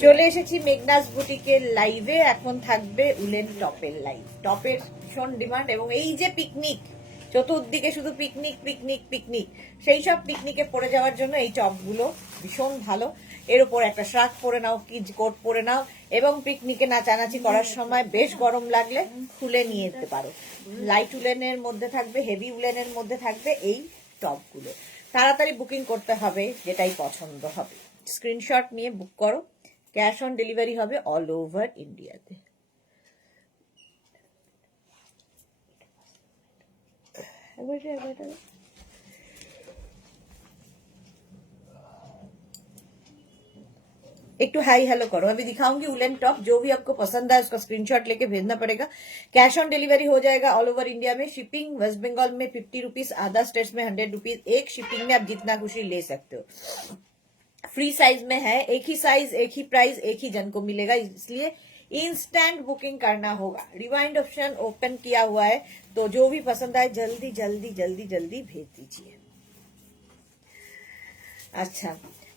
চলে এসেছি মেঘনাস বুটিকের লাইভে। এখন থাকবে উলেন টপের লাইভ। টপের ভীষণ ডিমান্ড, এবং এই যে পিকনিক, চতুর্দিকে শুধু পিকনিক পিকনিক পিকনিক, সেই সব পিকনিকে পরে যাওয়ার জন্য এই টপগুলো ভীষণ ভালো। এর উপর একটা শার্ট পরে নাও, কিজ কোট পরে নাও, এবং পিকনিকে নাচানাচি করার সময় বেশ গরম লাগলে খুলে নিয়ে যেতে পারো। লাইট উলেনের মধ্যে থাকবে, হেভি উলেনের মধ্যে থাকবে এই টপগুলো। তাড়াতাড়ি বুকিং করতে হবে, যেটাই পছন্দ হবে। স্ক্রিনশট নিয়ে বুক করো। ক্যাশ অন ডেলিভারি হবে অল ওভার ইন্ডিয়াতে। एक तो हाई हेलो करो। अभी दिखाऊंगी उलेन टॉप, जो भी आपको पसंद है उसका स्क्रीनशॉट लेके भेजना पड़ेगा। कैश ऑन डिलीवरी हो जाएगा ऑल ओवर इंडिया में। शिपिंग वेस्ट बंगाल में 50 रुपीज, अदर स्टेट्स में 100 रुपीज। एक शिपिंग में आप जितना खुशी ले सकते हो। फ्री साइज में है, एक ही साइज, एक ही प्राइस, एक ही जन को मिलेगा, इसलिए इंस्टेंट बुकिंग करना होगा। रिवाइंड ऑप्शन ओपन किया हुआ है, तो जो भी पसंद आए जल्दी जल्दी जल्दी जल्दी भेज दीजिए। আচ্ছা,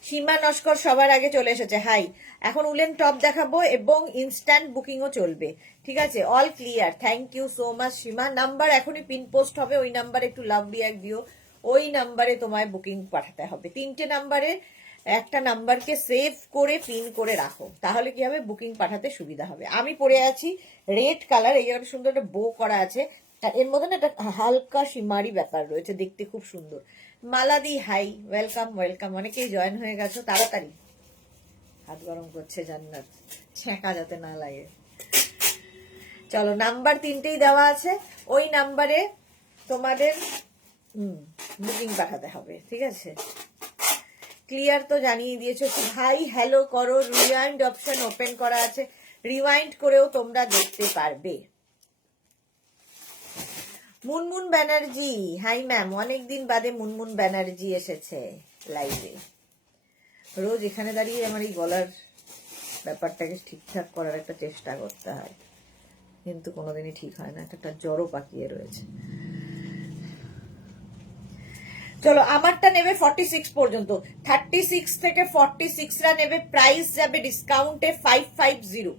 সীমা নস্কর সবার আগে চলে এসেছে। হাই, এখন উলেন টপ দেখাবো এবং ইনস্ট্যান্ট বুকিংও চলবে। ঠিক আছে, all clear. Thank you so much Seema. Number এখনই পিন পোস্ট হবে, ওই নাম্বারে একটু লাভ রিয়াক্ট দিও। ওই নাম্বারে তোমায় বুকিং পাঠাতে হবে। 3টে নাম্বারে একটা নাম্বারকে সেভ করে পিন করে রাখো, তাহলে কি হবে, বুকিং পাঠাতে সুবিধা হবে। আমি পরে আছি রেড কালার, এই একটা সুন্দর একটা বো করা আছে, আর এর মধ্যে না একটা হালকা সীমারি ব্যাপার রয়েছে, দেখতে খুব সুন্দর। মালাদি হাই, ওয়েলকাম ওয়েলকাম। অনেকেই জয়েন হয়ে গেছো, তাড়াতাড়ি। হাত গরম করছে জান্নাত, ছ্যাঁকা যাতে না লাগে। চলো, নাম্বার 3টেই দেওয়া আছে, ওই নাম্বারে তোমাদের বুকিং পাঠাতে হবে। ঠিক আছে, ক্লিয়ার তো জানিয়ে দিয়েছো। হাই হ্যালো করো। রিওয়াইন্ড অপশন ওপেন করা আছে, রিওয়াইন্ড করেও তোমরা দেখতে পারবে। মুনমুন ব্যানার্জি হাই ম্যাম, অনেকদিন বাদে মুনমুন ব্যানার্জি এসেছে লাইভে। রোজ এখানে দাঁড়িয়ে আমার এই গলার ব্যাপারটাকে ঠিকঠাক করার একটা চেষ্টা করতে হয়, কিন্তু কোনোদিনই ঠিক হয় না, একটা জ্বরও পাকিয়ে রয়েছে। চলো, আমারটা নেবে 46 পর্যন্ত। 36 থেকে 46রা নেবে। প্রাইস যাবে ডিসকাউন্টে 550।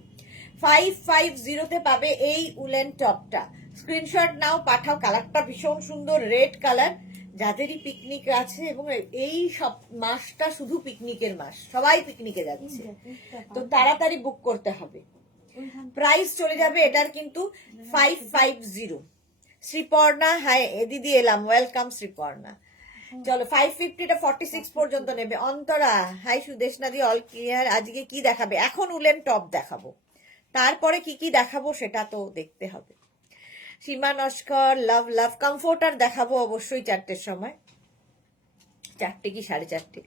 550তে পাবে এই উলেন টপটা। স্ক্রিনশট নাও, পাঠাও। কালারটা ভীষণ সুন্দর, রেড কালার। যাদেরই পিকনিক আছে, এবং এই সব মাসটা শুধু পিকনিকের মাস, সবাই পিকনিকে যাচ্ছে, তো তাড়াতাড়ি বুক করতে হবে। প্রাইস চলে যাবে এটার কিন্তু 550। শ্রীপর্ণা হাই দিদি, এলাম, ওয়েলকাম শ্রীপর্ণা। চলো, 550টা 46 পর্যন্ত নেবে। Antara high, Sudeshna the all clear. আজকে কি দেখাবে? এখন উলেন টপ দেখাবো, তারপরে কি কি দেখাবো সেটা তো দেখতে হবে। সীমা নস্কর লাভ লাভ। কমফোর্টার দেখাবো অবশ্যই 4টের সময়, 4টে কি 4:30।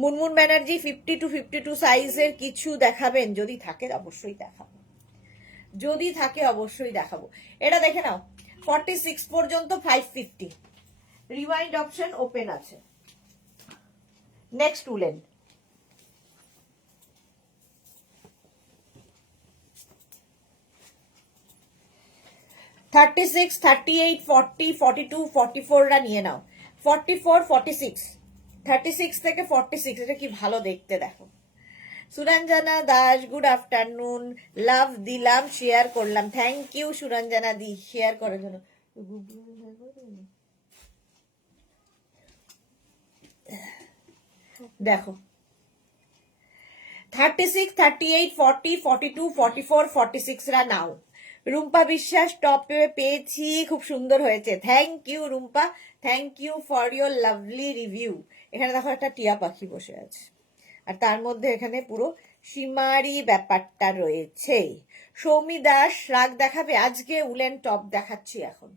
মুনমুন ব্যানার্জি 50 to 52 সাইজের কিছু দেখাবেন? যদি থাকে অবশ্যই দেখাবো, যদি থাকে অবশ্যই দেখাবো। এটা দেখে নাও, 46 পর্যন্ত 550। রিওয়াইন্ড অপশন ওপেন আছে। নেক্সট উলেন, থার্টি সিক্স, 38, 40, 42, 44রা নিয়ে নাও। 44, 46, 36 থেকে 46, এটা কি ভালো দেখতে, দেখো। Suranjana Das good afternoon, love দিলাম, শেয়ার করলাম। Thank you Suranjana di, share করার জন্য। দেখো, 36, 38, 40, 42, 44, 46রা নাও। রুম্পা বিশ্বাস টপে পেয়েছি, খুব সুন্দর হয়েছে। Thank you Rumpa, thank you for your lovely review. এখানে দেখো একটা টিয়া পাখি বসে আছে, আর তার মধ্যে এখানে পুরো সীমারি ব্যাপারটা রয়েছে। সৌমি দাস শ্রাগ দেখাবে? আজকে উলেন টপ দেখাচ্ছি এখন,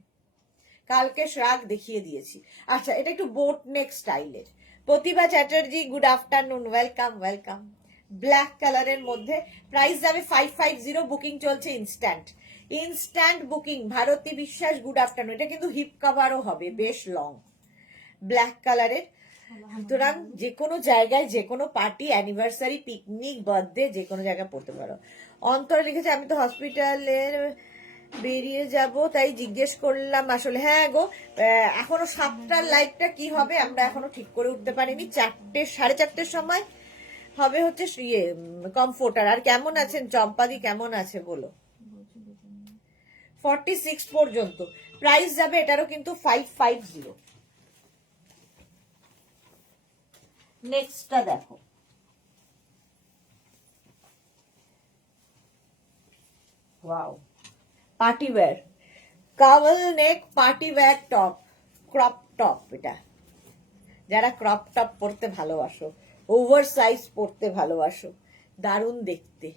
কালকে শ্রাগ দেখিয়ে দিয়েছি। আচ্ছা, এটা একটু বোট নেক স্টাইলের। Pratibha Chatterjee good afternoon, welcome welcome. Black কালারের মধ্যে, প্রাইস যাবে 550। বুকিং চলছে ইনস্ট্যান্ট, ইনস্ট্যান্ট বুকিং। ভারতী বিশ্বাস গুড আফটারনুন। এটা কিন্তু হিপ কাভারও হবে, বেশ লং, ব্ল্যাক কালারের। সুতরাং যে কোনো জায়গায়, যে কোনো পার্টি, অ্যানিভার্সারি, পিকনিক, বার্থডে, যে কোনো জায়গায় পড়তে পারো। অন্তর লিখেছে আমি তো হসপিটালের বেরিয়ে যাব, তাই জিজ্ঞেস করলাম আসলে। হ্যাঁ গো, এখনো 7টার লাইভটা কি হবে আমরা এখনো ঠিক করে উঠতে পারিনি। 4টে, 4:30 সময় হবে হচ্ছে ইয়ে কমফোর্টার। আর কেমন আছেন চম্পাদি, কেমন আছে বলো? 46 পর্যন্ত প্রাইস যাবে, এটারও কিন্তু 550। নেক্সটটা দেখো, wow, party wear, cowl neck party wear top, crop top. এটা যারা ক্রপ টপ পরতে ভালোবাসো, ওভার সাইজ পরতে ভালোবাসো, দারুণ দেখতে।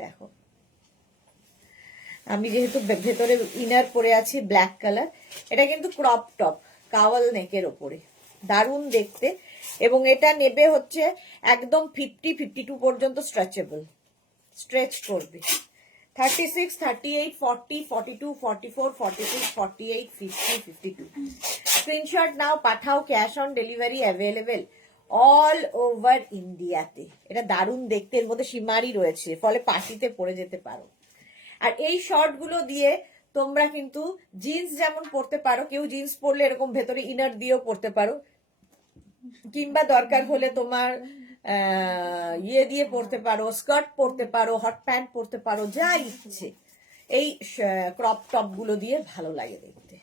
দেখো, আমি যেহেতু ভেতরে ইনার পরে আছি ব্ল্যাক কালার, এটা কিন্তু ক্রপ টপ কাওয়াল নেকের ওপরে, দারুণ দেখতে। এবং এটা নেবে হচ্ছে একদম 50-52 পর্যন্ত স্ট্রেচেবল, স্ট্রেচ করবে। 36, 38, 40, 42, 44, 46, 48, 50, 52। স্ক্রিনশট নাও, পাঠাও, cash on delivery available all over ইন্ডিয়াতে। এটা দারুণ দেখতে, এর মধ্যে সীমারি রয়েছে, ফলে পার্টিতে পরে যেতে পারো। আর এই শর্ট গুলো দিয়ে তোমরা কিন্তু জিন্স যেমন পরতে পারো, কেউ জিন্স পরলে এরকম ভেতরে ইনার দিয়েও পরতে পারো, কিংবা দরকার হলে তোমার ইয়ে দিয়ে পরতে পারো, স্কার্ট পরতে পারো, হট প্যান্ট পরতে পারো, যা ইচ্ছে। এই ক্রপ টপ গুলো দিয়ে ভালো লাগে দেখতে।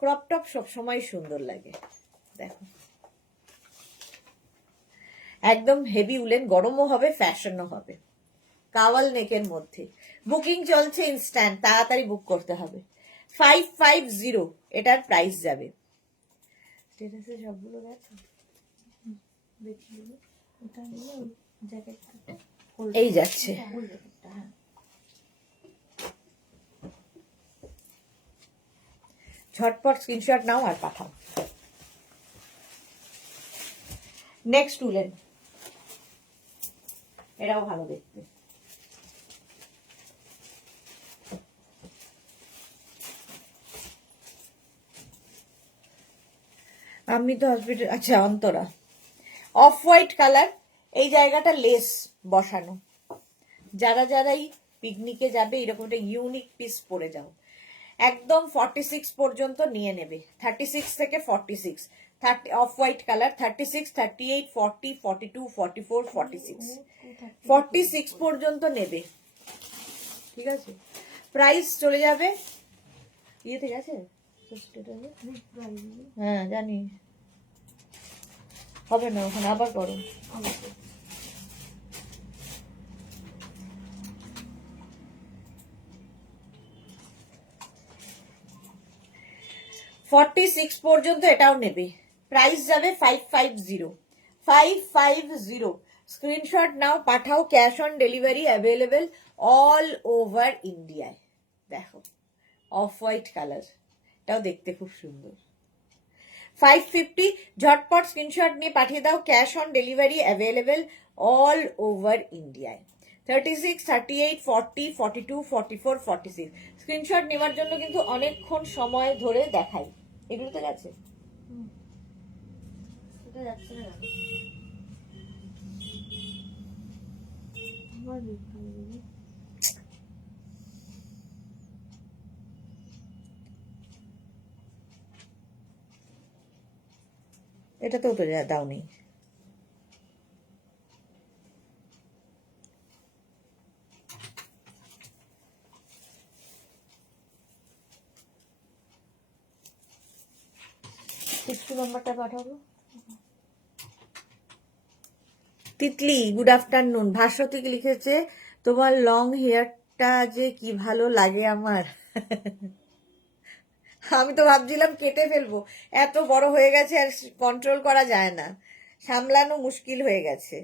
ক্রপ টপ সবসময় সুন্দর লাগে। দেখো, একদম হেভি উলেন, গরমও হবে, ফ্যাশনও হবে, কাওয়াল নেকের মধ্যে। বুকিং চলছে ইনস্ট্যান্ট, তাড়াতাড়ি বুক করতে হবে। 550 এটার প্রাইস যাবে। স্ট্যাটাসে সবগুলো দেখো, এই যাচ্ছে। ঝটপট স্ক্রিনশট নাও আর পাঠাও। নেক্সট উলেন, এটাও ভালো দেখতে। আমি তো হসপিটাল, আচ্ছা অন্তরা, অফ হোয়াইট কালার, এই জায়গাটা লেস বসানো। যারা যারাই পিকনিকে যাবে এরকম একটা ইউনিক পিস পরে যাও। একদম 46 পর্যন্ত নিয়ে নেবে, 36 থেকে 46, 30 অফ হোয়াইট কালার, 36, 38, 40, 42, 44, 46, 46 পর্যন্ত নেবে, ঠিক আছে? প্রাইস চলে যাবে ইয়েতে, গেছে হ্যাঁ জানি, হবে না ওখানে, আবার করো। $46 পর্যন্ত এটাও নেবে, প্রাইস যাবে 550, 550। স্ক্রিনশট নাও, পাঠাও, cash on delivery available all over ইন্ডিয়ায়। দেখো, অফ হোয়াইট কালার, এটাও দেখতে খুব সুন্দর। 550, ঝটপট স্ক্রিনশট নিয়ে পাঠিয়ে দাও, cash on delivery available all over ইন্ডিয়ায়। 36, 38, 40, 42, 44, 46। স্ক্রিনশট নেওয়ার জন্য কিন্তু অনেকক্ষণ সময় ধরে দেখাই। এগুলো তো গেছে, এটা যাচ্ছে না, এটাতেও তো দাওনি। একটু নাম্বারটা পাঠাবো। Titli, good afternoon. ভাস্বতী লিখেছে, তোমার লং হেয়ারটা যে কি ভালো লাগে আমার। আমি তো ভাবছিলাম কেটে ফেলবো, এত বড় হয়ে গেছে আর কন্ট্রোল করা যায় না, সামলানো মুশকিল হয়ে গেছে।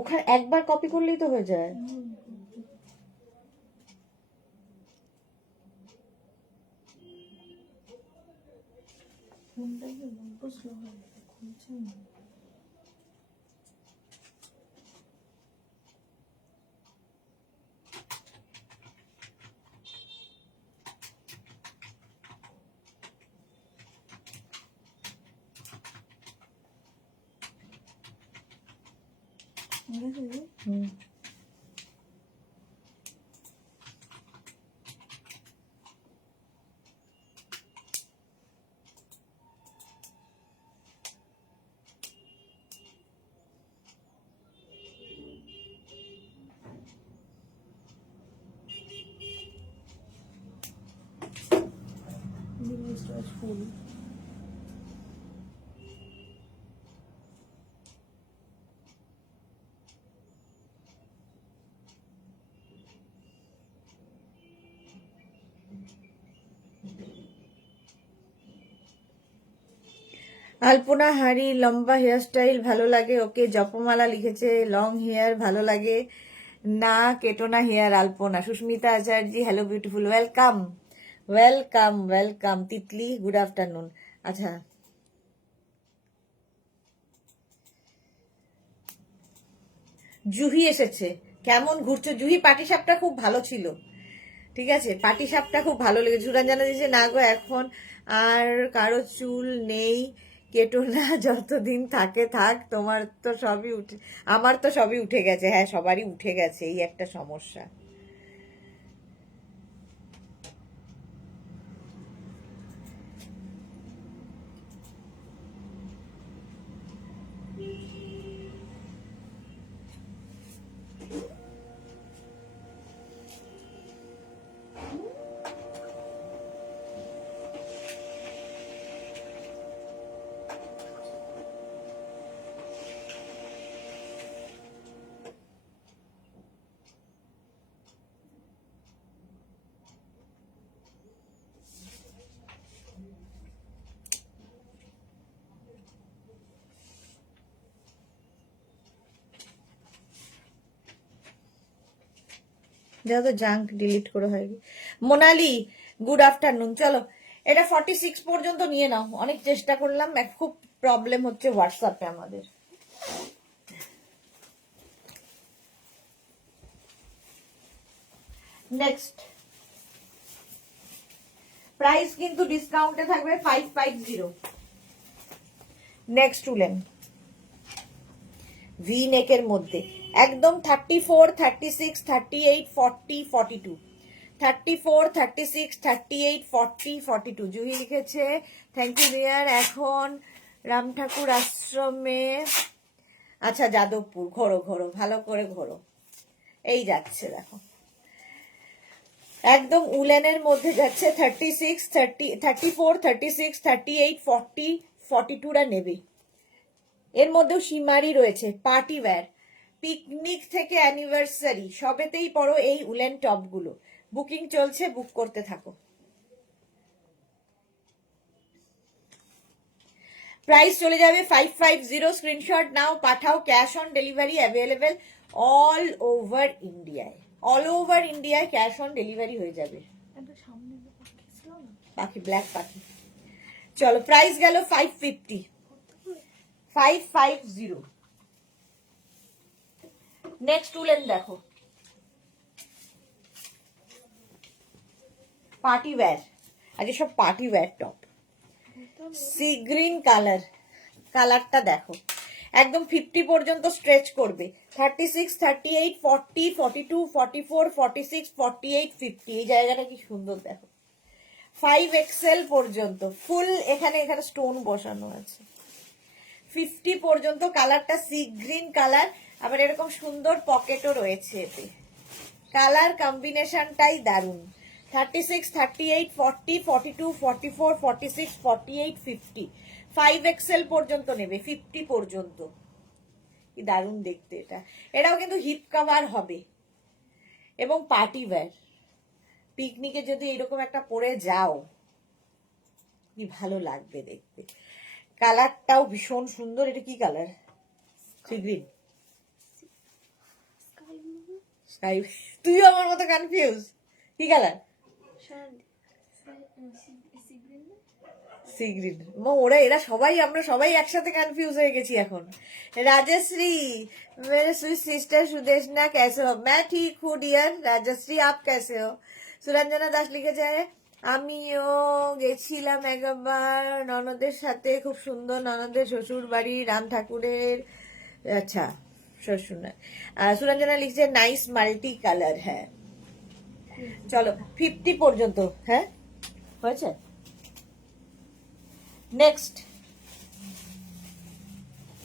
ওখানে একবার কপি করলেই তো হয়ে যায়। হুম। ফুল আলপনা হাড়ি লম্বা হেয়ার স্টাইল ভালো লাগে ওকে। জপমালা লিখেছে লং হেয়ার ভালো লাগে না, কেটো না hair Alpana. Susmita Acharya hello beautiful, welcome welcome welcome. Titli good afternoon. আচ্ছা জুহি এসেছে, কেমন ঘুরছে জুহি? পাটিসাপটা খুব ভালো ছিল, ঠিক আছে, পাটিসাপটা খুব ভালো লেগেছে। সুরঞ্জনা দিয়েছে না গো এখন আর কারো চুল নেই, কেটো না, যতদিন থাকে থাক, তোমার তো সবই উঠে, আমার তো সবই উঠে গেছে। হ্যাঁ সবারই উঠে গেছে, এই একটা সমস্যা। যেহেতু জাঙ্ক ডিলিট করে হয়। Monali good afternoon. চলো এটা 46 পর্যন্ত নিয়ে নাও, অনেক চেষ্টা করলাম, খুব প্রবলেম হচ্ছে হোয়াটসঅ্যাপে আমাদের। নেক্সট প্রাইস কিন্তু ডিসকাউন্টে থাকবে 550। নেক্সট উলেন ভি নেকের মধ্যে একদম 34, 36, 38, 40, 42, 34, 36, 38, 40, 42। জুহি লিখেছে থ্যাংক ইউ ডিয়ার। এখন রাম ঠাকুর আশ্রমে, আচ্ছা যাদবপুর, ঘোরো ঘোরো ভালো করে ঘোরো, এই যাচ্ছে দেখো একদম উলেনের মধ্যে যাচ্ছে। 36, 30, 34, 36, 38, 40, 42রা নেবে। এর মধ্যেও সীমারি রয়েছে, পার্টি ওয়্যার, পিকনিক থেকে অ্যানিভার্সারি সবেতেই পড়ো এই উলেন টপগুলো। বুকিং চলছে, বুক করতে থাকো। প্রাইস চলে যাবে 550। স্ক্রিনশট নাও, পাঠাও, cash on delivery available all over ইন্ডিয়ায়। অল ওভার ইন্ডিয়ায় ক্যাশ অন ডেলিভারি হয়ে যাবে। পাখি, ব্ল্যাক পাখি। চলো প্রাইস গেল 550, 550। নেক্সট উলেন দেখো, পার্টি ওয়্যার, আজকে সব party wear top. Sea green colour, কালারটা দেখো একদম 50 পর্যন্ত স্ট্রেচ করবে। 36, 38, 40, 42, 44, 46, 48, 50, এই জায়গাটা কি সুন্দর দেখো। 5XL পর্যন্ত ফুল, এখানে এখানে স্টোন বসানো আছে। 50 পর্যন্ত কালারটা সি গ্রিন কালার, আবার এরকম সুন্দর পকেটও রয়েছে এতে। কালার কম্বিনেশনটাই দারুণ। 36, 38, 40, 42, 44, 46, 48, 50, 5XL পর্যন্ত নেবে, 50 পর্যন্ত। কি দারুণ দেখতে এটা। এটাও কিন্তু হিপ কাভার হবে এবং পার্টি ওয়্যার। পিকনিকে যদি এরকম একটা পরে যাও কি ভালো লাগবে দেখতে। কালারটাও ভীষণ সুন্দর। এটা কি কালার? Sea green, sky. তুইও আমার মতো কনফিউজ, কি কালার? Sea green. ওরা এরা সবাই, আমরা সবাই একসাথে কনফিউজ হয়ে গেছি এখন। राजश्री मेरे स्वीट सिस्टर सुदेशना कैसे हो? मैं ठीक हूँ डियर। राजश्री आप कैसे हो? সুরঞ্জনা দাস লিখেছে আমিও গেছিলাম একবার ননদের সাথে, খুব সুন্দর ননদের শ্বশুর বাড়ি রাম ঠাকুরের। আচ্ছা শ্বশুর নয়। সুরঞ্জনা লিখছে নাইস মাল্টি কালার। হ্যাঁ চলো 50 পর্যন্ত। হ্যাঁ হয়েছে। নেক্সট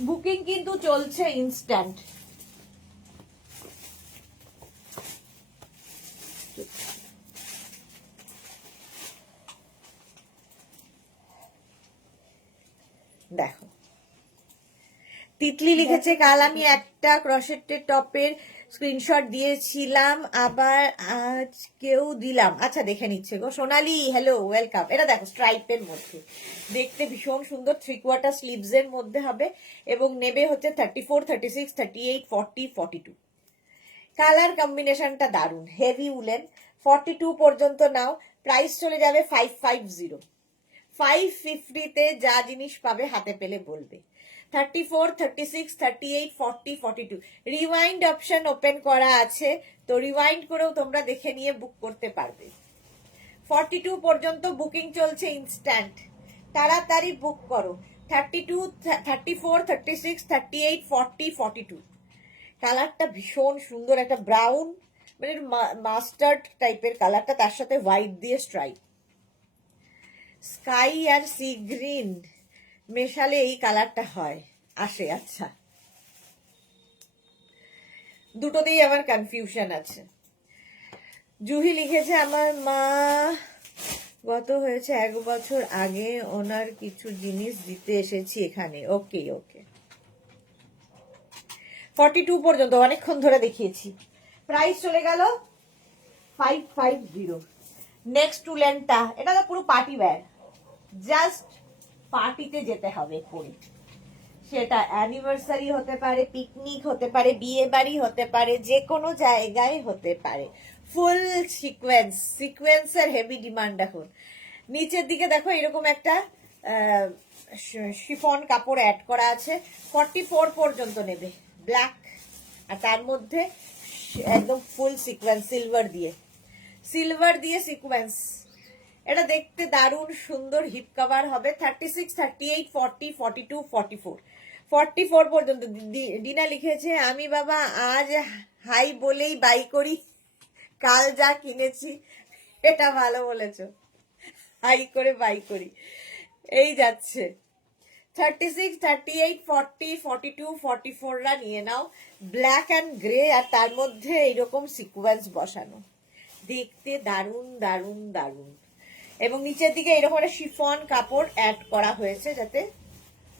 বুকিং কিন্তু চলছে ইনস্ট্যান্ট। দেখো তিতলি লিখেছে কাল আমি একটা ক্রশেটের টপের স্ক্রিনশট দিয়েছিলাম, আবার আজকেও দিলাম। আচ্ছা দেখে নিচ্ছে গো। সোনালি হ্যালো ওয়েলকাম। এটা দেখো স্ট্রাইপের মধ্যে দেখতে ভীষণ সুন্দর, 3/4 স্লিভস এর মধ্যে হবে এবং নেবে হচ্ছে 34, 36, 38, 40, 42। কালার কম্বিনেশনটা দারুন, হেভি উলেন। 42 পর্যন্ত নাও, প্রাইস চলে যাবে 550। 550 যা জিনিস পাবে হাতে পেলে বলবে। 34, 36, 38, 40, 42 রিওয়াইন্ড অপশন ওপেন করা আছে, তো রিওয়াইন্ড করেও তোমরা দেখে নিয়ে বুক করতে পারবে। 42 পর্যন্ত বুকিং চলছে ইনস্ট্যান্ট, তাড়াতাড়ি বুক করো। 32, 34, 36, 38, 40, 42 কালারটা ভীষণ সুন্দর, একটা ব্রাউন মানে মাস্টার্ড টাইপের কালারটা, তার সাথে হোয়াইট দিয়ে স্ট্রাইপ। স্কাই আর সি গ্রিন মেশালে এই কালারটা হয় আসে। আচ্ছা দুটোতেই আমার কনফিউশন আছে। জুহি লিখেছে আমার মা গত হয়েছে 1 বছর আগে, ওনার কিছু জিনিস দিতে এসেছি এখানে। ওকে ওকে 42 পর্যন্ত অনেকক্ষণ ধরে দেখিয়েছি। প্রাইস চলে গেল 550। নেক্সট উলেনটা, এটা তো পুরো পার্টি ওয়্যার, জাস্ট পার্টিতে যেতে হবে পরে। সেটা অ্যানিভার্সারি হতে পারে, পিকনিক হতে পারে, বিয়ে বাড়ি হতে পারে, যে কোনো জায়গায় হতে পারে। ফুল সিকোয়েন্সের হেভি ডিমান্ড এখন। নিচের দিকে দেখো এরকম একটা শিফন কাপড় অ্যাড করা আছে। 44 পর্যন্ত নেবে, ব্ল্যাক আর তার মধ্যে একদম ফুল সিকোয়েন্স সিলভার দিয়ে সিকোয়েন্স। এটা দেখতে দারুণ সুন্দর, হিপ কভার হবে। 36, 38, 40, 42, 44 44 পর্যন্ত। ডিনা লিখেছে আমি বাবা আজ হাই বলেই বাই করি, কাল যা কিনেছি। এটা ভালো বলেছো, হাই করে বাই করি। এই যাচ্ছে 36, 38, 40, 42, 44 রা নিয়ে নাও। ব্ল্যাক অ্যান্ড গ্রে আর তার মধ্যে এইরকম সিকোয়েন্স বসানো, দেখতে দারুণ দারুণ দারুণ। এবং নিচের দিকে এরকম একটা শিফন কাপড় অ্যাড করা হয়েছে যাতে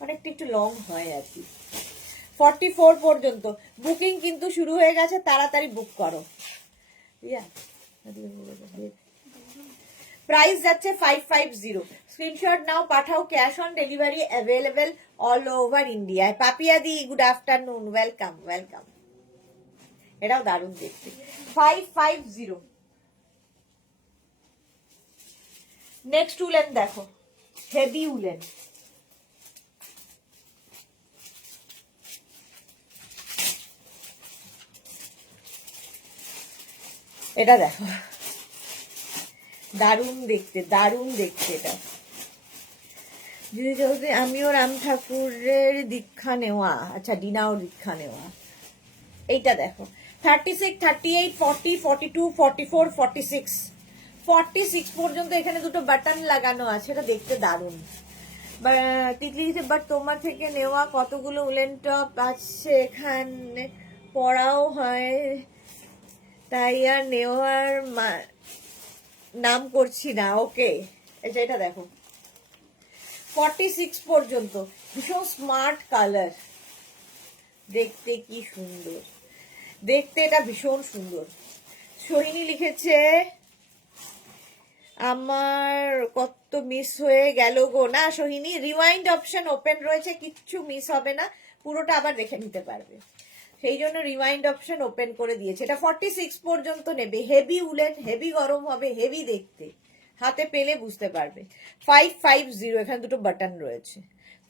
অনেকটা একটু লং হয় আর কি। 44 পর্যন্ত বুকিং কিন্তু শুরু হয়ে গেছে, তাড়াতাড়ি বুক করো। প্রাইস যাচ্ছে 550। স্ক্রিনশট নাও, পাঠাও, cash on delivery available all over ইন্ডিয়ায়। পাপিয়া দি গুড আফটারনুন, ওয়েলকাম ওয়েলকাম। এটাও দারুণ দেখতে। 550। নেক্সট উলেন দেখো, হেভি উলেন। এটা দেখো দারুণ দেখতে এটা। আমিও রাম ঠাকুরের দীক্ষা নেওয়া। আচ্ছা ডিনাও দীক্ষা নেওয়া। এইটা দেখো 36, 38, 40, 42, 44, 46 46 পর্যন্ত এখানে দুটো বাটন লাগানো আছে। এটা দেখতে দারুণ। তিতলি বাট তোমার থেকে নেওয়া কতগুলো উলেন টপ আছে এখানে, পড়াও হয়, তাই আর নেওয়ার নাম করছি না। ওকে এটা দেখো 46 পর্যন্ত, ভীষণ স্মার্ট কালার, দেখতে কি সুন্দর, দেখতে এটা ভীষণ সুন্দর। সোহিনী লিখেছে আমার কত মিস হয়ে গেল গো। না সোহিনী, রিওয়াইন্ড অপশন ওপেন রয়েছে, কিচ্ছু মিস হবে না, পুরোটা আবার দেখে নিতে পারবে, সেই জন্য রিওয়াইন্ড অপশন ওপেন করে দিয়েছে। এটা 46 পর্যন্ত নেবে, হেভি উলেন, হেভি গরম হবে, হেভি দেখতে, হাতে পেলে বুঝতে পারবে। 550, এখানে দুটো বাটন রয়েছে।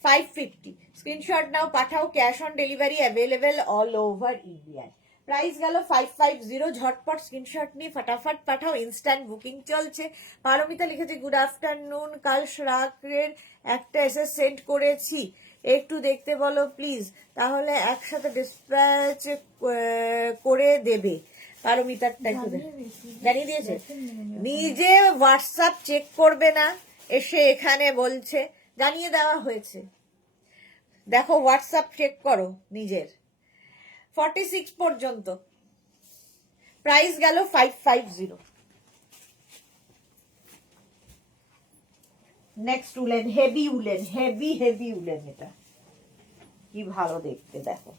550 স্ক্রিনশট নাও, পাঠাও, cash on delivery available all over ইন্ডিয়ায়। প্রাইস গেল 550। ঝটপট স্ক্রিনশট নিয়ে ফটাফট পাঠাও, ইনস্ট্যান্ট বুকিং চলছে। পারমিতা লিখেছে গুড আফটারনুন, কাল শ্রাকের একটা এসএস সেন্ড করেছি, একটু দেখতে বলো প্লিজ, তাহলে একসাথে ডিসপ্যাচ করে দেবে। পারমিতারটা একটু জানিয়ে দিয়েছে, নিজে হোয়াটসঅ্যাপ চেক করবে না, এসে এখানে বলছে জানিয়ে দেওয়া হয়েছে। দেখো হোয়াটসঅ্যাপ চেক করো নিজের। 46 পর্যন্ত প্রাইস গেল 550। Next woollen, heavy woollen, heavy woollen, এটা কি ভালো দেখতে দেখো।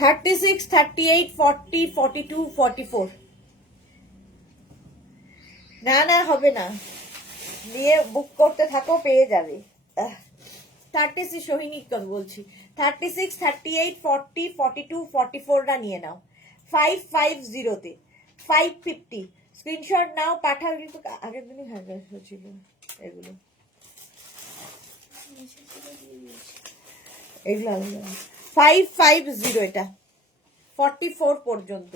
36, 38, 40, 42, 44। না হবে না, নিয়ে বুক করতে থাকো, পেয়ে যাবে। 36 সোহিনী বলছি, 36, 38, 40, 42, 44টা নিয়ে নাও 550-তে। 550 স্ক্রিনশট নাও, পাঠাও। কিন্তু আগের দিনই হয়েছিল এগুলো, এগুলো 550 এটা 44 পর্যন্ত।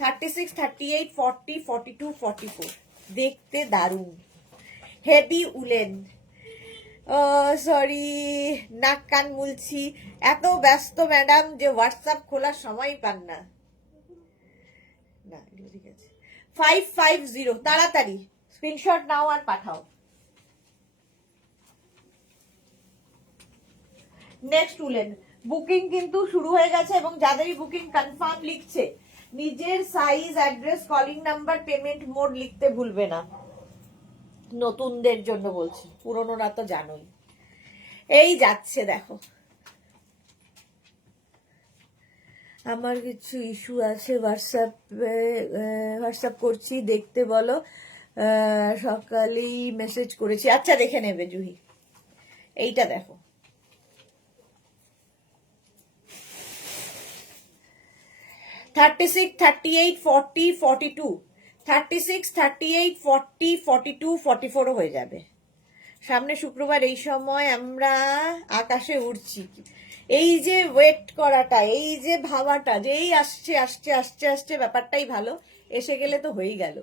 36, 38, 40, 42, 44 দেখতে দারুণ, হেভি উলেন। ও সরি, নাক কান মুলছি, এত ব্যস্ত ম্যাডাম যে হোয়াটসঅ্যাপ খোলার সময় পান না। ঠিক আছে, 550 তাড়াতাড়ি স্ক্রিনশট নাও আর পাঠাও। নেক্সট উলেন বুকিং কিন্তু শুরু হয়ে গেছে, এবং যাদেরই বুকিং কনফার্ম লিখছে নিজের size, address, calling number, payment mode লিখতে ভুলবে না। নতুনদের জন্য বলছি, পুরনোরা তো জানোই। এই যাচ্ছে দেখো, আমার কিছু ইস্যু আছে, হোয়াটসঅ্যাপ করছি, দেখতে বলো। সকালেই মেসেজ করেছি, আচ্ছা দেখে নেবে জুহি। এইটা দেখো, $36, $38, $40, $42, $36, $38, $40, $42, $44 হয়ে যাবে। সামনে শুক্রবার এই সময় আমরা আকাশে উড়ছি। এই যে ওয়েট করাটা, এই যে ভাবাটা, যে এই আসছে আসছে আসছে আসছে, ব্যাপারটাই ভালো। এসে গেলে তো হয়েই গেল।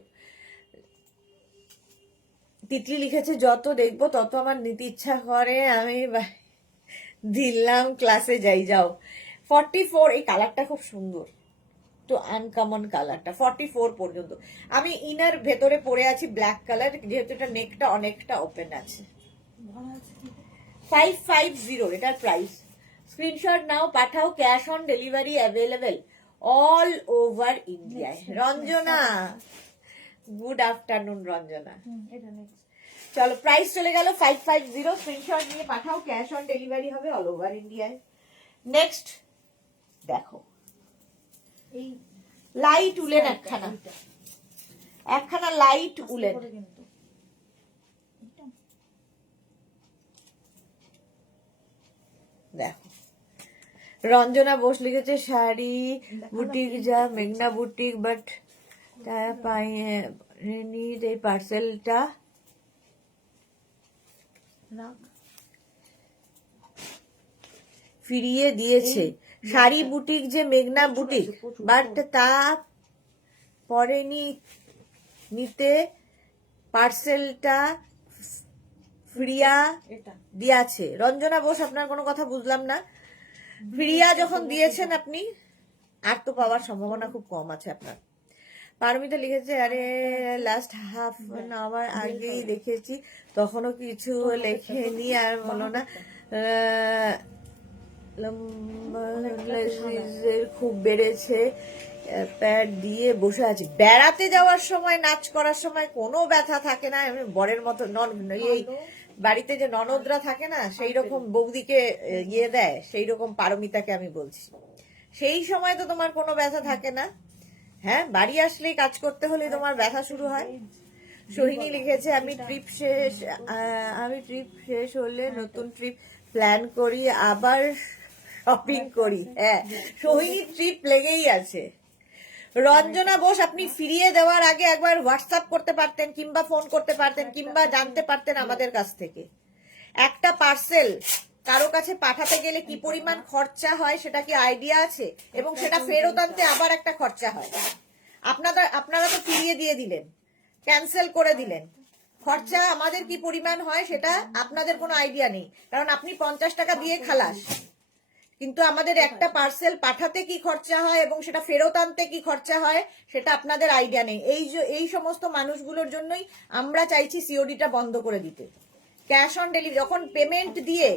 তিতলি লিখেছে, যত দেখবো তত আমার নিতে ইচ্ছা করে, আমি দিলাম ক্লাসে যাই। যাও 44, এই কালারটা খুব সুন্দর, তো আনকমন কালারটা। 44 পর্যন্ত। আমি ইনার ভেতরে পরে আছি ব্ল্যাক কালার, যেহেতু এটা নেকটা অনেকটা ওপেন আছে। 550 এটার প্রাইস। স্ক্রিনশট নাও, পাঠাও, cash on delivery available all over ইন্ডিয়ায়। Ranjana, good afternoon Ranjana. চলো, প্রাইস চলে গেল 550, স্ক্রিনশট নিয়ে পাঠাও, ক্যাশ অন ডেলিভারি হবে অল ওভার ইন্ডিয়ায়। নেক্সট দেখো, এই লাইট উলেন, একখানা লাইট উলেন। দেখো, রঞ্জনা বোস লিখেছে, শাড়ি বুটিক যা মেঘনা বুটিক, বাট তারা পাইনি এই পার্সেলটা। ফিরিয়ে দিয়েছে। শাড়ি বুটিক যে মেঘনা বুটিক, বাট তা পরেনি, নিতে পার্সেলটা ফিরিয়া দিয়েছে। রঞ্জনা বোস, আপনার কোনো কথা বুঝলাম না। ফিরিয়া যখন দিয়েছেন আপনি, আর তো পাওয়ার সম্ভাবনা খুব কম আছে আপনার। পারমিতা লিখেছে, আরে লাস্ট হাফ অ্যান আওয়ার আগেই দেখেছি, তখনও কিছু লেখেনি, আর বলো না খুব বেড়েছে, প্যাড দিয়ে বসে আছে। বেড়াতে যাওয়ার সময়, নাচ করার সময় কোনো ব্যথা থাকে না। বরের মতো এই বাড়িতে যে ননদরা থাকে না, সেই রকম বৌদিকে ইয়ে দেয়, সেই রকম পারমিতাকে আমি বলছি। সেই সময় তো তোমার কোনো ব্যথা থাকে না। হ্যাঁ, বাড়ি আসলেই কাজ করতে হলে তোমার ব্যথা শুরু হয়। সোহিনী লিখেছে, আমি ট্রিপ শেষ হলে নতুন ট্রিপ প্ল্যান করি, আবার শপিং করি। হ্যাঁ, সোহিনী ট্রিপ লেগেই আছে। রঞ্জনা বোস, আপনি ফিরিয়ে দেওয়ার আগে একবার হোয়াটসঅ্যাপ করতে পারতেন, কিংবা ফোন করতে পারতেন, কিংবা জানতে পারতেন আমাদের কাছ থেকে। একটা পার্সেল কারো কাছে পাঠাতে গেলে কি পরিমাণ খরচা হয় সেটা কি আইডিয়া আছে? এবং সেটা ফেরত আনতে আবার একটা খরচা হয়। আপনারা তো ফিরিয়ে দিয়ে দিলেন, ক্যান্সেল করে দিলেন, খরচা আমাদের কি পরিমাণ হয় সেটা আপনাদের কোনো আইডিয়া নেই, কারণ আপনি 50 টাকা দিয়ে খালাস, কিন্তু আমাদের একটা পার্সেল পাঠাতে কি খরচা হয় এবং সেটা ফেরত আনতে কি খরচা হয় সেটা আপনাদের আইডিয়া নেই। এই সমস্ত মানুষগুলোর জন্যই আমরা চাইছি সিওডিটা বন্ধ করে দিতে। ক্যাশ অন ডেলিভারি, যখন পেমেন্ট দিয়ে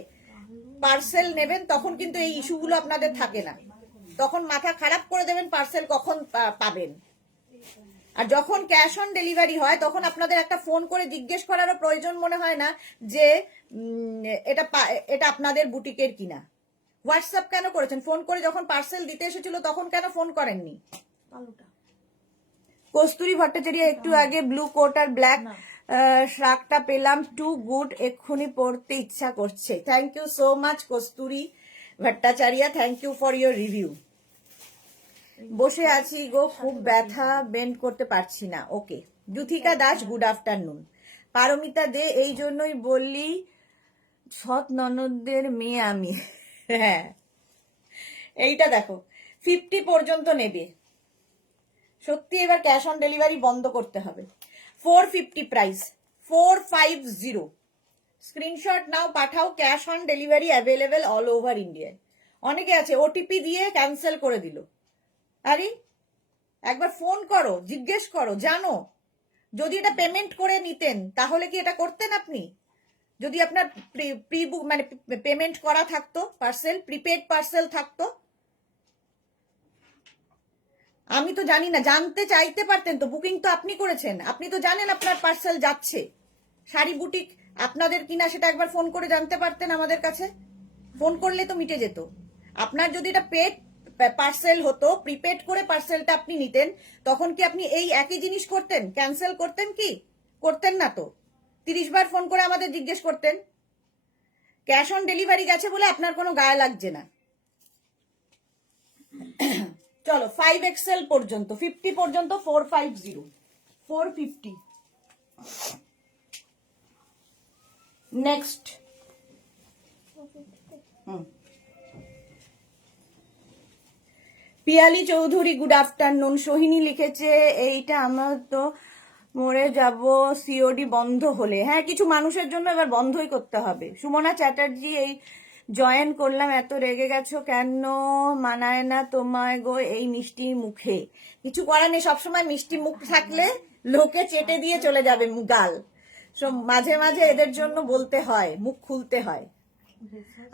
পার্সেল নেবেন তখন কিন্তু এই ইস্যুগুলো আপনাদের থাকে না, তখন মাথা খারাপ করে দেবেন পার্সেল কখন পাবেন। আর যখন ক্যাশ অন ডেলিভারি হয় তখন আপনাদের একটা ফোন করে জিজ্ঞেস করারও প্রয়োজন মনে হয় না যে এটা আপনাদের বুটিকের কিনা। হোয়াটসঅ্যাপ কেন করেছেন? ফোন করে যখন পার্সেল দিতে এসেছিল তখন কেন ফোন করেননি? কস্তুরী ভট্টাচার্য, একটু আগে ব্লু কোট আর ব্ল্যাক শ্রাকটা পেলাম, টু গুড, এক্ষুনি পড়তে ইচ্ছা করছে। Thank you so much Kasturi Bhattacharya, thank you for your review. বসে আছি গো, খুব ব্যথা, বেন্ড করতে পারছি না। Okay. Juthika Das, good afternoon. Paromita De, এই জন্যই বললি সৎ ননদের মেয়ে আমি। হ্যাঁ, এইটা দেখো 50 পর্যন্ত নেবে, সত্যি এবার ক্যাশ অন ডেলিভারি বন্ধ করতে হবে। 450 প্রাইস, 450। স্ক্রিনশট নাও, পাঠাও। Cash on delivery available all over ইন্ডিয়ায়। অনেকে আছে ওটিপি দিয়ে ক্যান্সেল করে দিল। আরে একবার ফোন করো, জিজ্ঞেস করো, জানো। যদি এটা পেমেন্ট করে নিতেন তাহলে কি এটা করতেন আপনি? যদি আপনার প্রি বুক মানে পেমেন্ট করা থাকতো, পার্সেল প্রিপেড পার্সেল থাকতো, আমি তো জানি না, জানতে চাইতে পারতেন তো। বুকিং তো আপনি করেছেন, আপনি তো জানেন আপনার পার্সেল যাচ্ছে। শাড়ি বুটিক আপনাদের কিনা সেটা একবার ফোন করে জানতে পারতেন আমাদের কাছে। ফোন করলে তো মিটে যেত। আপনার যদি এটা পেড পার্সেল হতো, প্রিপেড করে পার্সেলটা আপনি নিতেন, তখন কি আপনি এই একই জিনিস করতেন? ক্যান্সেল করতেন কি? করতেন না তো। 30 বার ফোন করে আমাদের জিজ্ঞেস করতেন। ক্যাশ অন ডেলিভারি গেছে বলে আপনার কোনো গায়ে লাগছে না। চলো 5XL পর্যন্ত, 50 পর্যন্ত 450, 450। Next. Piyali Chowdhury, good afternoon. Sohini লিখেছে এইটা আমার তো মরে যাব সিওডি বন্ধ হলে। হ্যাঁ, কিছু মানুষের জন্য এবার বন্ধই করতে হবে। সুমনা চ্যাটার্জি, এই জয়েন করলাম, এত রেগে গেছো কেন? মানায় না তোমায় গো এই মিষ্টি মুখে। কিছু করার নেই, সবসময় মিষ্টি মুখ থাকলে লোকে চেটে দিয়ে চলে যাবে গাল। মাঝে মাঝে এদের জন্য বলতে হয়, মুখ খুলতে হয়।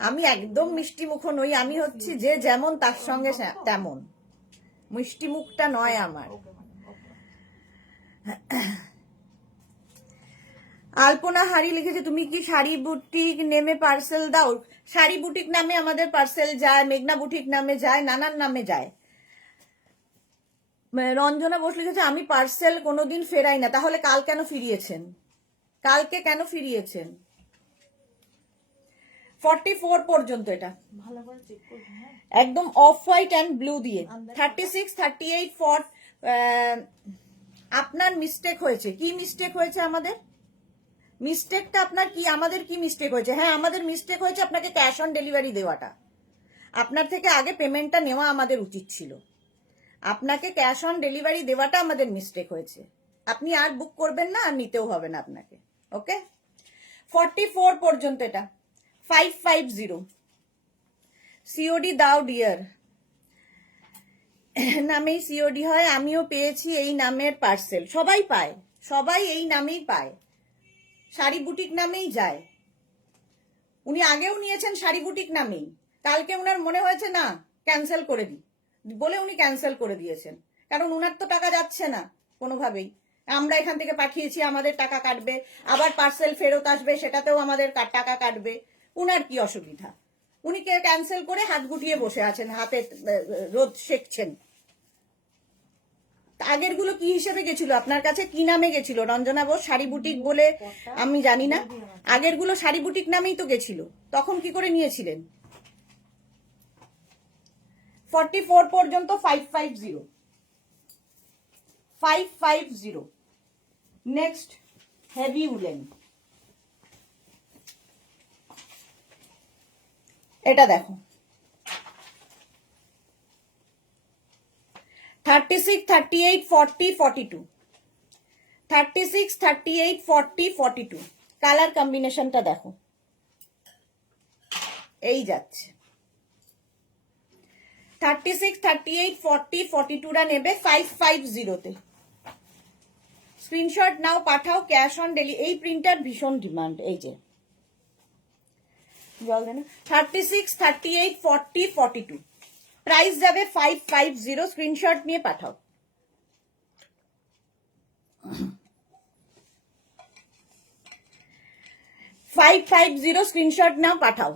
আমি একদম মিষ্টি মুখ নই, আমি হচ্ছি যে যেমন তার সঙ্গে তেমন। মিষ্টি মুখটা নয় আমার। আলপনা হারি লিখেছে তুমি কি শাড়ি বুটিক নেমে পার্সেল দাও? শাড়ি বুটিক নামে আমাদের পার্সেল যায়, মেঘনা বুটিক নামে যায়, নানান নামে যায়। রঞ্জনা বোস লিখেছে আমি পার্সেল কোনোদিন ফেরাই না। তাহলে কাল কেন ফিরিয়েছেন? কালকে কেন ফিরিয়েছেন? 44 পর্যন্ত এটা ভালো করে চেক করবেন, একদম অফ হোয়াইট এন্ড ব্লু দিয়ে। 36, 38, 40। আপনার মিস্টেক হয়েছে। কি মিস্টেক হয়েছে আমাদের? মিস্টেকটা আপনার কি? আমাদের কি মিস্টেক হয়েছে? হ্যাঁ, আমাদের মিস্টেক হয়েছে আপনাকে ক্যাশ অন ডেলিভারি দেওয়াটা। আপনার থেকে আগে পেমেন্টটা নেওয়া আমাদের উচিত ছিল। আপনাকে ক্যাশ অন ডেলিভারি দেওয়াটা আমাদের মিস্টেক হয়েছে। আপনি আর বুক করবেন না, আর নিতেও হবে না আপনাকে। ওকে, 44 পর্যন্ত এটা 550। সিওডি দাও ডিয়ার, নামেই সিওডি হয়। আমিও পেয়েছি এই নামের পার্সেল। সবাই পায়, সবাই এই নামেই পায়। শাড়ি বুটিক নামেই যায়। উনি আগেও নিয়েছেন শাড়ি বুটিক নামেই। কালকে উনার মনে হয়েছে না ক্যান্সেল করে দিই বলে উনি ক্যান্সেল করে দিয়েছেন, কারণ উনার তো টাকা যাচ্ছে না কোনোভাবেই। আমরা এখান থেকে পাঠিয়েছি, আমাদের টাকা কাটবে, আবার পার্সেল ফেরত আসবে, সেটাতেও আমাদের টাকা কাটবে। উনার কি অসুবিধা? উনি কে ক্যান্সেল করে হাত গুটিয়ে বসে আছেন, হাতে রোদ সেকছেন। আগের গুলো কি হিসেবে গেছিল আপনার কাছে? কি নামে গেছিল? রঞ্জনা বোস শাড়ি বুটিক বলে আমি জানি না। আগের গুলো শাড়ি বুটিক নামেই তো গেছিল, তখন কি করে নিয়েছিলেন? 44 পর্যন্ত 550, 550। নেক্সট হেভি উলেন, এটা দেখো 36, 38, 40, 42। 36, 38, 40, 42 কালার কম্বিনেশনটা দেখো, এই যাচ্ছে 36, 38, 40, 42টা নেবে 550-তে। স্ক্রিনশট নাও, পাঠাও, ক্যাশ অন ডেলিভারি। এই প্রিন্টার ভীষণ ডিমান্ড। এই যে জল দেন। 36, 38, 40, 42 প্রাইস যাবে 550। স্ক্রিনশট নিয়ে পাঠাও। স্ক্রিনশট নাও, পাঠাও।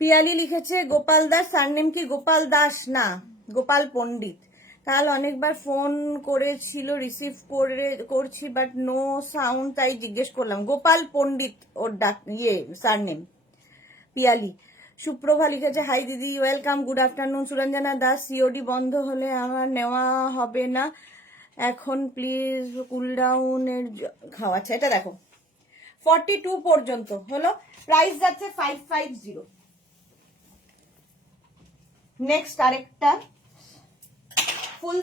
পিয়ালি লিখেছে গোপাল দাস, সারনেম কি গোপাল দাস? না, গোপাল পণ্ডিত। কাল অনেকবার ফোন করেছিল, রিসিভ করছি বাট নো সাউন্ড, তাই জিজ্ঞেস করলাম। গোপাল পণ্ডিত ওর ডাক, সারনেম পিয়ালি। সুপ্রভা লিখেছে হাই দিদি, welcome, good afternoon. Suranjana Das, COD বন্ধ হলে আমার নেওয়া হবে না এখন, প্লিজ কুলডাউনের খাওয়াচ্ছে। এটা দেখো 42 পর্যন্ত হলো, প্রাইস যাচ্ছে 550। নেক্সট আরেকটা ফুল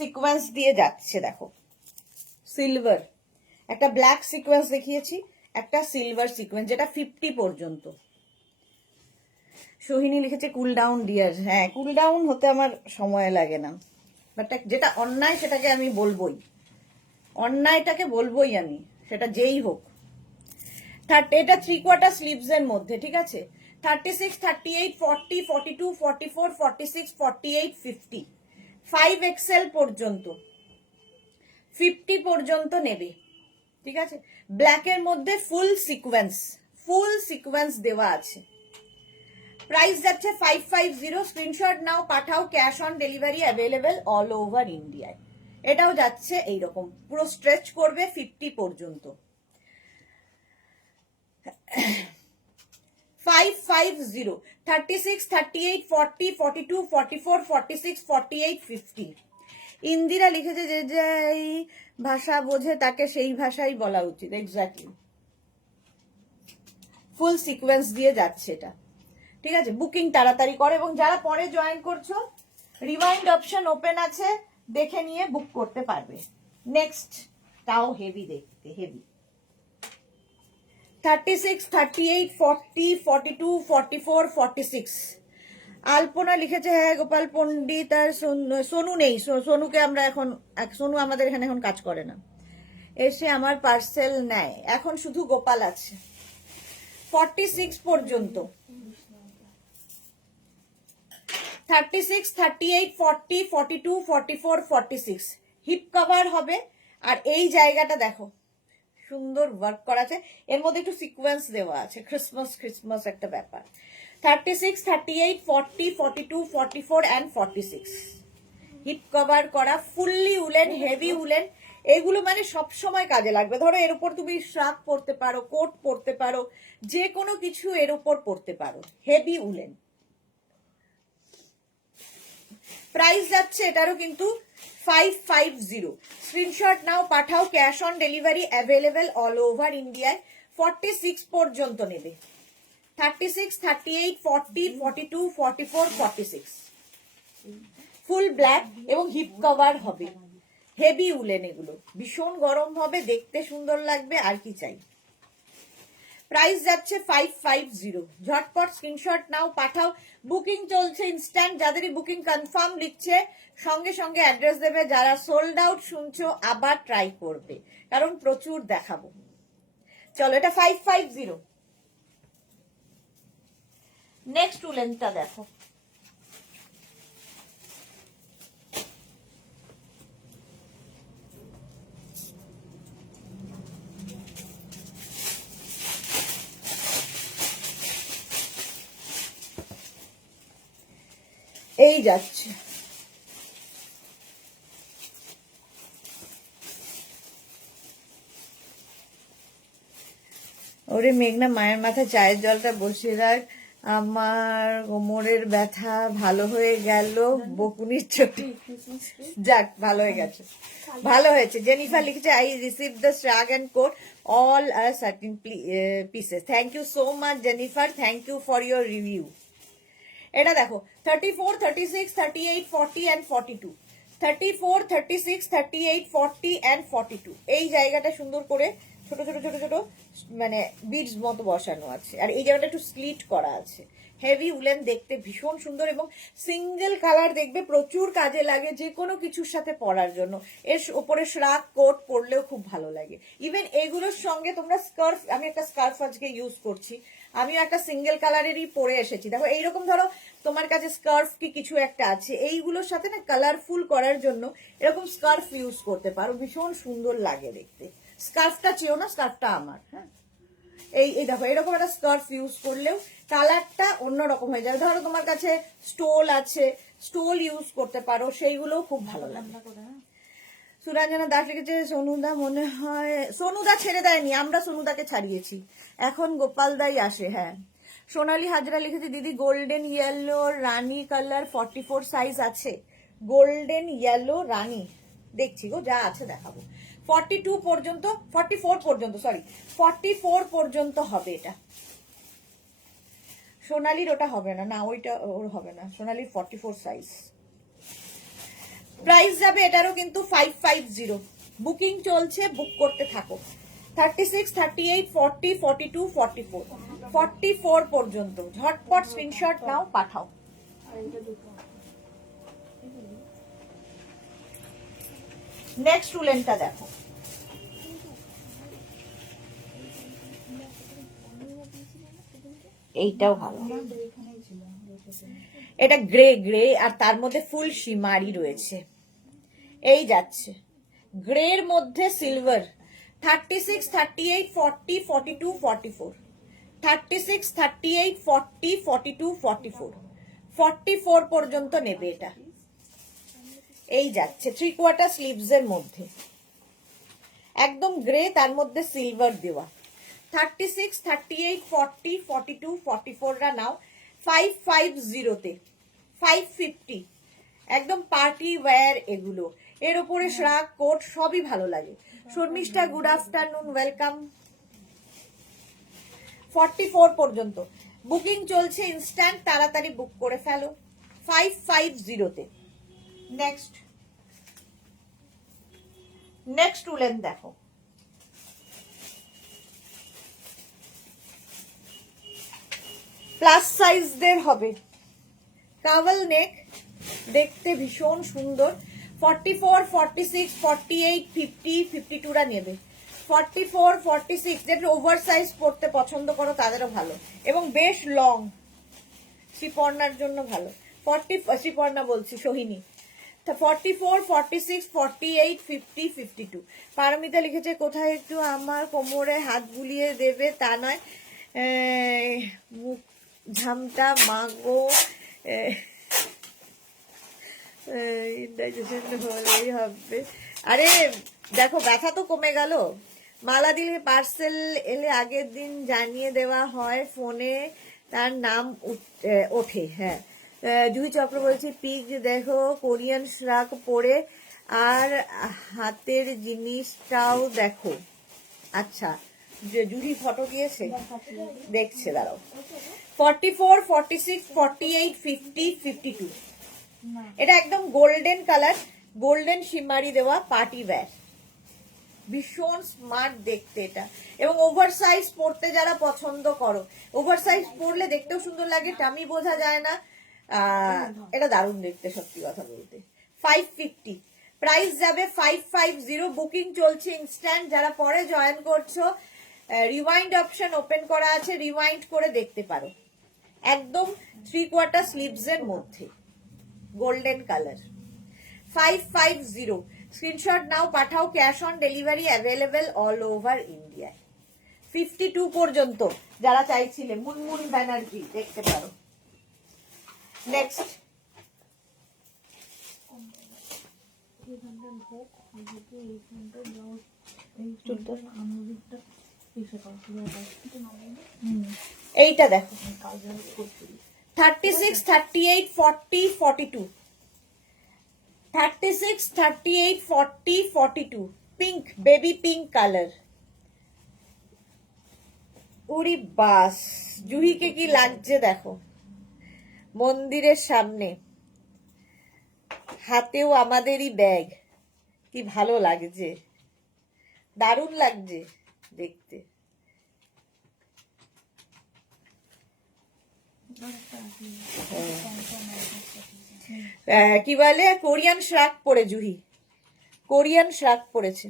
সিকোয়েন্স দিয়ে যাচ্ছে, দেখো সিলভার, একটা ব্ল্যাক সিকোয়েন্স দেখিয়েছি, একটা সিলভার সিকোয়েন্স, যেটা 50 পর্যন্ত। সোহিনী লিখেছে কুল ডাউন ডিয়ার। হ্যাঁ, কুল ডাউন হতে আমার সময় লাগে না, বাট যেটা অন্যায় সেটাকে আমি বলবোই, অন্যায়টাকে বলবোই আমি, সেটা যেই হোক। এটা 3/4 স্লিভস এর মধ্যে, ঠিক আছে। 36, 38, 40, 42, 44, 46, 48, 50 5XL পর্যন্ত, 50 পর্যন্ত নেবে, ঠিক আছে। ব্ল্যাকের মধ্যে ফুল সিকোয়েন্স দেওয়া আছে। প্রাইস যাচ্ছে 550। স্ক্রিনশট নাও, পাঠাও, cash on delivery available all over ইন্ডিয়ায়। এটাও যাচ্ছে এইরকম, পুরো স্ট্রেচ করবে 50 পর্যন্ত। 550, 36, 38, 40, 42, 44, 46, 48, 50 ইন্দিরা লিখেছে যে যেই ভাষা বোঝে তাকে সেই ভাষাই বলা উচিত। এক্স্যাক্টলি, ফুল সিকোয়েন্স দিয়ে যাচ্ছে এটা, ঠিক আছে। বুকিং তাড়াতাড়ি করো, এবং যারা পরে জয়েন করছো রিমাইন্ড অপশন ওপেন আছে, দেখে নিয়ে বুক করতে পারবে। নেক্সট তাও হেভি, দেখতে হেভি। 36, 38, 40, 42, 44, 46 আলপনা লিখেছে হ্যাঁ গোপাল পণ্ডিত আর সোনু নেই, সোনুকে আমরা এখন, সোনু আমাদের এখানে এখন কাজ করে না, এসে আমার পার্সেল নেয়, এখন শুধু গোপাল আছে। 46 পর্যন্ত, 36, 38, 40, 42, 44, 46 হিপ কভার হবে। আর এই জায়গাটা দেখো সুন্দর ওয়ার্ক করা আছে, এর মধ্যে একটু সিকোয়েন্স দেওয়া আছে, ক্রিসমাস একটা ব্যাপার। 36, 38, 40, 42, 44 and 46 হিপ কভার করা, ফুললি উলেন, হেভি উলেন। এগুলো মানে সব সময় কাজে লাগবে। ধরো এর উপর তুমি শার্ট পরতে পারো, কোট পরতে পারো, যে কোনো কিছু এর উপর পরতে পারো, হেভি উলেন। প্রাইস যাচ্ছে এটারও কিন্তু 550। স্ক্রিনশট নাও, পাঠাও, cash on delivery available all over ইন্ডিয়ায়। 46 পর্যন্ত নেবে। 36, 38, 40, 42, 44, 46 ফুল ব্ল্যাক এবং হিপ কভার হবে, হেভি উলেন। এগুলো ভীষণ গরম হবে, দেখতে সুন্দর লাগবে, আর কি চাই। প্রাইস যাচ্ছে 550। ঝটপট স্ক্রিনশট নাও, পাঠাও, বুকিং চলছে ইনস্ট্যান্ট। যাদেরই বুকিং কনফার্ম লিখছে সঙ্গে সঙ্গে অ্যাড্রেস দেবে। যারা সোল্ড আউট শুনছো আবার ট্রাই করবে, কারণ প্রচুর দেখাবো। চলো, এটা 550। নেক্সট উলেনটা দেখো, এই যাচ্ছে ওরে মেঘনা, মায়ের মাথায় চায়ের জলটা বসিয়ে রাখ, আমার কোমরের ব্যথা ভালো হয়ে গেল বকুনির চোটে। যাক, ভালো হয়ে গেছে, ভালো হয়েছে। জেনিফার লিখেছে I receive the shrug and coat all are certain pieces. Thank you so much Jennifer, thank you for your review. এটা দেখো 34, 36, 38, 40 and 42, 34, 36, 38, 40 and 42 এই জায়গাটা সুন্দর করে ছোট ছোট ছোট ছোট মানে বিডস মতো বসানো আছে, আর এই জায়গাটা একটু স্লিট করা আছে। হেভি উলেন, দেখতে ভীষণ সুন্দর এবং সিঙ্গেল কালার, দেখবে প্রচুর কাজে লাগে যে কোনো কিছুর সাথে পরার জন্য। এর উপরে শ্রাক কোট পরলেও খুব ভালো লাগে। ইভেন এগুলোর সঙ্গে তোমরা স্কার্ফ, আমি একটা স্কার্ফ আজকে ইউজ করছি, আমিও একটা সিঙ্গেল কালারেরই পরে এসেছি। দেখো এইরকম ধরো তোমার কাছে স্কার্ফ কি কিছু একটা আছে, এইগুলোর সাথে না কালারফুল করার জন্য এরকম স্কার্ফ ইউজ করতে পারো, ভীষণ সুন্দর লাগে দেখতে। স্কার্ফটা চেয়েও না, স্কার্ফটা আমার। হ্যাঁ, এই দেখো এরকম একটা স্কার্ফ ইউজ করলেও কালারটা অন্যরকম হয়ে যাবে। ধরো তোমার কাছে স্টোল আছে, স্টোল ইউজ করতে পারো, সেইগুলোও খুব ভালো লাগে। সুরঞ্জনা দাস লিখেছে সোনুদা, মনে হয় সোনুদা ছেড়ে দেয়নি, আমরা সোনুদাকে ছাড়িয়েছি, এখন গোপাল দাই আসে। হ্যাঁ, সোনালী হাজরা লিখেছে দিদি গোল্ডেন ইয়েলো রানী কালার 44 সাইজ আছে? গোল্ডেন ইয়েলো রানী দেখছি গো, যা আছে দেখাবো। 42 পর্যন্ত, 44 পর্যন্ত, সরি 44 পর্যন্ত হবে এটা। সোনালির ওটা হবে না, না ওইটা ওর হবে না, সোনালির 44 সাইজ। প্রাইস যাবে এটারও কিন্তু 550। বুকিং চলছে, বুক করতে থাকো। 36, 38, 40, 42, 44, 44 পর্যন্ত ঝটপট স্ক্রিনশট নাও, পাঠাও। নেক্সট উলেনটা দেখো, এইটাও ভালো, এটা গ্রে গ্রে আর তার মধ্যে ফুল শিমারি রয়েছে, এই যাচ্ছে গ্রের মধ্যে সিলভার। 36, 38, 40, 42, 44, 36, 38, 40, 42, 44, 44 পর্যন্ত নেবে এটা। এই যাচ্ছে 3/4 স্লিভস এর মধ্যে, একদম গ্রে, তার মধ্যে সিলভার দেওয়া। 36, 38, 40, 42, 44 রা নাও 550 তে, 550, একদম পার্টি ওয়্যার এগুলো। এর উপরে শ্রাক কোট সবই ভালো লাগে। Sharmistha good afternoon, welcome. 44 পর্যন্ত বুকিং চলছে, ইনস্ট্যান্ট তাড়াতাড়ি বুক করে ফেলো 550 তে। নেক্সট উলেন দেখো, প্লাস সাইজদের হবে, কাভাল নেক, দেখতে ভীষণ সুন্দর। 44, 46, 48, 50, 52 রা নেবে। 44, 46 যেটা ওভার সাইজ পড়তে পছন্দ করো তাদেরও ভালো, এবং বেশ লং, শ্রীপর্ণার জন্য ভালো। 40, শ্রীপর্ণা বলছি, সোহিনী। 44, 46, 48, 50, 52। পারমিতা লিখেছে কোথায় একটু আমার কোমরে হাত বুলিয়ে দেবে, তা নয় মুখ ঝামটা মাগো, ইন্ডাইজেশন হলেই হবে। আরে দেখো ব্যথা তো কমে গেল। মালা দিলে পার্সেল এলে আগের দিন জানিয়ে দেওয়া হয় ফোনে, তার নাম ওঠে। হ্যাঁ, জুহি চক্র বলছি পিক দেখো, কোরিয়ান শ্রাক পরে, আর হাতের জিনিসটাও দেখো। আচ্ছা, জুহি ফটো দিয়েছে, দেখছে, দাঁড়াও। 44, 46, 48, 50, 52, এটা একদম গোল্ডেন কালার, গোল্ডেন শিমারি দেওয়া পার্টি ওয়্যার, ভীষণ স্মার্ট দেখতে এটা। এবং ওভার সাইজ পরতে যারা পছন্দ করো, ওভার সাইজ পরলে দেখতেও সুন্দর লাগে, টামি বোঝা যায় না, এটা দারুণ দেখতে সত্যি কথা বলতে। 550 প্রাইস যাবে 550। বুকিং চলছে ইনস্ট্যান্ট, যারা পরে জয়েন করছো রিওয়াইন্ড অপশন ওপেন করা আছে, রিওয়াইন্ড করে দেখতে পারো। একদম 3/4 স্লিভস এর মধ্যে গোল্ডেন কালার, 550। স্ক্রিনশট নাও, পাঠাও, cash on delivery available all over India. 52 পর্যন্ত যারা চাইছিলে, মুনমুন ব্যানার্জি দেখতে পারো। নেক্সট এইটা দেখো, 36, 38, 40, 42, 36, 38, 40, 42, পিঙ্ক, বেবি পিঙ্ক কালার। উরি বাস, জুহিকে কি লাগছে দেখো, মন্দিরের সামনে, হাতেও আমাদেরই ব্যাগ, কি ভালো লাগছে, দারুণ লাগছে দেখতে। কি বলে, কোরিয়ান শ্রাক পরে জুহি, কোরিয়ান শ্রাক পরেছে।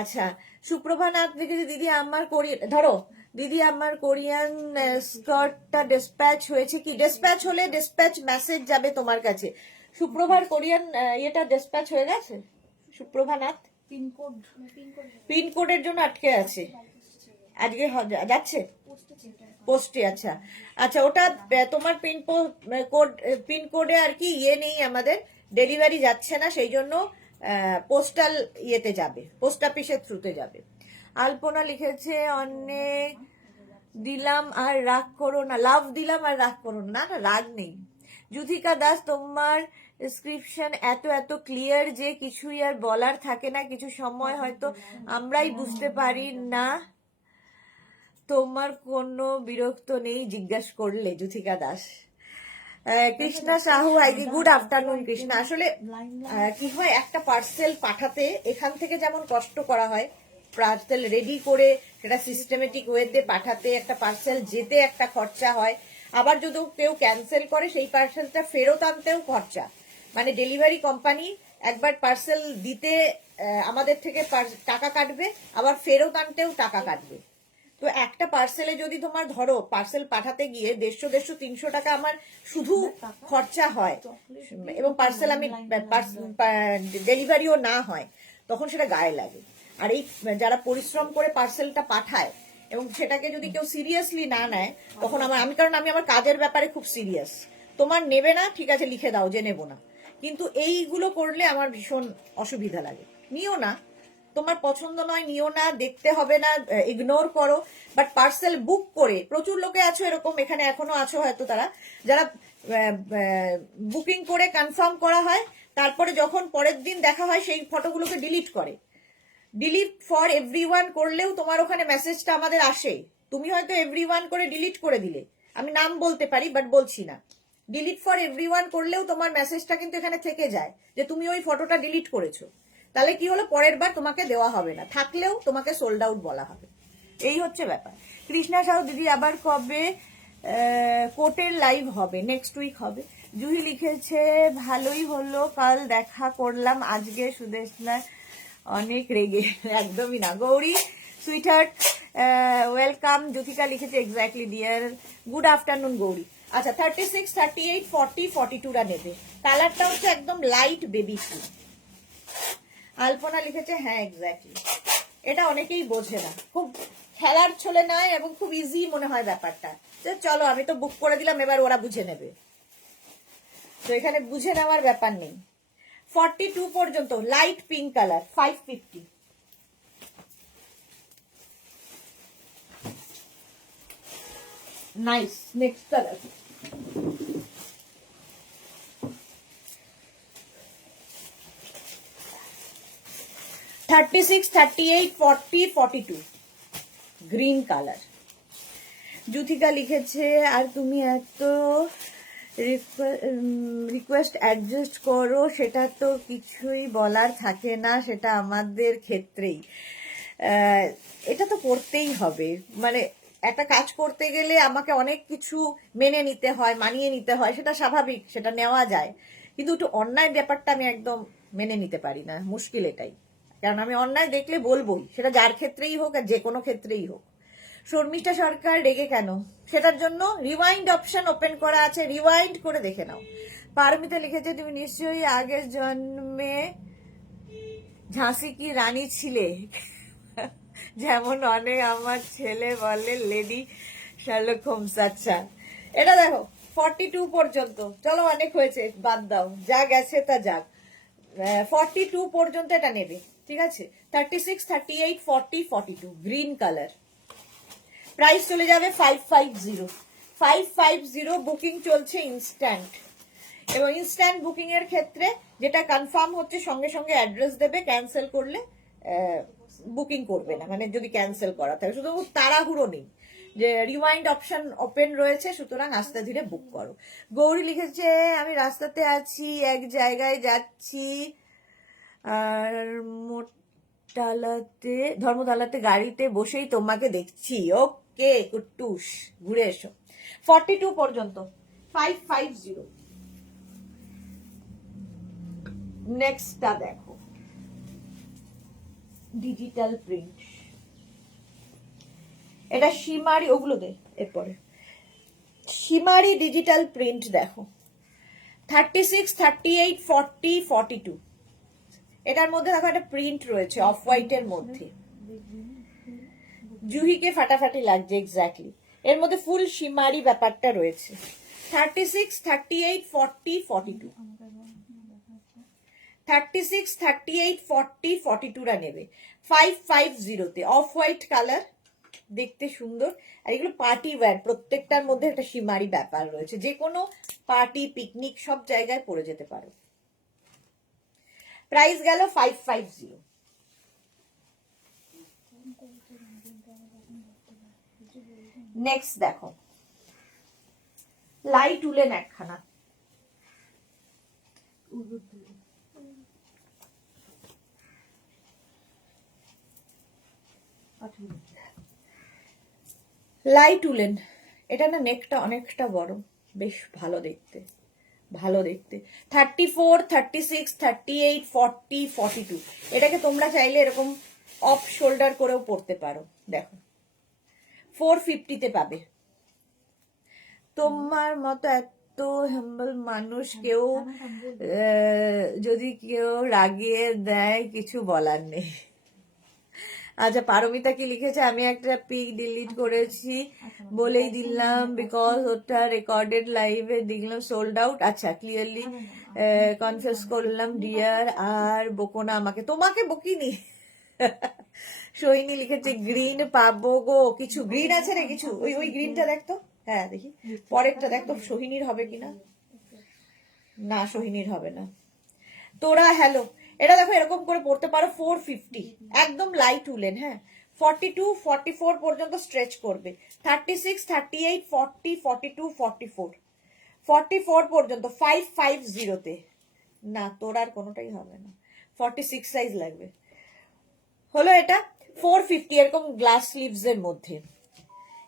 আচ্ছা, সুপ্রভা নাথ লিখেছে দিদি আমার কোরিয়ান, ধরো দিদি আমার কোরিয়ান স্কার্টটা ডিসপ্যাচ হয়েছে কি? ডিসপ্যাচ হলে ডিসপ্যাচ মেসেজ যাবে তোমার কাছে। সুপ্রভার কোরিয়ান এটা ডিসপ্যাচ হয়ে গেছে সুপ্রভা নাথ? পিনকোডের জন্য আটকে আছে, আজকে যাচ্ছে পোস্টে। আচ্ছা আচ্ছা, ওটা তোমার পিনকোডে আর কি ইয়ে নেই, আমাদের ডেলিভারি যাচ্ছে না, সেই জন্য পোস্টাল ইয়েতে যাবে, পোস্ট অফিসের থ্রুতে যাবে। আলপনা লিখেছে অনেক দিলাম আর রাগ করো না, লাভ দিলাম আর রাগ করো না। না না, রাগ নেই। যুথিকা দাস, তোমার ডেসক্রিপশন এত এত ক্লিয়ার যে কিছুই আর বলার থাকে না, কিছু সময় হয়তো আমরাই বুঝতে পারি না। তোমার কোনো বিরক্ত নেই জিজ্ঞাসা করলে? Juthika Das. Krishna Sahu, ID good afternoon Krishna. আসলে কি হয়, একটা পার্সেল পাঠাতে এখান থেকে যেমন কষ্ট করা হয়, পার্সেল রেডি করে সেটা সিস্টেমেটিক ওয়েতে পাঠাতে, একটা পার্সেল যেতে একটা খরচা হয়, আবার যদি কেউ ক্যান্সেল করে সেই পার্সেলটা ফেরত আনতেও খরচা, মানে ডেলিভারি কোম্পানি একবার পার্সেল দিতে আমাদের থেকে টাকা কাটবে, আবার ফেরত আনতেও টাকা কাটবে। তো একটা পার্সেলে যদি তোমার ধরো পার্সেল পাঠাতে গিয়ে 150-300 টাকা আমার শুধু খরচা হয়, এবং পার্সেল আমি ডেলিভারিও না হয়, তখন সেটা গায়ে লাগে। আর এই যারা পরিশ্রম করে পার্সেলটা পাঠায় এবং সেটাকে যদি কেউ সিরিয়াসলি না নেয়, তখন কারণ আমি আমার কাজের ব্যাপারে খুব সিরিয়াস। তোমার নেবে না, ঠিক আছে লিখে দাও যে নেবো না, কিন্তু এইগুলো করলে আমার ভীষণ অসুবিধা লাগে। নিও না, তোমার পছন্দ নয় নিও না, দেখতে হবে না, ইগনোর করো। বাট পার্সেল বুক করে, প্রচুর লোকে আছো এরকম, এখানে এখনো আছো হয়তো, তারা যারা বুকিং করে কনফার্ম করা হয়, তারপরে যখন পরের দিন দেখা হয় সেই ফটোগুলোকে ডিলিট করে। ডিলিট ফর এভরিওয়ান করলেও তোমার ওখানে মেসেজটা আমাদের আসে, তুমি হয়তো এভরিওয়ান করে ডিলিট করে দিলে, আমি নাম বলতে পারি বাট বলছি না। ডিলিট ফর এভরিওয়ান করলেও তোমার মেসেজটা কিন্তু এখানে থেকে যায় যে তুমি ওই ফটোটা ডিলিট করেছো। তাহলে কি হলো, পরের বার তোমাকে দেওয়া হবে না, থাকলেও তোমাকে সোল্ড আউট বলা হবে। এই হচ্ছে ব্যাপার। কৃষ্ণা সাহু, দিদি আবার কবে কোর্টের লাইভ হবে? নেক্সট উইক হবে। জুহি লিখেছে ভালোই হলো, কাল দেখা করলাম, আজকে সুদেশনা অনেক রেগে। একদমই না গৌরী সুইটহার্ট, ওয়েলকাম। জ্যোতিকা লিখেছে exactly dear, good afternoon Gauri. আচ্ছা, 36, 38, 40, 42টা নেবে। কালারটা হচ্ছে একদম লাইট বেবি ফুল। আলপনা লিখেছে হ্যাঁ এক্স্যাক্টলি, এটা অনেকেই বোঝে না, খুব খেলার ছলে নয় এবং খুব ইজি মনে হয় ব্যাপারটা, যে চলো আমি তো বুক করে দিলাম, এবার ওরা বুঝে নেবে। তো এখানে বুঝে নেওয়ার ব্যাপার নেই। 42 পর্যন্ত light pink colour, 550। Nice, next colour. $36, $38, $40, $42 green colour. Juthika লিখেছে আর তুমি এত রিকোয়েস্ট অ্যাডজাস্ট করো, সেটা তো কিছুই বলার থাকে না, সেটা আমাদের ক্ষেত্রেই, এটা তো করতেই হবে। মানে একটা কাজ করতে গেলে আমাকে অনেক কিছু মেনে নিতে হয়, মানিয়ে নিতে হয়, সেটা স্বাভাবিক, সেটা নেওয়া যায়, কিন্তু একটু অন্যায় ব্যাপারটা আমি একদম মেনে নিতে পারি না, মুশকিল এটাই। কারণ আমি অন্যায় দেখলে বলবোই, সেটা যার ক্ষেত্রেই হোক আর যে কোনো ক্ষেত্রেই হোক। শর্মিষ্ঠা সরকার রেগে কেন? সেটার জন্য রিওয়াইন্ড অপশন ওপেন করা আছে, রিওয়াইন্ড করে দেখে নাও। পারমিতা লিখেছে তুমি নিশ্চয়ই আগের জন্মে ঝাঁসি কি রানী ছিলে, যেমন অনেক আমার ছেলে বলে লেডি শার্লক হোমস। আচ্ছা, এটা দেখো 42 পর্যন্ত, চলো অনেক হয়েছে, বাদ দাও, যা গেছে তা যাক। 42 পর্যন্ত এটা নেবে, ঠিক আছে। 36, 38, 40, 42 গ্রিন কালার। প্রাইস চলে যাবে 550। 550 বুকিং চলছে ইনস্ট্যান্ট, এবং ইনস্ট্যান্ট বুকিং এর ক্ষেত্রে যেটা কনফার্ম হচ্ছে সঙ্গে সঙ্গে অ্যাড্রেস দেবে, ক্যান্সেল করলে বুকিং করবে না, মানে যদি ক্যান্সেল করা থাকে। শুধু তাড়াহুড়ো নেই, যে রিমাইন্ড অপশন ওপেন রয়েছে, সুতরাং আস্তে ধীরে বুক করো। গৌরী লিখেছে আমি রাস্তাতে আছি, এক জায়গায় যাচ্ছি, আর ধর্মতলাতে গাড়িতে বসেই তোমাকে দেখছি। ওকে কুট্টুস, ঘুরে এসো। 42 পর্যন্ত 550। নেক্সটটা দেখো, ডিজিটাল প্রিন্ট। এটা সীমারি, ওগুলো দে এরপরে। সীমারি ডিজিটাল প্রিন্ট দেখো, 36, 38, 40, 42। এটার মধ্যে দেখো একটা প্রিন্ট রয়েছে অফ হোয়াইটের মধ্যে, জুহিকে ফাটাফাটি লাগছে এক্স্যাক্টলি। এর মধ্যে ফুল সীমারি ব্যাপারটা রয়েছে। 36, 38, 40, 42। 36, 38, 40, 42 রা নেবে 550-তে। অফ হোয়াইট কালার, দেখতে সুন্দর। আর এগুলো পার্টি ওয়্যার, প্রত্যেকটার মধ্যে একটা সীমারি ব্যাপার রয়েছে, যে কোনো পার্টি পিকনিক সব জায়গায় পরে যেতে পারো। প্রাইস গেল 550। নেক্সট দেখো, লাইট উলেন একখানা, লাইট উলেন। এটা না নেকটা অনেকটা বড়, বেশ ভালো দেখতে, ভালো দেখতে। 34, 36, 38, 40, 42। এটাকে তোমরা চাইলে এরকম অফ শোল্ডার করেও পরতে পারো। দেখো 450-তে পাবে। তোমার মতো এত হাম্বল মানুষ কেউ যদি কেউ রাগিয়ে দেয়, কিছু বলার নেই। আচ্ছা, পারমিতা কি লিখেছে, আমি একটা পিক ডিলিট করেছি বলেই দিলাম, বিকজ ওটা রেকর্ডেড লাইভে দেখলাম সোল্ড আউট। আচ্ছা, ক্লিয়ারলি কনফিউজ করলাম ডিয়ার, আর বকো না আমাকে। তোমাকে বকিনি। সোহিনী লিখেছে গ্রিন পাবো গো, কিছু গ্রিন আছে না কিছু, ওই গ্রিনটা দেখতো। হ্যাঁ দেখি পরেরটা দেখতো, সোহিনীর হবে কিনা। না, সোহিনীর হবে না। তোরা হ্যালো, এটা দেখো এরকম করে পড়তে পারো। 450, একদম লাইট উলেন। হ্যাঁ, 42, 44 পর্যন্ত স্ট্রেচ করবে। 36, 38, 40, 42, 44, 44 পর্যন্ত 550-তে। না, তোর আর কোনোটাই হবে না, 46 সাইজ লাগবে। হলো এটা 450, এরকম গ্লাস স্লিভস এর মধ্যে।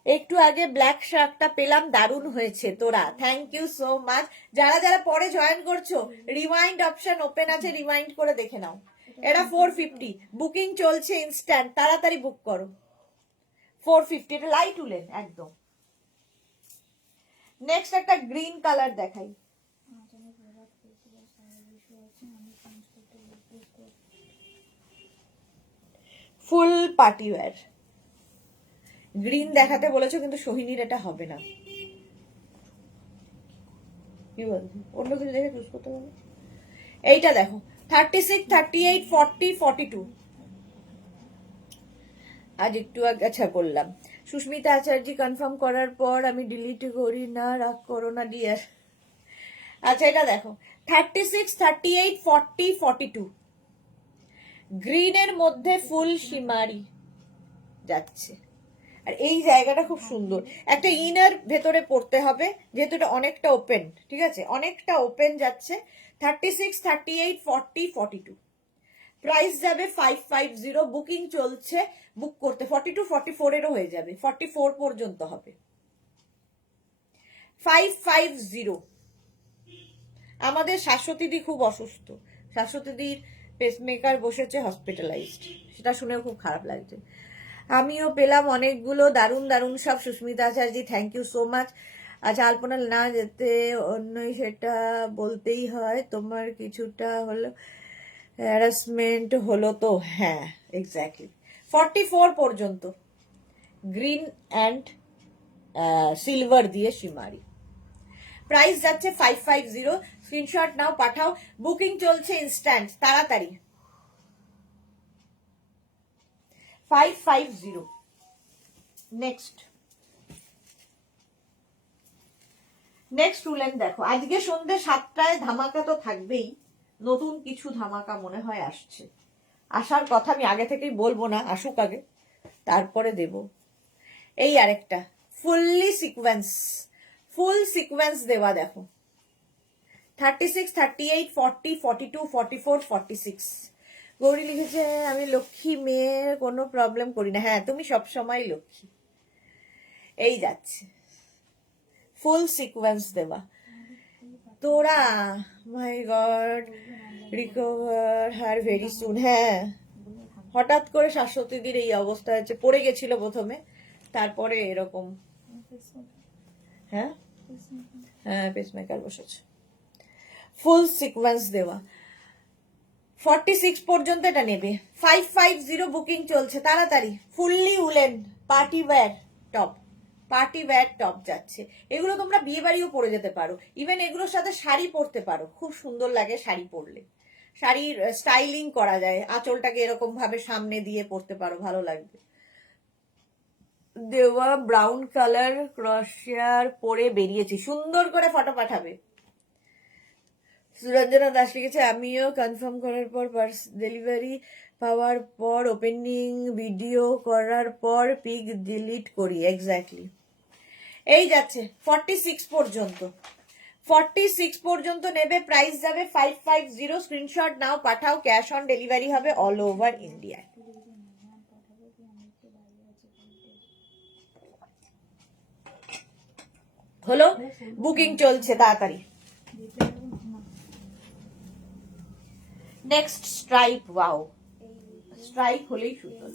একটু আগে ব্ল্যাক শার্টটা পেলাম, দারুণ হয়েছে তোরা, থ্যাংক ইউ সো মাচ। যারা যারা পরে জয়েন করছো, রিমাইন্ড অপশন ওপেন আছে, রিমাইন্ড করে দেখে নাও। এটা 450, বুকিং চলছে ইনস্ট্যান্ট, তাড়াতাড়ি বুক করো। 450, এটা লাইট উলেন একদম। নেক্সট একটা গ্রিন কালার দেখাই। ফুল পার্টি ওয়্যার, গ্রিন দেখাতে বলেছো, কিন্তু সোহিনীর এটা হবে না। কি বলছি, অন্য কিছু দেখে চুজ করতে পারো। এইটা দেখো 36, 38, 40, 42। আজ একটু আগে আচ্ছা বললাম, সুস্মিতা আচার্য কনফার্ম করার পর আমি ডিলিট করি না, রাগ করো না ডিয়ার। আচ্ছা, এটা দেখো 36, 38, 40, 42। গ্রিনের মধ্যে ফুল সীমারি যাচ্ছে, আর এই জায়গাটা খুব সুন্দর। একটা ইনার ভেতরে পড়তে হবে, যেহেতু এটা অনেকটা ওপেন, ঠিক আছে, অনেকটা ওপেন যাচ্ছে। 36, 38, 40, 42। প্রাইস যাবে 550, বুকিং চলছে, বুক করতে। 42, 44 এরও হয়ে যাবে, 44 পর্যন্ত হবে। 550। আমাদের শাশ্বতীদি খুব অসুস্থ, শাশ্বতীদির পেসমেকার বসেছে, হসপিটালাইজড। সেটা শুনেও খুব খারাপ লাগছে। আমিও পেলাম অনেকগুলো, দারুণ দারুণ সব। সুস্মিতা আচার্য, থ্যাংক ইউ সো মাচ। আচ্ছা, আলপনা না যেতে অন্যই সেটা বলতেই হয়, তোমার কিছুটা হলো হ্যারাসমেন্ট হলো তো। হ্যাঁ এক্স্যাক্টলি। 44 পর্যন্ত গ্রিন অ্যান্ড সিলভার দিয়ে সীমারি। প্রাইস যাচ্ছে 550, স্ক্রিনশট নাও, পাঠাও, বুকিং চলছে ইনস্ট্যান্ট, তাড়াতাড়ি। 550। নেক্সট উলেন দেখো, আজকে সন্ধ্যে 7টায় ধামাকা তো থাকবেই, নতুন কিছু ধামাকা মনে হয় আসছে। আসার কথা, আমি আগে থেকেই বলবো না, আসুক আগে, তারপরে দেব। এই আরেকটা ফুললি সিকোয়েন্স, ফুল সিকোয়েন্স দেওয়া দেখো। 36, 38, 40, 42, 44, 46। গৌরী লিখেছে আমি লক্ষ্মী মেয়ে, কোনো প্রবলেম করি না। হ্যাঁ, তুমি সবসময় লক্ষ্মী। এই যাচ্ছে ফুল সিকোয়েন্স দেওয়া। তোরা my god recover her very soon. হ্যাঁ, হঠাৎ করে শাশ্বতীদির এই অবস্থা হয়েছে, পড়ে গেছিল প্রথমে, তারপরে এরকম। হ্যাঁ হ্যাঁ, পেসমেকার বসেছে। ফুল সিকোয়েন্স দেওয়া। 46 পর্যন্ত এটা নেবে। 550 বুকিং চলছে, তাড়াতাড়ি। Fully woollen party wear top, party wear top যাচ্ছে। এগুলো তোমরা বিয়ে বাড়িও পরে যেতে পারো, ইভেন এগুলোর সাথে শাড়ি পরতে পারো, খুব সুন্দর লাগে শাড়ি পরলে। শাড়ির স্টাইলিং করা যায়, আঁচলটাকে এরকম ভাবে সামনে দিয়ে পরতে পারো, ভালো লাগবে। দেওয়া ব্রাউন কালার ক্রশিয়ার পরে বেরিয়েছি, সুন্দর করে ফটো পাঠাবে। সুরঞ্জনা দাস লিখেছে আমিও কনফার্ম করার পর ডেলিভারি পাওয়ার পর ওপেনিং ভিডিও করার পর পিক ডিলিট করি। এক্স্যাক্টলি। এই যাচ্ছে 46 পর্যন্ত, 46 পর্যন্ত নেবে। প্রাইস যাবে 550। স্ক্রিনশট নাও, পাঠাও, ক্যাশ অন ডেলিভারি হবে অল ওভার ইন্ডিয়ায়। হলো, বুকিং চলছে, তাড়াতাড়ি। Next stripe. ওয়াও, স্ট্রাইপ হলেই সুন্দর।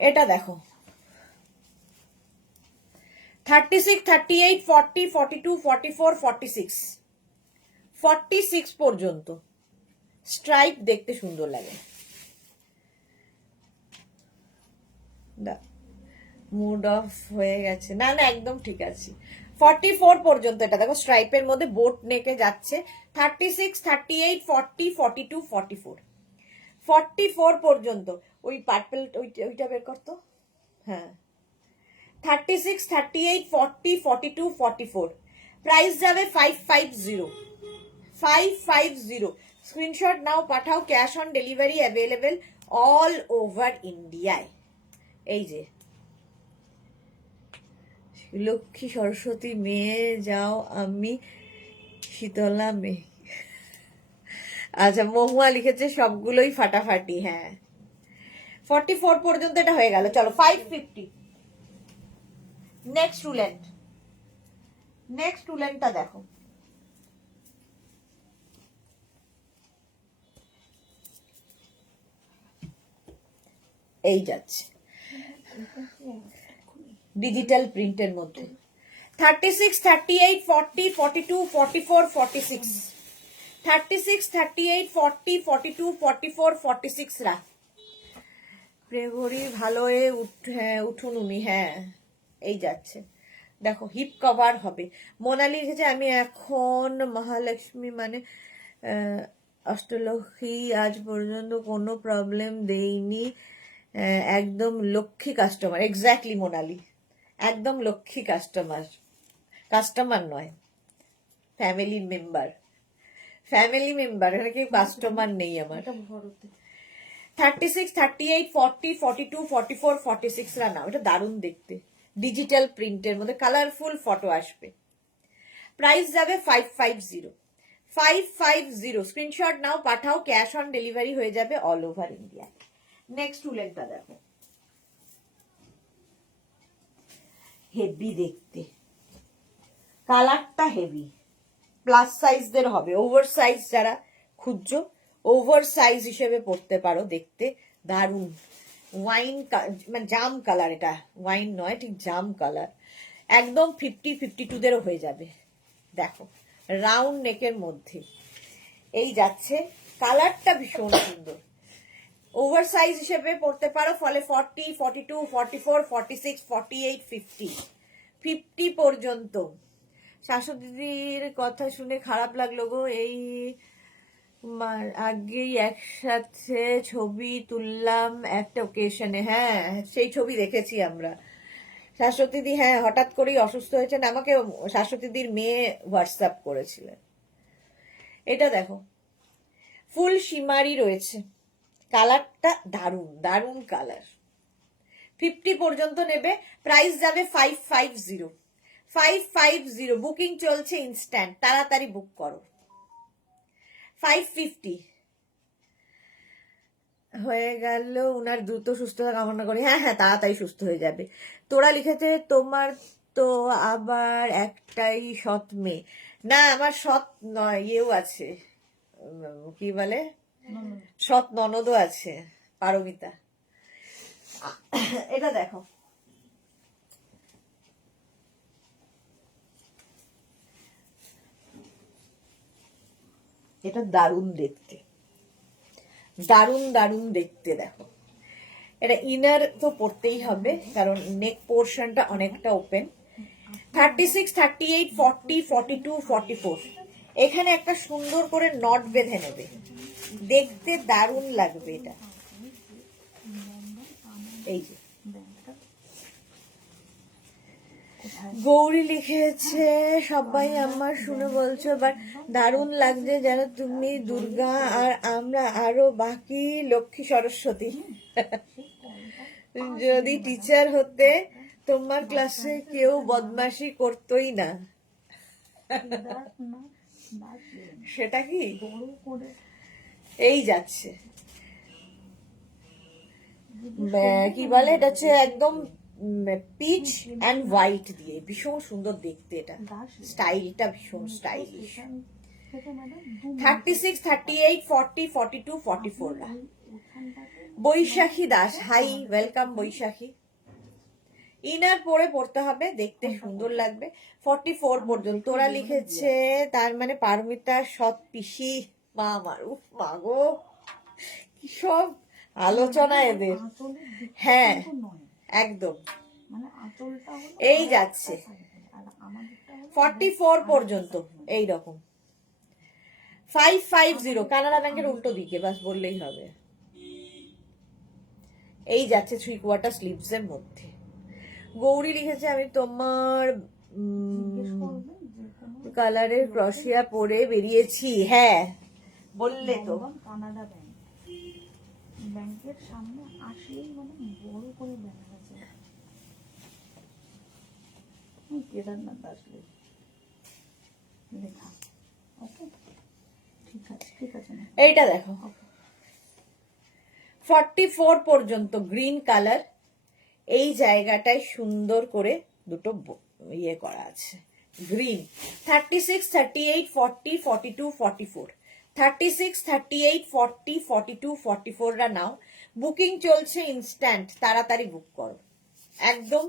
এটা দেখো 36, 38, 40, 42, 44, 46, 46 পর্যন্ত স্ট্রাইপ দেখতে সুন্দর লাগে। মুড অফ হয়ে গেছে, না না একদম ঠিক আছে। 44 পর্যন্ত এটা দেখো, স্ট্রাইপের মধ্যে বোট নেকে যাচ্ছে। 36, 38, 40, 42, 44, 44 পর্যন্ত। ওই পার্পল ওইটা বের করতো। হ্যাঁ, 36, 38, 40, 42, 44। প্রাইস যাবে 550, 550। স্ক্রিনশট নাও, পাঠাও, cash on delivery available all over ইন্ডিয়ায়। এই যে লক্ষ্মী সরস্বতী মেয়ে যাও, আমি শীতলা মেয়ে। আচ্ছা, মহুয়া লিখেছে সবগুলোই ফাটাফাটি। হ্যাঁ, 44 পর্যন্ত এটা হয়ে গেল। চলো 550। নেক্সট উলেন্ট, নেক্সট উলেন্টটা দেখো। এই যাচ্ছে ডিজিটাল প্রিন্টের মধ্যে। 36, 38, 40, 42, 44, 46, 36, 38, 40, 42, 44, 46 রা প্রেগরি ভালো উঠুন উনি। হ্যাঁ, এই যাচ্ছে দেখো, হিপ কভার হবে। মোনালি লিখেছে আমি এখন মহালক্ষ্মী মানে অষ্টলক্ষ্মী, আজ পর্যন্ত কোনো প্রবলেম দেইনি, একদম লক্ষ্মী কাস্টমার। এক্স্যাক্টলি মোনালি, একদম লক্ষ্মী কাস্টমার, কাস্টমার নয়, ফ্যামিলি মেম্বার, ফ্যামিলি মেম্বার, এখানে কেউ কাস্টমার নেই আমার। 36, 38, 40, 42, 44, 46 রা নাও। এটা দারুণ দেখতে, ডিজিটাল প্রিন্টের মধ্যে কালারফুল ফটো আসবে। প্রাইস যাবে 550, 550। স্ক্রিনশট নাও, পাঠাও, ক্যাশ অন ডেলিভারি হয়ে যাবে অল ওভার ইন্ডিয়া। নেক্সট উলেনটা দেখো, হেভি দেখতে, কালারটা হেভি, প্লাস সাইজদের হবে। ওভার সাইজ যারা খুঁজছো, ওভার সাইজ হিসেবে পড়তে পারো, দেখতে দারুণ। ওয়াইন মানে জাম কালার, এটা ওয়াইন নয়, ঠিক জাম কালার, একদম 50, 52দেরও হয়ে যাবে। দেখো রাউন্ড নেকের মধ্যে এই যাচ্ছে, কালারটা ভীষণ সুন্দর। ওভার সাইজ হিসেবে পড়তে পারো, ফলে 40, 42, 44, 46, 48, 50, 50 পর্যন্ত। শাশুড়ির কথা শুনে খারাপ লাগলো গো, এই আগেই একসাথে ছবি তুললাম একটা ওকেশনে। হ্যাঁ, সেই ছবি দেখেছি আমরা। শাশ্বতীদি হ্যাঁ হঠাৎ করেই অসুস্থ হয়েছেন, আমাকে শাশ্বতীদির মেয়ে হোয়াটসঅ্যাপ করেছিলেন। এটা দেখো ফুল শিমারি রয়েছে, কালারটা দারুন দারুন কালার। 50 পর্যন্ত নেবে, প্রাইস যাবে 550। 550 বুকিং চলছে ইনস্ট্যান্ট, তাড়াতাড়ি বুক করো। 550 হয়ে গেল। উনার দ্রুত সুস্থতা কামনা করি। হ্যাঁ হ্যাঁ, তাড়াতাড়ি সুস্থ হয়ে যাবে। তোরা লিখেছে তোমার তো আবার একটাই সৎ মেয়ে। না, আমার সৎ নয়, ইয়েও আছে, কি বলে, সৎ ননদও আছে, পারমিতা। এটা দেখো, এটা দারুণ দেখতে, দারুণ দারুণ দেখতে। দেখো, এটা ইনার তো পড়তেই হবে কারণ নেক পোর্শনটা অনেকটা ওপেন। 36, 38, 40, 42, 44 এখানে একটা সুন্দর করে নট বেঁধে নেবে, দেখতে দারুণ লাগবে এটা। এই যে গৌরী লিখেছে, সবাই আমার শুনে বলছো বাট দারুণ লাগছে যেন তুমি দুর্গা আর আমরা আরো বাকি লক্ষ্মী সরস্বতী। যদি টিচার হতে তোমার ক্লাসে কেউ বদমাশি করতোই না। সেটা কি এই যাচ্ছে, কি বলে, এটা হচ্ছে একদম পিচ অ্যান্ড হোয়াইট দিয়ে ভীষণ সুন্দর দেখতে। এটা স্টাইলটা ভীষণ স্টাইলিশ। 36, 38, 40, 42, 44 বৈশাখী দাস, হাই ওয়েলকাম বৈশাখী। ইনার পরে পড়তে হবে, দেখতে সুন্দর লাগবে। 44 পর্যন্ত তোরা লিখেছে, তার মানে পারমিতার সৎ পিসি। মা আমার, উফ মা গো, কি সব আলোচনা এদের। হ্যাঁ একদম, এই যাচ্ছে 44 পর্যন্ত এই রকম। 550 কানাডা ব্যাংকের উল্টো দিকে, বাস বললেই হবে। এই যাচ্ছে 3/4 স্লিভস এর মধ্যে। গৌরী লিখেছে, আমি তোমার কালারের ক্রসিয়া পরে বেরিয়েছি। হ্যাঁ বললে তো, কানাডা ব্যাংকের সামনে আসলেই মানে বড় করে ব্যানার আছে, কেদারনাথ আসলে লেখা। ওকে, ঠিক আছে ঠিক আছে। এইটা দেখো 44 পর্যন্ত গ্রিন কালার, এই জায়গাটায় সুন্দর করে দুটো ইয়ে করা আছে গ্রিন। 36, 38, 40, 42, 44 36, 38, 40, 42, 44 রা নাও, বুকিং চলছে ইনস্ট্যান্ট, তাড়াতাড়ি বুক করো। একদম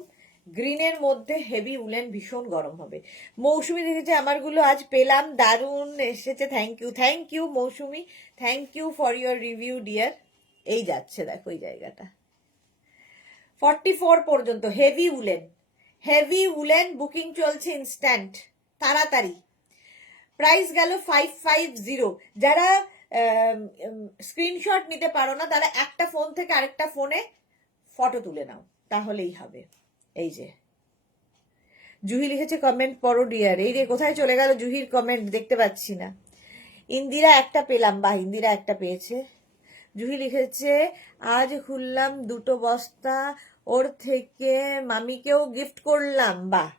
গ্রিনের মধ্যে হেভি উলেন, ভীষণ গরম হবে। মৌসুমি দেখেছে আমারগুলো আজ পেলাম, দারুণ এসেছে, thank you Mousumi, thank you for your review dear. এই যাচ্ছে দেখো এই জায়গাটা 44 পর্যন্ত হেভি উলেন বুকিং চলছে ইনস্ট্যান্ট, তাড়াতাড়ি। প্রাইস গেল 550। যারা স্ক্রিনশট নিতে পারো না তারা একটা ফোন থেকে আরেকটা ফোনে ফটো তুলে নাও, তাহলেই হবে। এই যে জুহি লিখেছে, কমেন্ট পড়ো ডিয়ার। এই রে, কোথায় চলে গেল জুহির কমেন্ট, দেখতে পাচ্ছি না। ইন্দিরা একটা পেলাম, বা ইন্দিরা একটা পেয়েছে। জুহি লিখেছে, আজ খুললাম 2টো বস্তা, ওর থেকে মামিকেও গিফট করলাম। বাহ,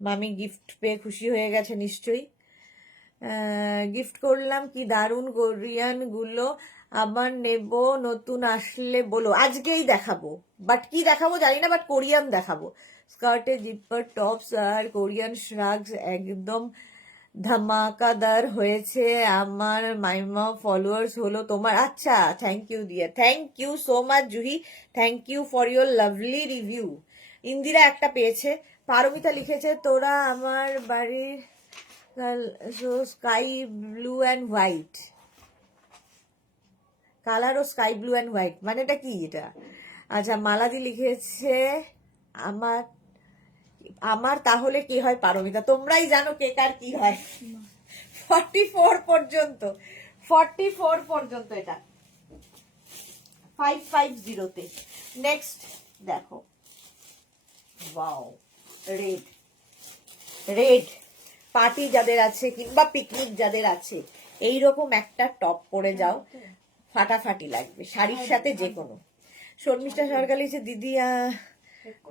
মামি গিফট পেয়ে খুশি হয়ে গেছে নিশ্চয়ই। গিফট করলাম, কি দারুণ কোরিয়ান গুলো, আবার নেব, নতুন আসলে বলো। আজকেই দেখাবো, বাট কি দেখাবো জানি না, বাট কোরিয়ান দেখাবো। স্কার্টে জিপার টপস আর কোরিয়ান শ্রাগস একদম ধামাকাদার হয়েছে। আমার মাইমা ফলোয়ার্স হলো তোমার। আচ্ছা, thank you dear, thank you so much Juhi, thank you for your lovely review. Indira একটা পেয়েছে। পারমিতা লিখেছে, তোরা আমার বাড়ির sky blue and white colour, ও স্কাই ব্লু অ্যান্ড হোয়াইট মানে এটা কি এটা? আচ্ছা, মালাদি লিখেছে, আমার তাহলে কি হয় পারমিতা, তোমরাই জানো কে কার কি হয়। 44 পর্যন্ত এটা 550-তে। নেক্সট দেখো, ওয়াও, রেড পার্টি যাদের আছে কিংবা পিকনিক যাদের আছে, এইরকম একটা টপ পরে যাও, ফাটাফাটি লাগবে শাড়ির সাথে যে কোনো। শর্মিষ্ঠা সরকার লিখেছে দিদি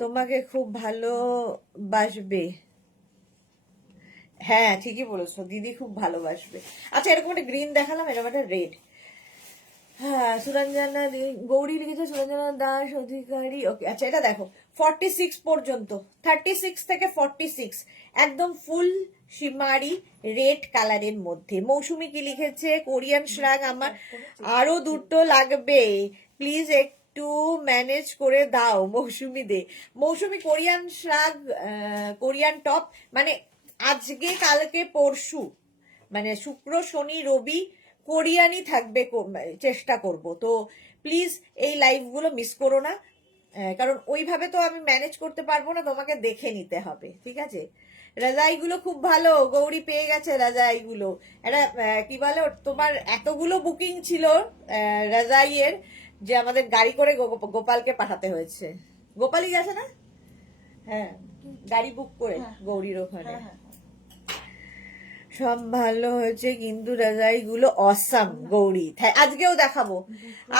তোমাকে খুব ভালোবাসবে। হ্যাঁ ঠিকই বলেছো, দিদি খুব ভালোবাসবে। আচ্ছা এরকম একটা গ্রিন দেখালাম, এরকম একটা রেড। হ্যাঁ সুরঞ্জনা গৌরী লিখেছে সুরঞ্জনা দাস অধিকারী। ওকে আচ্ছা এটা দেখো 46 পর্যন্ত, 36 থেকে 46 একদম ফুল শিমারি রেড কালারের মধ্যে। মৌসুমি কি লিখেছে কোরিয়ান শ্রাগ আমার আরো দুটো লাগবে প্লিজ একটু ম্যানেজ করে দাও মৌসুমি দে। মৌসুমি কোরিয়ান শ্রাগ কোরিয়ান টপ মানে আজকে কালকে পরশু মানে শুক্র শনি রবি কোরিয়ানই থাকবে, চেষ্টা করব। তো প্লিজ এই লাইভগুলো মিস করো না, কারণ ওইভাবে তো আমি ম্যানেজ করতে পারবো না, তোমাকে দেখে নিতে হবে, ঠিক আছে। রাজাইগুলো খুব ভালো, গৌরী পেয়ে গেছে রাজাইগুলো। এটা কি বলে তোমার এতগুলো বুকিং ছিল রাজাইয়ের যে আমাদের গাড়ি করে গোপালকে পাঠাতে হয়েছে। গোপালই গেছে না? হ্যাঁ গাড়ি বুক করে গৌরীর ওখানে। সব ভালো হয়েছে কিন্তু রাজাই গুলো অসাম গৌরী। আজকেও দেখাবো,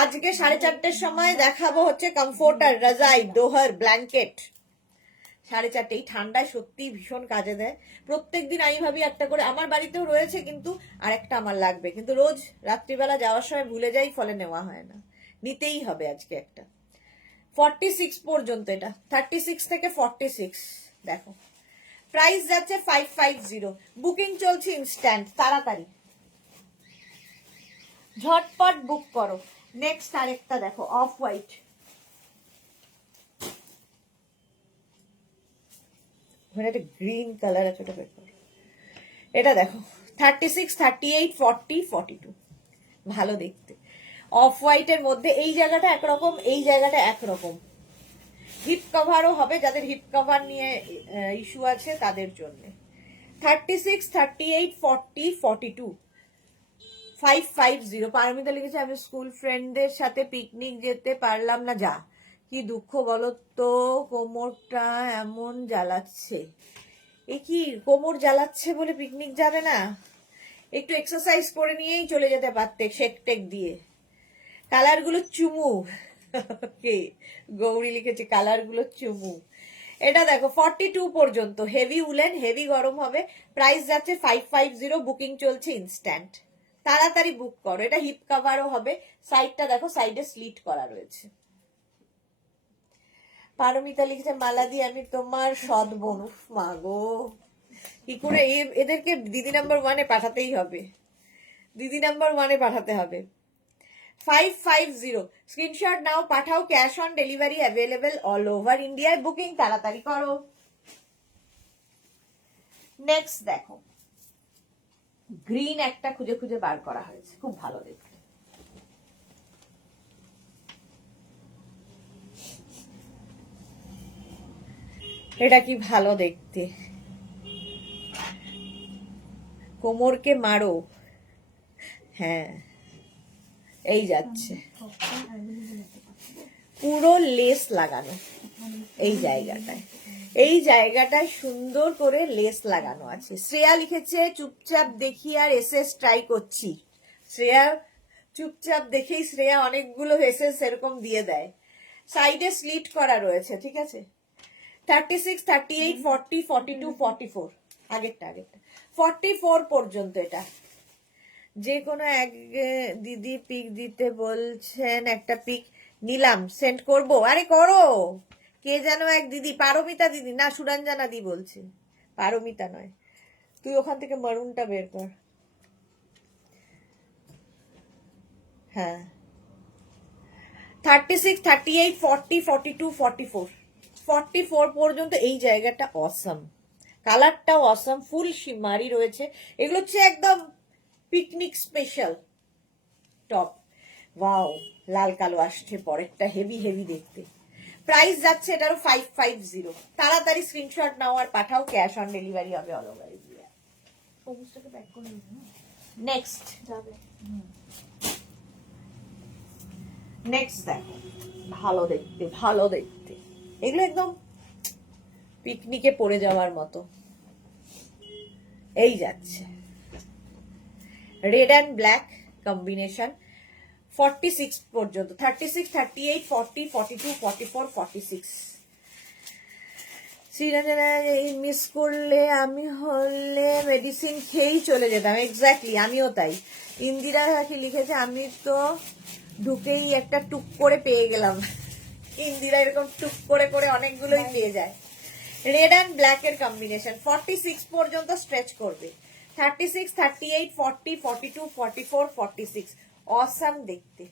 আজকে 4:30 সময় দেখাবো হচ্ছে কমফোর্টার রাজাই দোহার ব্ল্যাঙ্কেট 4:30। এই ঠান্ডায় সত্যি ভীষণ কাজে দেয়। প্রত্যেকদিন আমি ভাবি একটা করে, আমার বাড়িতেও রয়েছে কিন্তু আরেকটা আমার লাগবে, কিন্তু রোজ রাত্রিবেলা যাওয়ার সময় ভুলে যাই, ফলে নেওয়া হয় না। নিতেই হবে আজকে একটা। 46 পর্যন্ত এটা, 36 থেকে 46 দেখো। প্রাইস যাচ্ছে 550, বুকিং চলছে ইনস্ট্যান্ট, তাড়াতাড়ি ঝটপট বুক করো। নেক্সট আরেকটা দেখো অফ হোয়াইট, একটা গ্রিন কালার আছে, এটা দেখো 36, 38, 40, 42 ভালো দেখতে। অফ হোয়াইটের মধ্যে এই জায়গাটা একরকম, এই জায়গাটা একরকম। হিপ কভারও হবে, যাদের হিপ কভার নিয়ে ইস্যু আছে তাদের জন্য। 36, 38, 40, 42 550। পারমিতা লিখেছে আমি স্কুল ফ্রেন্ডদের সাথে পিকনিক যেতে পারলাম না, যা কি দুঃখ বলো তো, কোমরটা এমন জ্বালাচ্ছে। এ কি কোমর জ্বালাচ্ছে বলে পিকনিক যাবে না? একটু এক্সারসাইজ করে নিয়েই চলে যেতে পারতে শেক টেক দিয়ে। কালার গুলো চুমু কে গৌরী লিখেছে কালার গুলো চুমু। এটা দেখো 42 পর্যন্ত, হেভি উলেন, হেভি গরম হবে। প্রাইস যাচ্ছে 550, বুকিং চলছে ইনস্ট্যান্ট, তাড়াতাড়ি বুক করো। এটা হিপ কভারও হবে, সাইডটা দেখো সাইডে স্লিট করা রয়েছে। পারমিতা লিখেছে মালাদি আমি তোমার সৎ বোন। উফ মা গো, কি করে এদেরকে দিদি নাম্বার 1-এ পাঠাতেই হবে, দিদি নাম্বার 1-এ পাঠাতে হবে। 550 স্ক্রিনশট নাও, পাঠাও। Cash on delivery available all over ইন্ডিয়ায়, বুকিং তাড়াতাড়ি করো। নেক্সট দেখো গ্রিন একটা খুঁজে খুঁজে বার করা হয়েছে, খুব ভালো দেখতে। এটা কি ভালো দেখতে, কোমরকে মারো। হ্যাঁ এই যাচ্ছে পুরো লেস লাগানো, এই জায়গাটায়, এই জায়গাটায় সুন্দর করে লেস লাগানো আছে। শ্রেয়া লিখেছে চুপচাপ দেখি আর এসএস ট্রাই করছি। শ্রেয়া চুপচাপ দেখেই শ্রেয়া অনেকগুলো এসএস এরকম দিয়ে দেয়। সাইডে স্লিট করা রয়েছে, ঠিক আছে। 36, 38, 40, 42, 44 আগেরটা 44 পর্যন্ত। এটা যে কোনো এক দিদি পিক দিতে বলছেন, একটা পিক নিলাম, সেন্ড করব। আরে করো, কে যেন এক দিদি, পারমিতা দিদি না সুরঞ্জনা দি বলছে, পারমিতা নয়। তুই ওখান থেকে মারুনটা বের কর। হ্যাঁ 36, 38, 40, 42, 44 44 পর্যন্ত এই জায়গাটা অসাম, কালারটাও অসাম, ফুল শিমারি রয়েছে। এগুলো হচ্ছে একদম পিকনিক স্পেশাল টপ। ওয়াও লাল কালো আসছে পরেরটা, হেভি হেভি দেখতে। প্রাইস যাচ্ছে এটারও 550, তাড়াতাড়ি স্ক্রিনশট নাও আর পাঠাও। ক্যাশ অন ডেলিভারি হবে অল ওভার ইন্ডিয়া। নেক্সট যাবে নেক্সট দেখো ভালো দেখতে, ভালো দেখতে। এগুলো একদম পিকনিকে পড়ে যাওয়ার মতো। এই যাচ্ছে রেড অ্যান্ড ব্ল্যাক কম্বিনেশন, 46 পর্যন্ত, 36, 38, 40, 42, 44, 46। মিস করলে আমি হলে মেডিসিন খেয়েই চলে যেতাম। এক্স্যাক্টলি, আমিও তাই। ইন্দিরা কি লিখেছে, আমি তো ঢুকেই একটা টুক করে পেয়ে গেলাম। ইন্দিরা এরকম টুক করে করে অনেকগুলোই পেয়ে যায়। রেড অ্যান্ড ব্ল্যাক এর কম্বিনেশন 46 পর্যন্ত স্ট্রেচ করবে। 36, 38, 40, 42, 44, 46 অসাম দেখতে।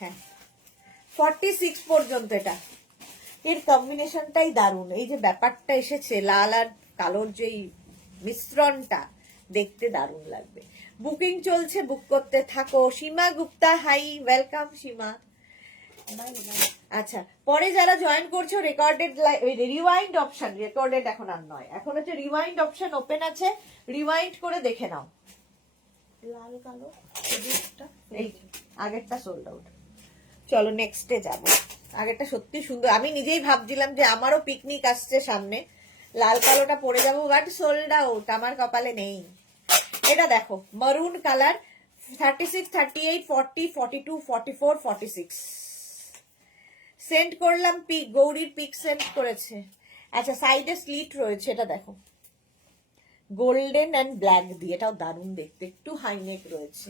হ্যাঁ 46 পর্যন্ত এটা, এর কম্বিনেশনটাই দারুণ। এই যে ব্যাপারটা এসেছে লাল আর কালোর যেই মিশ্রণটা, দেখতে দারুণ লাগবে। বুকিং চলছে, বুক করতে থাকো। সীমা গুপ্তা, হাই, ওয়েলকাম সীমা। আচ্ছা, পরে যারা জয়েন করছো রেকর্ডেড রিওয়াইন্ড অপশন, রেকর্ডেড এখন আর নয়, এখন হচ্ছে রিওয়াইন্ড অপশন ওপেন আছে, রিওয়াইন্ড করে দেখে নাও। লাল কালো এই আগেরটা সোল্ড আউট। চলো নেক্সটে যাব। আগেরটা সত্যি সুন্দর, আমি নিজেই ভাবছিলাম যে আমারও পিকনিক আসছে সামনে, লাল কালোটা পরে যাবো, বাট সোল্ড আউট, আমার কপালে নেই। এটা দেখো মারুন কালার, 36, 38, 40, 42, 44, 46 সেন্ড করলাম পিক, গৌরীর পিক সেন্ড করেছে। আচ্ছা সাইডে স্লিট রয়েছে, এটা দেখো গোল্ডেন অ্যান্ড ব্ল্যাক দিয়ে, এটাও দারুণ দেখতে, একটু হাইনেক রয়েছে।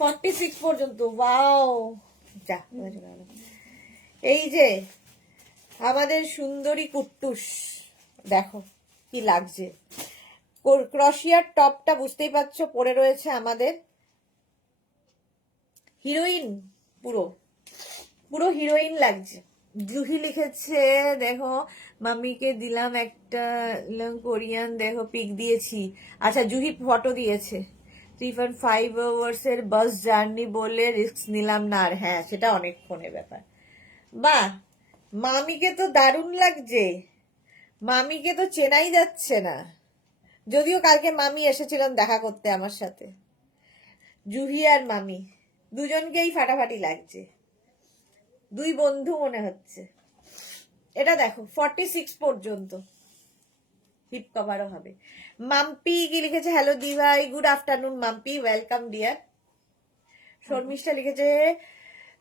46 পর্যন্ত, ওয়াও। যা এই যে আমাদের সুন্দরী কুট্টুস, দেখো কি লাগছে। ক্রশিয়ার টপটা বুঝতেই পারছো পরে রয়েছে আমাদের হিরোইন, পুরো পুরো হিরোইন লাগছে। জুহি লিখেছে দেখো মাম্মিকে দিলাম একটা কোরিয়ান, দেখো পিক দিয়েছি। আচ্ছা জুহি ফটো দিয়েছে। 3.5 আওয়ার্স এর বাস জার্নি বলে রিস্ক নিলাম না আর। হ্যাঁ সেটা অনেকক্ষণের ব্যাপার। বাহ, মামিকে তো দারুণ লাগছে, মামিকে তো চেনাই যাচ্ছে না। যদিও কালকে মামি এসেছিলেন দেখা করতে আমার সাথে, জুহি আর মামি দুজনকেই ফাটাফাটি লাগছে, দুই বন্ধু মনে হচ্ছে। এটা দেখো 46 পর্যন্ত হিপ কভারও হবে। মাম্পি কি লিখেছে, হ্যালো দিভাই, good afternoon Mampi, welcome dear. Sharmistha লিখেছে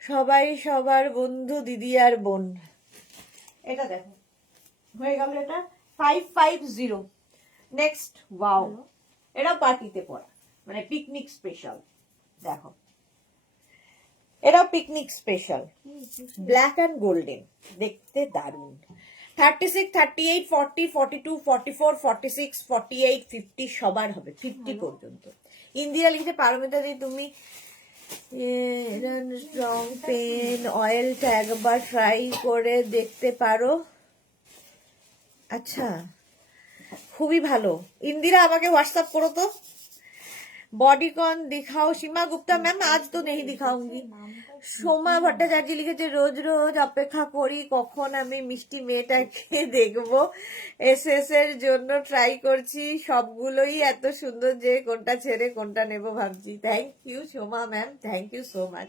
সবাই সবার বন্ধু, দিদি আর বোন। এটা দেখো হয়ে গেল, এটা 550। নেক্সট, ওয়াও, এটা পার্টিতে পড়া, মানে পিকনিক স্পেশাল। দেখো এটাও picnic special, black and golden, দেখতে দারুণ। 36, 38, 40, 42, 44, 46, 48, 50 সবার হবে, 50 পর্যন্ত। ইন্দিরা লিখতে পারমিতা দি তুমি স্ট্রং পেন অয়েলটা একবার ট্রাই করে দেখতে পারো। আচ্ছা খুবই ভালো, ইন্দিরা আমাকে হোয়াটসঅ্যাপ করো তো। বডিকন দিখাও, সীমা গুপ্তা ম্যাম আজ তো নেই দিখাऊंगी। সোমা ভট্টাচার্য লিখেছে রোজ রোজ অপেক্ষা করি কখন আমি মিষ্টি মেয়েটাকে দেখবো, এসএস এর জন্য ট্রাই করছি, সবগুলোই এত সুন্দর যে কোনটা ছেড়ে কোনটা নেব ভাবছি। Thank you Soma ma'am, thank you so much.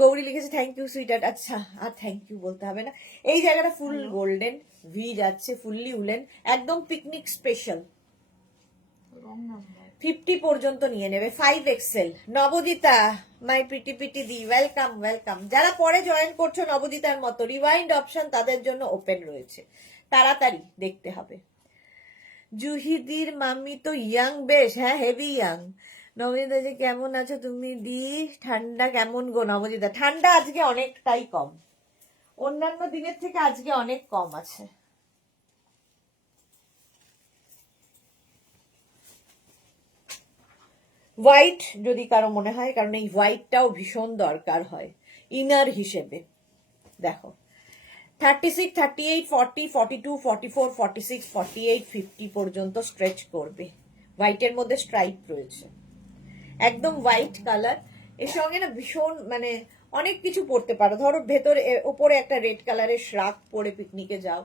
Gauri লিখেছে থ্যাংক ইউ সুইটার। আচ্ছা আর থ্যাংক ইউ বলতে হবে না। এই জায়গাটা ফুল গোল্ডেন, ভি যাচ্ছে, ফুললি উলেন, একদম পিকনিক স্পেশাল। 50 পর্যন্ত নিয়ে নেবে, 5XL। নবদিতা মাই পিটি পিটি দি, ওয়েলকাম ওয়েলকাম। যারা পরে জয়েন করছো নবদিতার মতো, রিওয়াইন্ড অপশন তাদের জন্য ওপেন রয়েছে, তাড়াতাড়ি দেখতে হবে। জুহিদির মাম্মি তো ইয়াং বেশ, হ্যাঁ হেভি ইয়াং। নবদিতা যে কেমন আছো তুমি দি, ঠান্ডা কেমন গো নবদিতা? ঠান্ডা আজকে অনেকটাই কম, অন্যান্য দিনের থেকে আজকে অনেক কম আছে। হোয়াইট যদি কারো মনে হয়, কারণ এই হোয়াইটটাও ভীষণ দরকার হয় ইনার হিসেবে। দেখো 36, 38, 40, 42, 44, 46, 48, 50 পর্যন্ত স্ট্রেচ করবে। হোয়াইটের মধ্যে স্ট্রাইপ রয়েছে, একদম হোয়াইট কালার। এর সঙ্গে না ভীষণ মানে অনেক কিছু পরতে পারো, ধরো ভেতরে ওপরে একটা রেড কালারের শ্রাক পরে পিকনিকে যাও,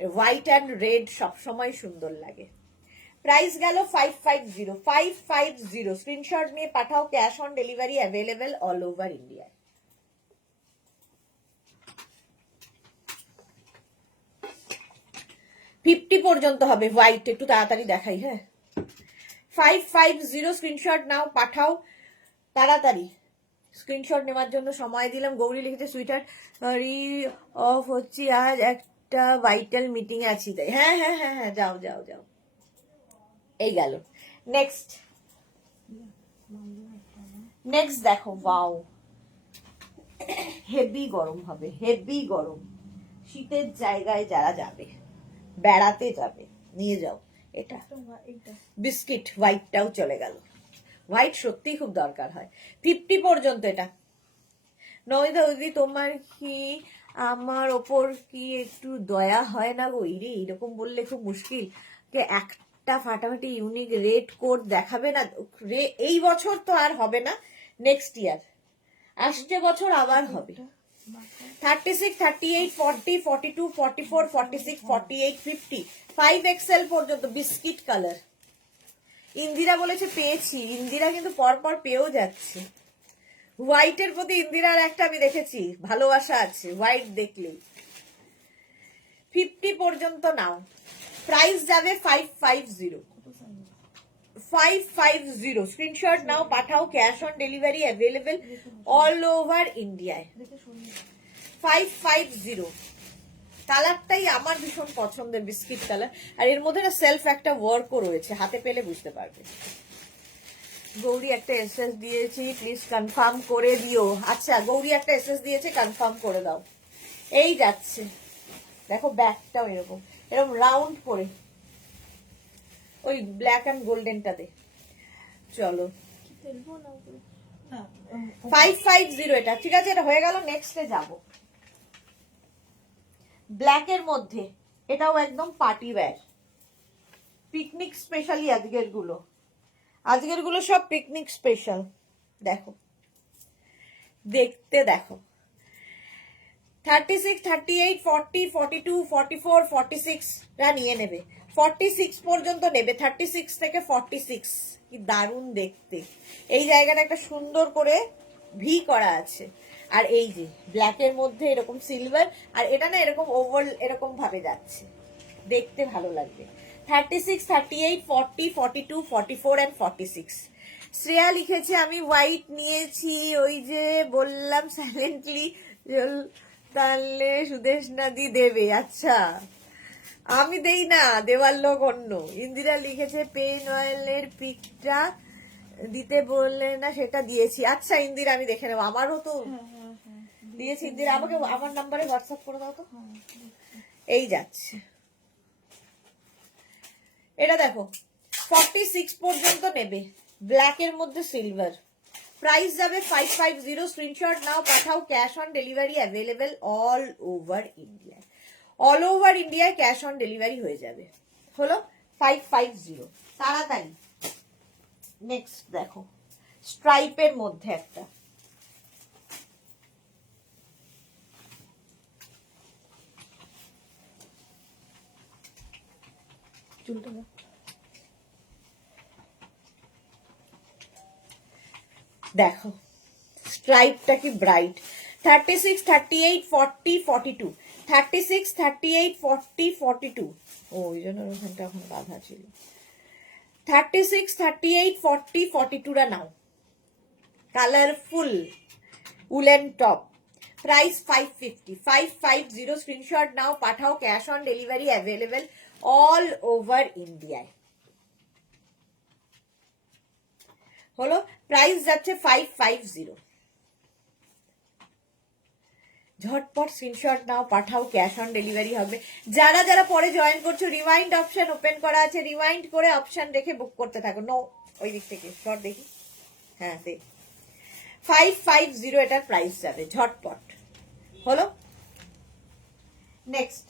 হোয়াইট অ্যান্ড রেড সবসময় সুন্দর লাগে। প্রাইস গেল 550, 550। স্ক্রিনশট নিয়ে পাঠাও, cash on delivery available all over India. Fifty পর্যন্ত হবে হোয়াইট, একটু তাড়াতাড়ি দেখাই। হ্যাঁ 550 স্ক্রিনশট নাও, পাঠাও। তাড়াতাড়ি স্ক্রিনশট নেওয়ার জন্য সময় দিলাম। গৌরী লিখেছে সুইটার সরি অফ হচ্ছে আজ একটা ভাইটাল মিটিং আছি তাই। হ্যাঁ হ্যাঁ হ্যাঁ হ্যাঁ, যাও যাও যাও। এই গেল। নেক্সট নেক্সট দেখো, ওয়াও, হেভি গরম হবে, হেভি গরম। শীতের জায়গায় যারা যাবে, বেড়াতে যাবে, নিয়ে যাও এটা। বিস্কিট হোয়াইটটাও চলে গেল। হোয়াইট সত্যি খুব দরকার হয়। 50 পর্যন্ত এটা। নমিতা দিদি তোমার কি আমার ওপর কি একটু দয়া হয় না গো? রে এইরকম বললে খুব মুশকিল। কে একটা ফাটাফাটি ইউনিক রেট কোড দেখাবে না? এই বছর তো আর হবে না, নেক্সট ইয়ার, আসছে বছর আবার হবে। 36, 38, 40, 42, 44, 46, 48, 50, 5XL পর্যন্ত বিস্কিট কালার। ইন্দিরা বলেছে পেয়েছি। ইন্দিরা কিন্তু পরপর পেয়েও যাচ্ছে। হোয়াইটের প্রতি ইন্দিরার একটা আমি দেখেছি ভালোবাসা আছে, হোয়াইট দেখলেই। 50 পর্যন্ত নাও, প্রাইস যাবে 550। 550 স্ক্রিনশট নাও, পাঠাও, cash on delivery available all over ইন্ডিয়ায়। 550 কালারটাই আমার ভীষণ পছন্দের, বিস্কিট কালার। আর এর মধ্যে না সেলফ একটা ওয়ার্কও রয়েছে, হাতে পেলে বুঝতে পারবে। গৌরী একটা এসএস দিয়েছি, প্লিজ কনফার্ম করে দিও। আচ্ছা, গৌরী একটা এসএস দিয়েছে, কনফার্ম করে দাও। এই যাচ্ছে, দেখো ব্যাকটাও এরকম এরকম রাউন্ড করে, ওই ব্ল্যাক অ্যান্ড গোল্ডেনটাতে। চলো 550 এটা ঠিক আছে, এটা হয়ে গেল। নেক্সটে যাব, ব্ল্যাকের মধ্যে, এটাও একদম পার্টি ওয়্যার, পিকনিক স্পেশালি। আজকের গুলো সব পিকনিক স্পেশাল। দেখো, দেখতে দেখো। 36, 38, 40, 42, 44, 46 রা নিয়ে নেবে। 46 পর্যন্ত নেবে, 36 থেকে 46। কি দারুণ দেখতে। এই জায়গাটা একটা সুন্দর করে ভি করা আছে। আর এই যে ব্ল্যাকের মধ্যে এরকম সিলভার, আর এটা না এরকম ওভাল এরকম ভাবে যাচ্ছে, দেখতে ভালো লাগবে। 36, 38, 40, 42, 44 and 46। শ্রেয়া লিখেছে আমি হোয়াইট নিয়েছি, ওই যে বললাম সাইলেন্টলি, তাহলে সুদেশ নাদি দেবে। আচ্ছা, আমি দেই না, দেওয়ার লোক অন্য। ইন্দিরা লিখেছে পেন অয়েলের পিকটা দিতে বললে না, সেটা দিয়েছি। আচ্ছা ইন্দিরা, আমি দেখে নেবো, আমারও তো দিয়েছি। ইন্দিরা আমাকে আমার নাম্বারে হোয়াটসঅ্যাপ করে দাও তো। এই যাচ্ছে, এটা দেখো 46 পর্যন্ত নেবে, ব্ল্যাকের মধ্যে সিলভার। প্রাইস যাবে 550। স্ক্রিনশট নাও, পাঠাও, cash on delivery available all over India. All over ইন্ডিয়ায় ক্যাশ অন ডেলিভারি হয়ে যাবে। হলো 550, তাড়াতাড়ি। নেক্সট দেখো, স্ট্রাইপের মধ্যে একটা, দেখো স্ট্রাইপটা কি ব্রাইট। 36, 38, 40, 42, 36, 38, 40, 42। ও ওই জন্য ওখানটা এখন বাধা ছিল। 36, 38, 40, 42 রা নাও, colourful woollen top. Price 550। 550 screenshot নাও, পাঠাও, cash on delivery available all over ইন্ডিয়ায়। হলো, প্রাইস যাচ্ছে 550। ঝটপট স্ক্রিনশট নাও, পাঠাও, ক্যাশ অন ডেলিভারি হবে। যারা যারা পরে জয়েন করছো, রিমাইন্ড অপশন ওপেন করা আছে, রিমাইন্ড করে অপশন রেখে বুক করতে থাকো। নো, ওই দিক থেকে শর্ট দেখি, হ্যাঁ দেখ। 550 এটার প্রাইস যাবে, ঝটপট। হলো, নেক্সট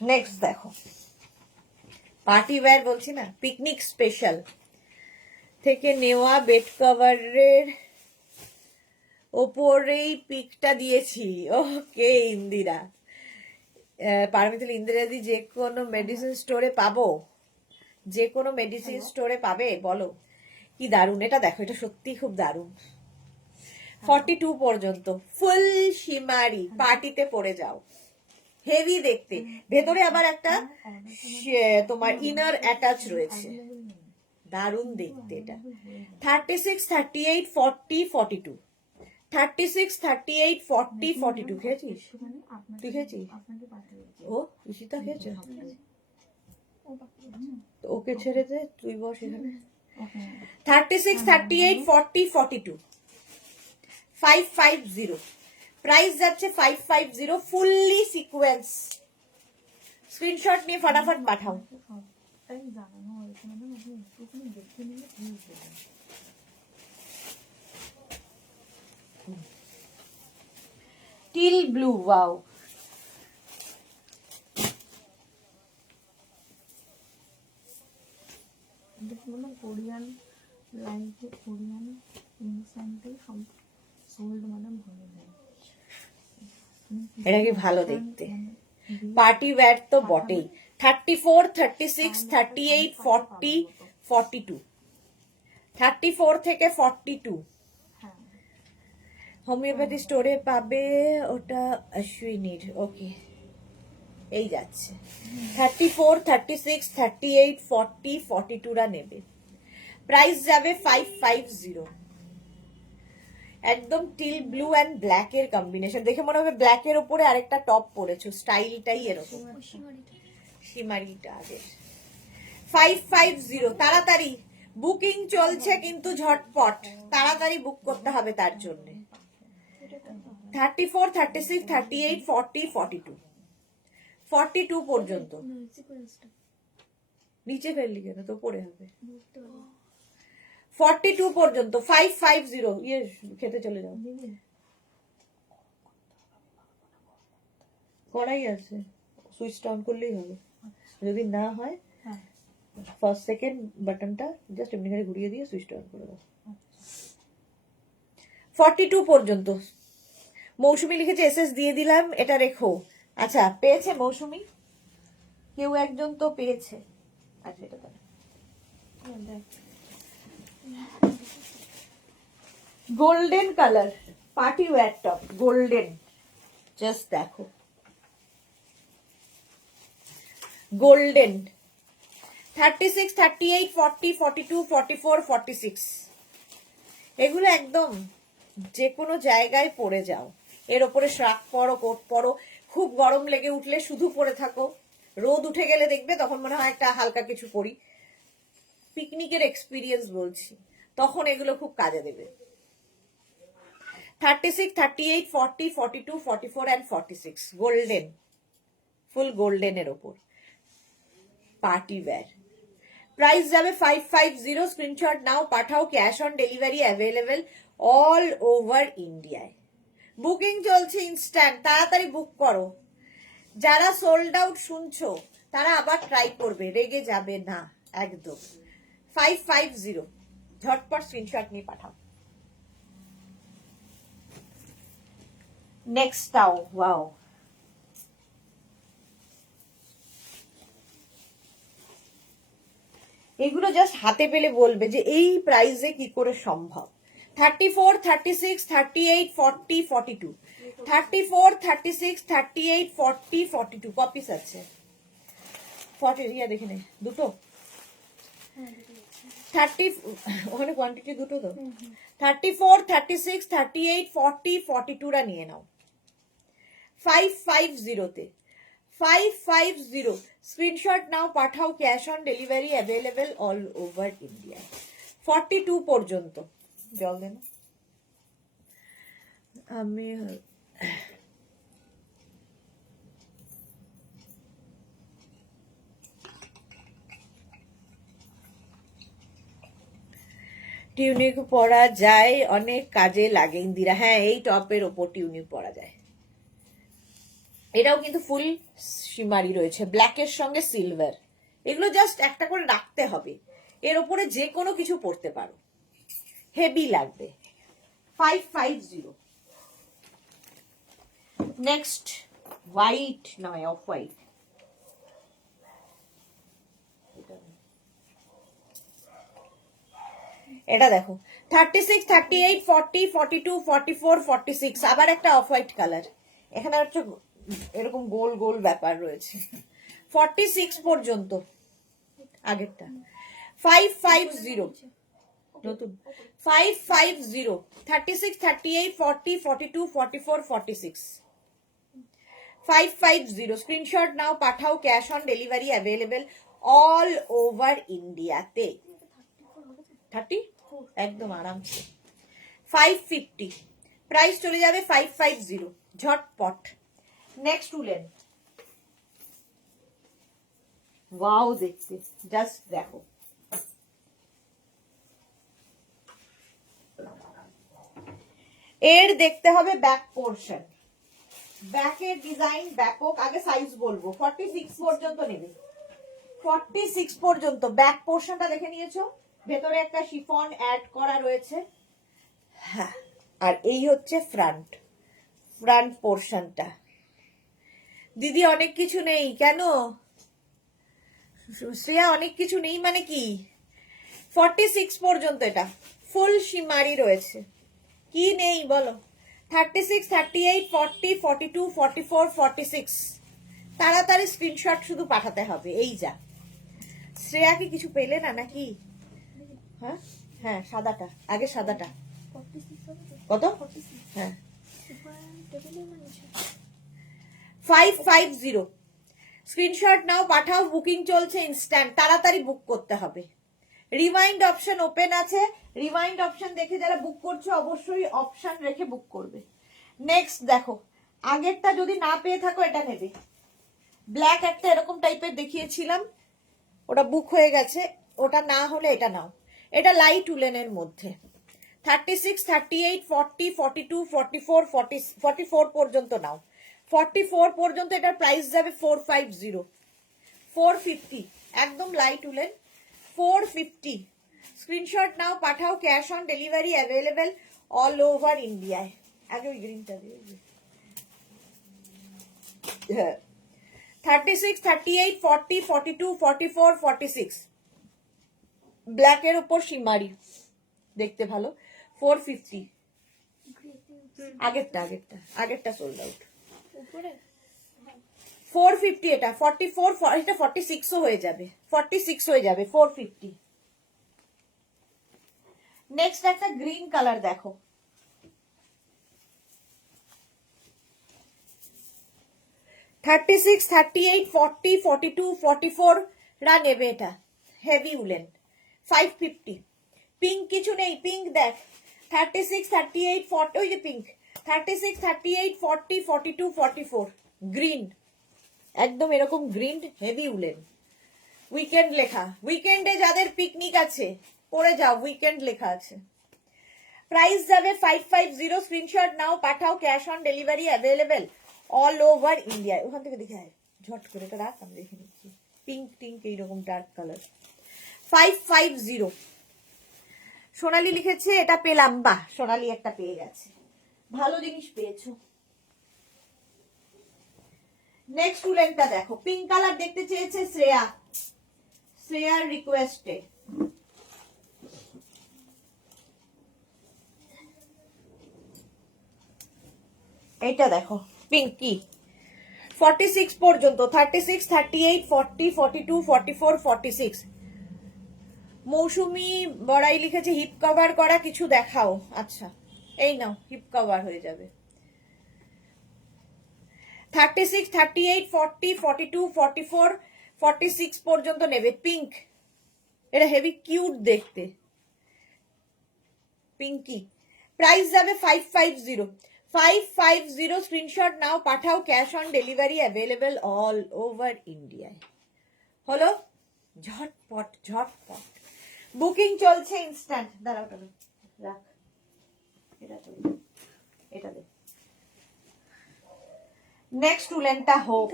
নেক্সট দেখো, পার্টি ওয়্যার বলছি না, পিকনিক স্পেশাল থেকে নেওয়া বেড কভারের ওপরেই পিকটা দিয়েছি। ওকে ইন্দিরা, পারমিতাল ইন্দিরাদি যে কোনো মেডিসিন স্টোরে পাবো? যে কোনো মেডিসিন স্টোরে পাবে বলো? কি দারুণ, এটা দেখো, এটা সত্যি খুব দারুণ। 42 পর্যন্ত ফুল শিমারি, পার্টিতে পরে যাও, হেভি দেখতে। ভেতরে আবার একটা তোমার ইনার অ্যাটাচ রয়েছে, দারুণ দেখতে এটা। 36, 38, 40, 42, 36, 38, 40, 42 খেয়েছিস? তুই খেয়েছিস? ও ঈশিতা খেয়েছে? তো ওকে ছেড়ে দে, তুই বস এখানে। 36, 38, 40, 42, 550, প্রাইস যাচ্ছে 550, ফুললি সিকোয়েন্স। স্ক্রিনশট নিয়ে ফটাফট পাঠাও। টিল ব্লু, ওয়াও, কোরিয়ান লাইফে কোরিয়ান ইনস্ট্যান্টে সব সোল্ড মানে ভালো যায়। এটা কি ভালো দেখতে, পার্টি ওয়্যার তো বটেই। 34, 36, 38, 40, 42, 34 থেকে 42 হোমিওপ্যাথি স্টোরে পাবে, ওটা অশ্বিনীর। ওকে, এই যাচ্ছে 34, 36, 38, 40, 42 রা নেবে, প্রাইস যাবে 550। একদম টিল ব্লু অ্যান্ড ব্ল্যাক এর কম্বিনেশন, দেখে মনে হবে ব্ল্যাক এর উপরে আরেকটা টপ পরেছো, স্টাইলটাই এরকম। শিমারিটা আগে 550, তাড়াতাড়ি বুকিং চলছে কিন্তু ঝটপট, তাড়াতাড়ি বুক করতে হবে তার জন্য। 34, 36, 38, 40, 42, 42 পর্যন্ত। নিচে ফেললি কেন, তো পড়ে হবে। 42 পর্যন্ত 550, ইয়ে খেতে চলে যাও। কড়াই আছে, সুইচটা অন করলেই হবে, যদি না হয় ফার্স্ট সেকেন্ড বাটনটা জাস্ট এমনি করে ঘুরিয়ে দিয়ে সুইচটা অন করে দাও। 42 পর্যন্ত। মৌসুমী লিখেছে এসএস দিয়ে দিলাম, এটা রেখো। আচ্ছা, পেয়েছে মৌসুমী? কেউ একজন তো পেয়েছে। আচ্ছা, এটা দাও। Golden colour party wear top, golden, just দেখো, গোল্ডেন। 36, 38, 40, 42, 44, 46, এগুলো একদম যে কোনো জায়গায় পরে যাও। এর ওপরে শার্ট পরো, কোট পরো, খুব গরম লেগে উঠলে শুধু পরে থাকো, রোদ উঠে গেলে দেখবে তখন মনে হয় একটা হালকা কিছু পরি। পিকনিকের এক্সপিরিয়েন্স বলছি, তখন এগুলো খুব কাজে দেবে। 36, 38, 40, 42, 44 and 46, গোল্ডেন, ফুল গোল্ডেনের ওপর পার্টি ওয়্যার, প্রাইস যাবে 550। স্ক্রিনশট নাও, পাঠাও, cash on delivery available all over ইন্ডিয়ায়। বুকিং চলছে ইনস্ট্যান্ট, তাড়াতাড়ি বুক করো। যারা সোল্ড আউট শুনছো তারা আবার ট্রাই করবে, রেগে যাবে না একদম। 550, ঝটপট স্ক্রিনশট নিয়ে পাঠাও। নেক্সটটাও ওয়াও, এগুলো জাস্ট হাতে পেলে বলবে যে এই প্রাইসে কি করে সম্ভব। 34, 36, 38, 40, 42, 34, 36, 38, 40, 42 কপিস আছে। 40 ইয়া দেখে নে, দুটো 30, ওখানে কোয়ান্টিটি দুটো তো। 34, 36, 38, 40, 42 রা নিয়ে নাও 550 তে। 550, স্ক্রিনশট নাও, পাঠাও, cash on delivery available all over India. 42 পর্যন্ত। জল দেন, আমি টিউনিক পরা যায়, অনেক কাজে লাগে ইন্দিরা। হ্যাঁ, এই টপের ওপর টিউনিক পরা যায়। এটাও কিন্তু ফুল শিমারি রয়েছে, ব্ল্যাকের সঙ্গে সিলভার। এগুলো জাস্ট একটা করে রাখতে হবে, এর ওপরে যে কোনো কিছু পরতে পারো, হেভি লাগবে। 550। নেক্সট হোয়াইট নয়, অফ হোয়াইট। এটা দেখো 36, 38, 40, 42, 44, 46, আবার একটা অফ হোয়াইট কালার। এখানে হচ্ছে এরকম গোল গোল ব্যাপার রয়েছে। 46 পর্যন্ত আগেরটা। 550 নতুন 550, 36, 38, 40, 42, 44, 46, 550 স্ক্রিনশট নাও, পাঠাও, cash on delivery available all over ইন্ডিয়াতে। 30 একদম আরামসে। 550 প্রাইস চলে যাবে 550 ঝটপট। নেক্সট উলেন, ওয়াও দেখতে, জাস্ট দেখো। এর দেখতে হবে ব্যাক পোর্শন, ব্যাকের ডিজাইন ব্যাপক। আগে সাইজ বলবো, 46 পর্যন্ত নেবে, 46 পর্যন্ত। ব্যাক পোর্শনটা দেখে নিয়েছো, ভেতরে একটা শিফন অ্যাড করা রয়েছে। হ্যাঁ, আর এই হচ্ছে ফ্রন্ট, ফ্রন্ট পোর্শনটা। দিদি অনেক কিছু নেই কেন শ্রেয়া? অনেক কিছু নেই মানে কি? 46 পর্যন্ত এটা ফুল শিমারি রয়েছে, কি নেই বলো? 36, 38, 40, 42, 44, 46 তাড়াতাড়ি স্ক্রিনশট শুধু পাঠাতে হবে। এই যা, শ্রেয়া কি কিছু পেলে না নাকি? হ্যাঁ হ্যাঁ, সাদাটা আগে, সাদাটা কত? হ্যাঁ 550 স্ক্রিনশট নাও, পাঠাও, বুকিং চলছে ইনস্ট্যান্ট, তাড়াতাড়ি বুক করতে হবে। রিমাইন্ড অপশন ওপেন আছে, রিমাইন্ড অপশন দেখে যারা বুক করছে অবশ্যই অপশন রেখে বুক করবে। নেক্সট দেখো, আগেরটা যদি না পেয়ে থাকো এটা নেবে। ব্ল্যাক একটা এরকম টাইপের দেখিয়েছিলাম, ওটা বুক হয়ে গেছে, ওটা না হলে এটা নাও। এটা লাইট উলেনের মধ্যে 36, 38, 40, 42, 44, 44 পর্যন্ত নাও। 44 পর্যন্ত এটার প্রাইস যাবে 450, 450 একদম লাইট উলেন, 450 স্ক্রিনশট নাও, পাঠাও, cash on delivery available all over ইন্ডিয়ায়। আগে ওই গ্রিনটা দিয়ে 36, 38, 40, 42, 44, 46 ব্ল্যাকের উপর শিমারি, দেখতে ভালো। 450 আগেরটা আগেরটা আগেরটা সোল্ড আউট। 450 এটা 44, এটা 46 হয়ে যাবে, 46 হয়ে যাবে 450। নেক্সট একটা গ্রিন কালার দেখো, থার্টি সিক্স, 38, 40, 42, 44 রা নেবে এটা, হেভি উলেন। 550 পিঙ্ক কিছু নেই, পিঙ্ক দেখ 36, 38, 40, ওই যে পিঙ্ক 36, 38, 40, 42, 44 গ্রিন, একদম এরকম গ্রিন হেভি উলেন। উইকেন্ড লেখা, উইকেন্ডে যাদের পিকনিক আছে পরে যাও, উইকেন্ড লেখা আছে। প্রাইস যাবে 550, স্ক্রিনশট নাও, পাঠাও, cash on delivery available all over India. ওখান থেকে দেখে আয় ঝট করে, এটা রাখ আমি দেখে নিচ্ছি। পিঙ্ক টিঙ্ক এইরকম ডার্ক কালার 550। সোনালি লিখেছে এটা পেলাম, বাহ সোনালি একটা পেয়ে গেছে, ভালো জিনিস পেয়েছো। নেক্সট উলেনটা দেখো, পিঙ্ক কালার দেখতে চেয়েছে শ্রেয়া, শ্রেয়ার রিকোয়েস্টে। এইটা দেখো পিঙ্ক কি, 46 পর্যন্ত, 36, 38, 40, 42, 44, 46 মৌসুমি বড়াই লিখেছে হিপ কভার করা কিছু দেখাও। আচ্ছা এই নাও, হিপ কভার হয়ে যাবে। 36, 38, 40, 42, 44, 46 পর্যন্ত নেবে। পিঙ্ক, এটা হেভি কিউট দেখতে, পিঙ্কি। প্রাইস যাবে 550, 550 স্ক্রিনশট নাও, পাঠাও, cash on delivery available all over ইন্ডিয়ায়। হলো ঝটপট ঝটপট, বুকিং চলছে ইনস্ট্যান্ট। দাঁড়াও দাঁড়াও রাখ, এটা তো, এটা দে। নেক্সট উলেনটা হোক,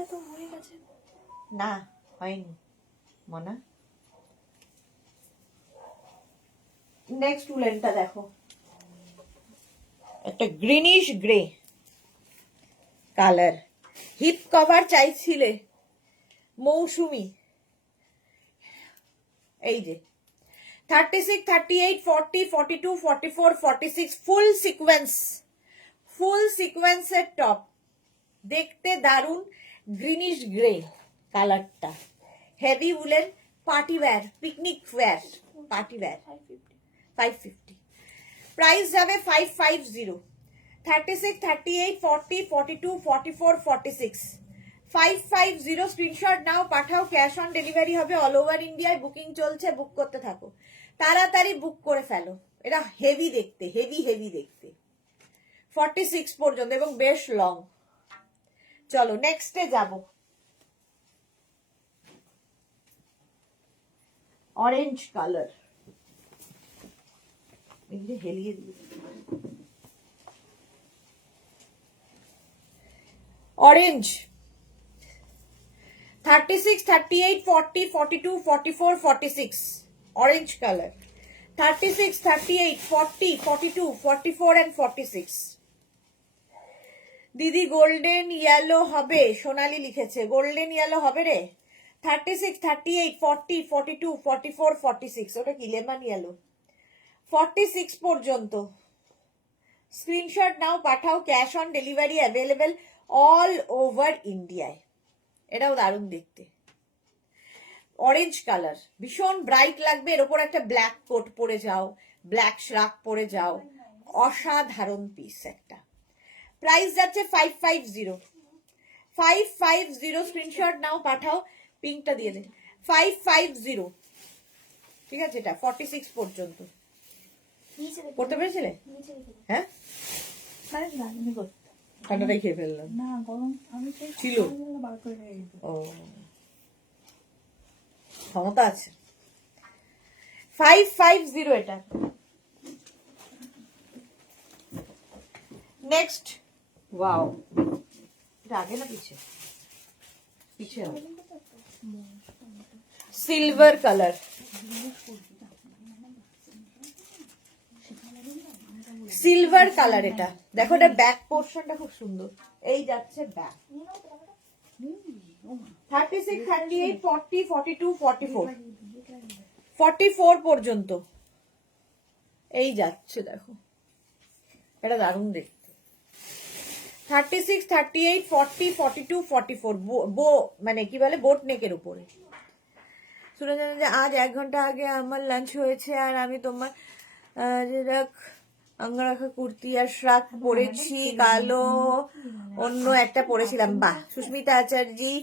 না হয়নি মনা। নেক্সট উলেনটা দেখো, একটা greenish grey colour, hip cover চাইছিলে মৌসুমি, এই যে 36, 38, 40, 42, 44, 46 ফুল সিকোয়েন্স, ফুল সিকোয়েন্সের টপ, দেখতে দারুন গ্রিনিশ গ্রে কালারটা, heavy woollen, party wear, picnic wear, party wear. 550 price যাবে 550। 36, 38, 40, 42, 44, 46 550 স্ক্রিনশট নাও, পাঠাও, ক্যাশ অন ডেলিভারি হবে অল ওভার ইন্ডিয়ায়। বুকিং চলছে, বুক করতে থাকো, তাড়াতাড়ি বুক করে ফেলো। এটা হেভি দেখতে, হেভি হেভি দেখতে, 46 পর্যন্ত এবং বেশ লং। চলো নেক্সটে যাব, অরেঞ্জ কালার, হেলিয়ে দিই। Orange 36, 38, 40, 42, 44, 46 orange colour, 36, 38, 40, 42, 44 and 46। দিদি গোল্ডেন ইয়েলো হবে, সোনালি লিখেছে গোল্ডেন ইয়েলো হবে রে। 36, 38, 40, 42, 44, 46 ওটা কি লেমন ইয়েলো। 46 পর্যন্ত স্ক্রিনশট নাও, পাঠাও, cash on delivery available all over ইন্ডিয়ায়। এটাও দারুণ দেখতে, অরেঞ্জ কালার ভীষণ ব্রাইট লাগবে। এর ওপর একটা ব্ল্যাক কোট পরে যাও, ব্ল্যাক শ্রাক পরে যাও, অসাধারণ পিস একটা। প্রাইস যাচ্ছে 550। 550 স্ক্রিনশট নাও, পাঠাও, পিঙ্কটা দিয়ে দে। 550 ঠিক আছে, এটা 46 পর্যন্ত। করতে পেরেছিলে? হ্যাঁ, ঠান্ডাটাই খেয়ে ফেললাম না, গরম আমি ছিল। বার করে রেখে দিই। ও ক্ষমতা আছে। 550 এটা। নেক্সট, ওয়াও, এটা আগে না পিছে? পিছে সিলভার কালার, সিলভার কালার। এটা দেখো, এটা ব্যাক পোর্শনটা খুব সুন্দর, এই যাচ্ছে ব্যাক। 36, 38, 40, 42, 44 44 পর্যন্ত এই যাচ্ছে, দেখো এটা দারুণ দেখতে। 36, 38, 40, 42, 44 বো মানে কি বলে, বোট নেকের উপরে। শুনে জানেন যে আজ 1 ঘন্টা আগে আমার লাঞ্চ হয়েছে আর আমি তোমার আঙ্গারাখা কুর্তি আর শ্রাক পরেছি, কালো অন্য একটা পরেছিলাম। বাহ, সুস্মিতা আচার্যি,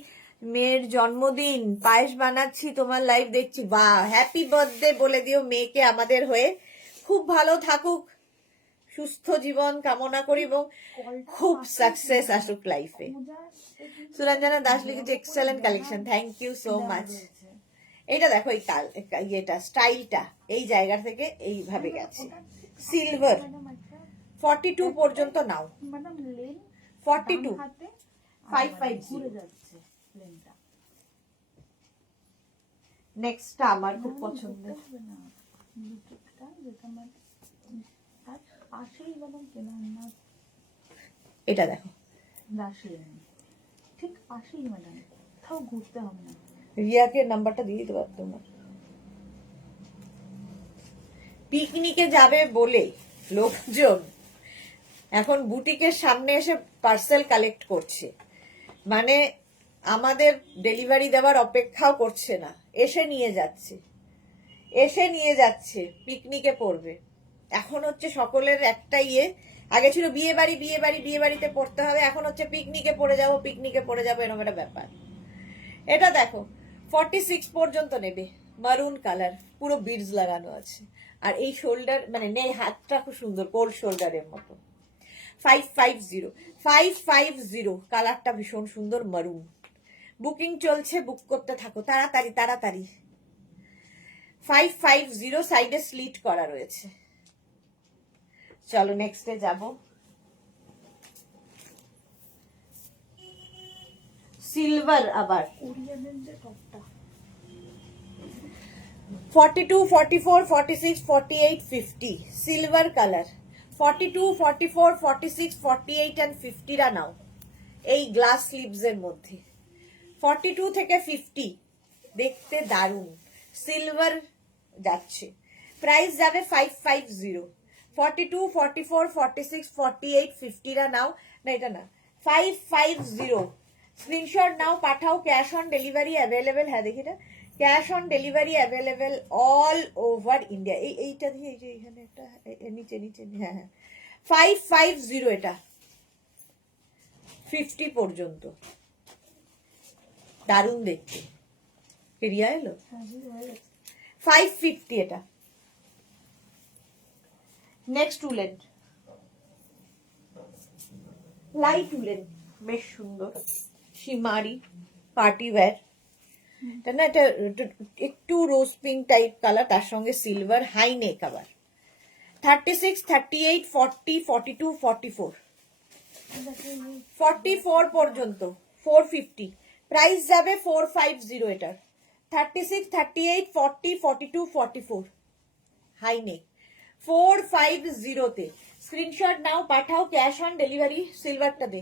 মেয়ের জন্মদিন, পায়েস বানাচ্ছি, তোমার লাইভ দেখছি। বাহ, হ্যাপি বার্থডে বলে দিও মেয়েকে আমাদের হয়ে। খুব ভালো থাকুক, সুস্থ জীবন কামনা করি এবং খুব সাকসেস আসুক লাইফে। সুরঞ্জনা দাস লিখেছে excellent collection, thank you so much. এটা দেখো, এই ইয়েটা স্টাইলটা এই জায়গা থেকে এইভাবে গেছে, সিলভার। 42 পর্যন্ত নাও, 42 550। নেক্সটটা আমার খুব পছন্দের, এটা দেখো, ঠিক পাশেই ম্যাডাম, কোথাও ঘুরতে হবে না। রিয়াকে নাম্বারটা দিয়ে দিতে পারতো না। পিকনিকে যাবে বলে লোকজন এখন বুটিকের সামনে এসে পার্সেল কালেক্ট করছে, মানে আমাদের ডেলিভারি দেওয়ার অপেক্ষাও করছে না, এসে নিয়ে যাচ্ছে, এসে নিয়ে যাচ্ছে, পিকনিকে পড়বে। এখন হচ্ছে সকলের একটা ইয়ে, আগে ছিল বিয়ে বাড়ি, বিয়ে বাড়ি, বিয়ে বাড়িতে পড়তে হবে, এখন হচ্ছে পিকনিকে পড়ে যাবো, পিকনিকে পড়ে যাবো, এরকম একটা ব্যাপার। এটা দেখো 46 পর্যন্ত নেবে, মারুন কালার, পুরো বিডস লাগানো আছে, আর এই শোল্ডার মানে নেই, হাতটা খুব সুন্দর কোল্ড শোল্ডারের মতো। 550 550 কালারটা ভীষণ সুন্দর, মারুন। বুকিং চলছে, বুক করতে থাকো তাড়াতাড়ি তাড়াতাড়ি। 550 সাইডে স্লিট করা রয়েছে। চলো নেক্সটে যাব, সিলভার আবার 42, 44, 46, 48, 50 সিলভার কালার। 42, 44, 46, 48 and 50 রা নাও, এই গ্লাস স্লিভস এর মধ্যে 42 থেকে 50 দেখতে দারুণ সিলভার যাচ্ছে প্রাইস যাবে 550 42 44 46 48 50 রা নাও না এটা না 550 স্ক্রিনশট নাও পাঠাও ক্যাশ অন ডেলিভারি অ্যাভেলেবেল হ্যাঁ দেখি না cash on delivery available all over India এইটা দিয়ে এই যে এখানে একটা নিচে নিচে হ্যাঁ হ্যাঁ 550 এটা 50 পর্যন্ত দারুণ দেখতে রিয়া এলো 550 এটা নেক্সট উলেন লাইট উলেন বেশ সুন্দর শিমারি পার্টি ওয়্যার এটা না এটা একটু রোজ পিঙ্ক টাইপ কালার তার সঙ্গে সিলভার হাই নেক আবার 36 38 40 42 44 44 পর্যন্ত 450 প্রাইস যাবে 450 এটার 36 38 40 42 44 হাই নেক 450 তে স্ক্রিনশট নাও পাঠাও ক্যাশ অন ডেলিভারি সিলভারটা দে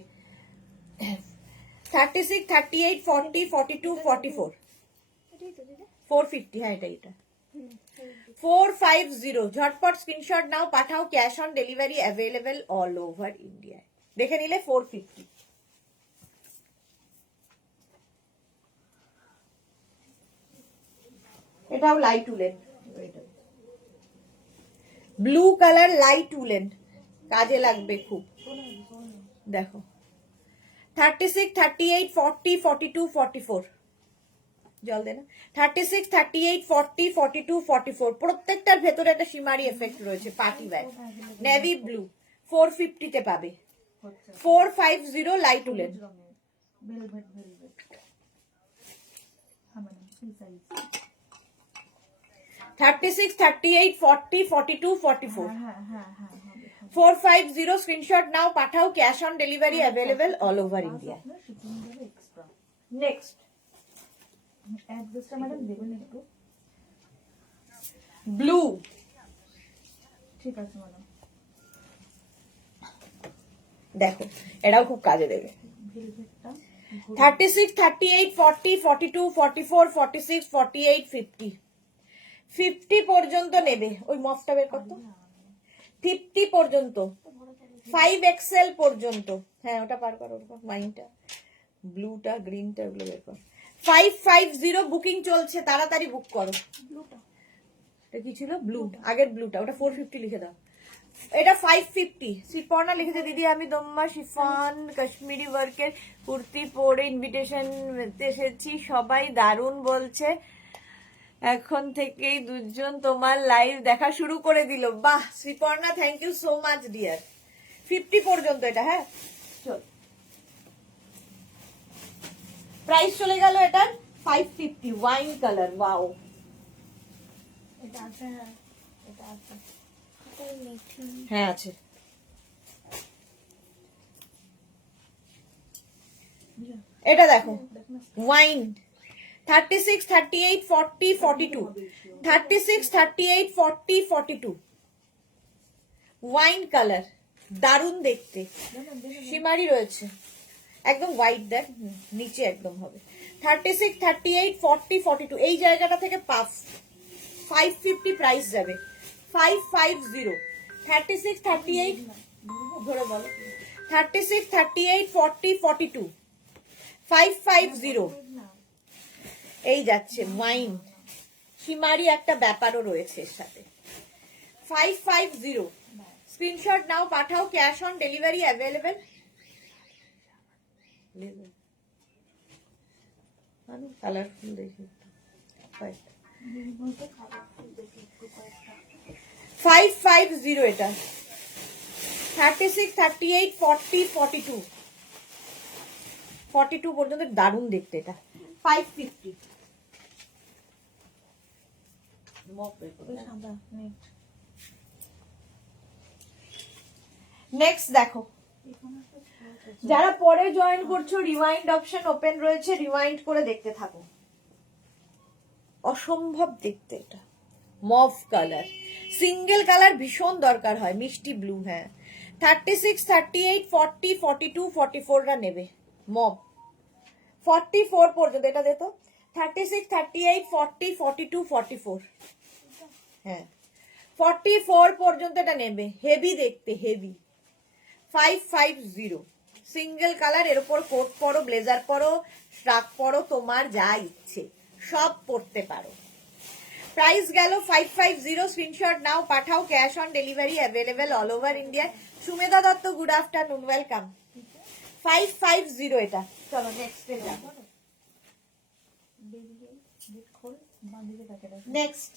36 38 40 42 44 450 হ্যাঁ এটা 450 ঝটপট স্ক্রিনশট নাও পাঠাও cash on delivery available all over India দেখে নিলে 450 এটাও light woollen blue colour light woollen কাজে লাগবে খুব দেখো 36 38 40 42 44 জল দে না 36 38 40 42 44 প্রত্যেকটার ভেতরে একটা শিমারি এফেক্ট রয়েছে পার্টি ওয়্যার নেভি ব্লু 450 তে পাবে 450 লাইট উলেন ভেলভেট ভেলভেট হ্যাঁ ম্যাডাম কি সাইজ 36 38 40 42 44 হ্যাঁ হ্যাঁ হ্যাঁ 450 স্ক্রিনশট নাও পাঠাও cash on delivery available all over India next অ্যাড্রেসটা ম্যাডাম দেবেন একটু ব্লু ঠিক আছে ম্যাডাম দেখো এটাও খুব কাজে দেবে ভেলভেটটা 36 38 40 42 44 46 48 50 50 পর্যন্ত নেবে ওই মফটা বের করতো 50 পর্যন্ত 5XL পর্যন্ত হ্যাঁ ওটা পার করো মাইনটা ব্লুটা গ্রিনটা ওগুলো বের কর 550 বুকিং চলছে তাড়াতাড়ি বুক করো ব্লুটা এটা কি ছিল ব্লু আগের ব্লুটা ওটা 450 লিখে দাও এটা 550 শ্রীপর্ণা লিখেছে দিদি আমি দম্মা শিফন কাশ্মীরি ওয়ার্কের কুর্তি পরে ইনভিটেশন এসেছি সবাই দারুণ বলছে এখন থেকেই দুজন তোমার লাইভ দেখা শুরু করে দিল বাহ Sriparna thank you so much dear 50 পর্যন্ত এটা হ্যাঁ চল প্রাইস চলে গেল এটার 550 ওয়াইন কালার ওয়াও এটা আছে এটা আছে হ্যাঁ আছে এটা দেখো ওয়াইন 36 38 40 42 36 38 40 42 ওয়াইন কালার দারুণ দেখতে শিমারি রয়েছে একদম হোয়াইট দেখ নিচে একদম হবে 36 38 40 42 এই জায়গাটা থেকে পাফ 550 প্রাইস যাবে 550 36 38 ধরে বলো 36 38 40 42 550 এই যাচ্ছে ওয়াইন শিমারি একটা ব্যাপারও রয়েছে এর সাথে 550 স্ক্রিনশট নাও পাঠাও cash on delivery available colourful দেখি 550 এটা 36 38 40 42 42 পর্যন্ত দারুণ দেখতে এটা 550 নেক্সট দেখো যারা পরে জয়েন করছো রিওয়াইন্ড অপশন ওপেন রয়েছে রিওয়াইন্ড করে দেখতে থাকো অসম্ভব দেখতে এটা মভ কালার সিঙ্গেল কালার ভীষণ দরকার হয় মিষ্টি ব্লু হ্যাঁ 36 38 40 42 44 রা নেবে মব 44 পর্যন্ত, এটা দে তো। 36, 38, 40, 42, 44, হ্যাঁ 44 পর্যন্ত এটা নেবে। হেভি দেখতে, হেভি। 550 single colour. এর উপর কোট পরো, ব্লেজার পরো, শ্রাক পরো, তোমার যা ইচ্ছে সব পরতে পারো। প্রাইস গেল 550। স্ক্রিনশট নাও, পাঠাও, cash on delivery available all over India. Sumedha Dutta, good afternoon, welcome. 550 এটা। চলো নেক্সট এ যাবো। নেক্সট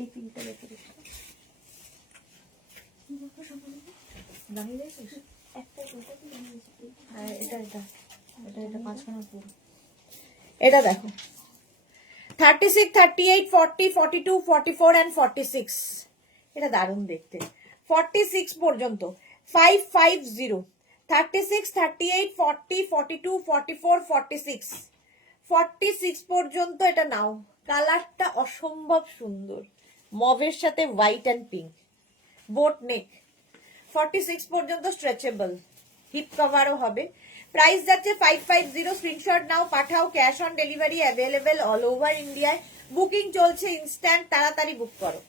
এই পিনটা রেখে দিচ্ছি। এটা দেখো 36, 38, 40, 42, 44 and 46, এটা দারুণ দেখতে। 46 পর্যন্ত 550। 36, 38, 40, 42, 44, 46, 46 পর্যন্ত এটা নাও। কালারটা অসম্ভব সুন্দর, মভের সাথে হোয়াইট অ্যান্ড পিঙ্ক, বোট নেক। 46 পর্যন্ত স্ট্রেচেবল, হিপ কভারও হবে। প্রাইস যাচ্ছে 550। স্ক্রিনশট নাও, পাঠাও, cash on delivery available all over ইন্ডিয়ায়। বুকিং চলছে ইনস্ট্যান্ট, তাড়াতাড়ি বুক করো।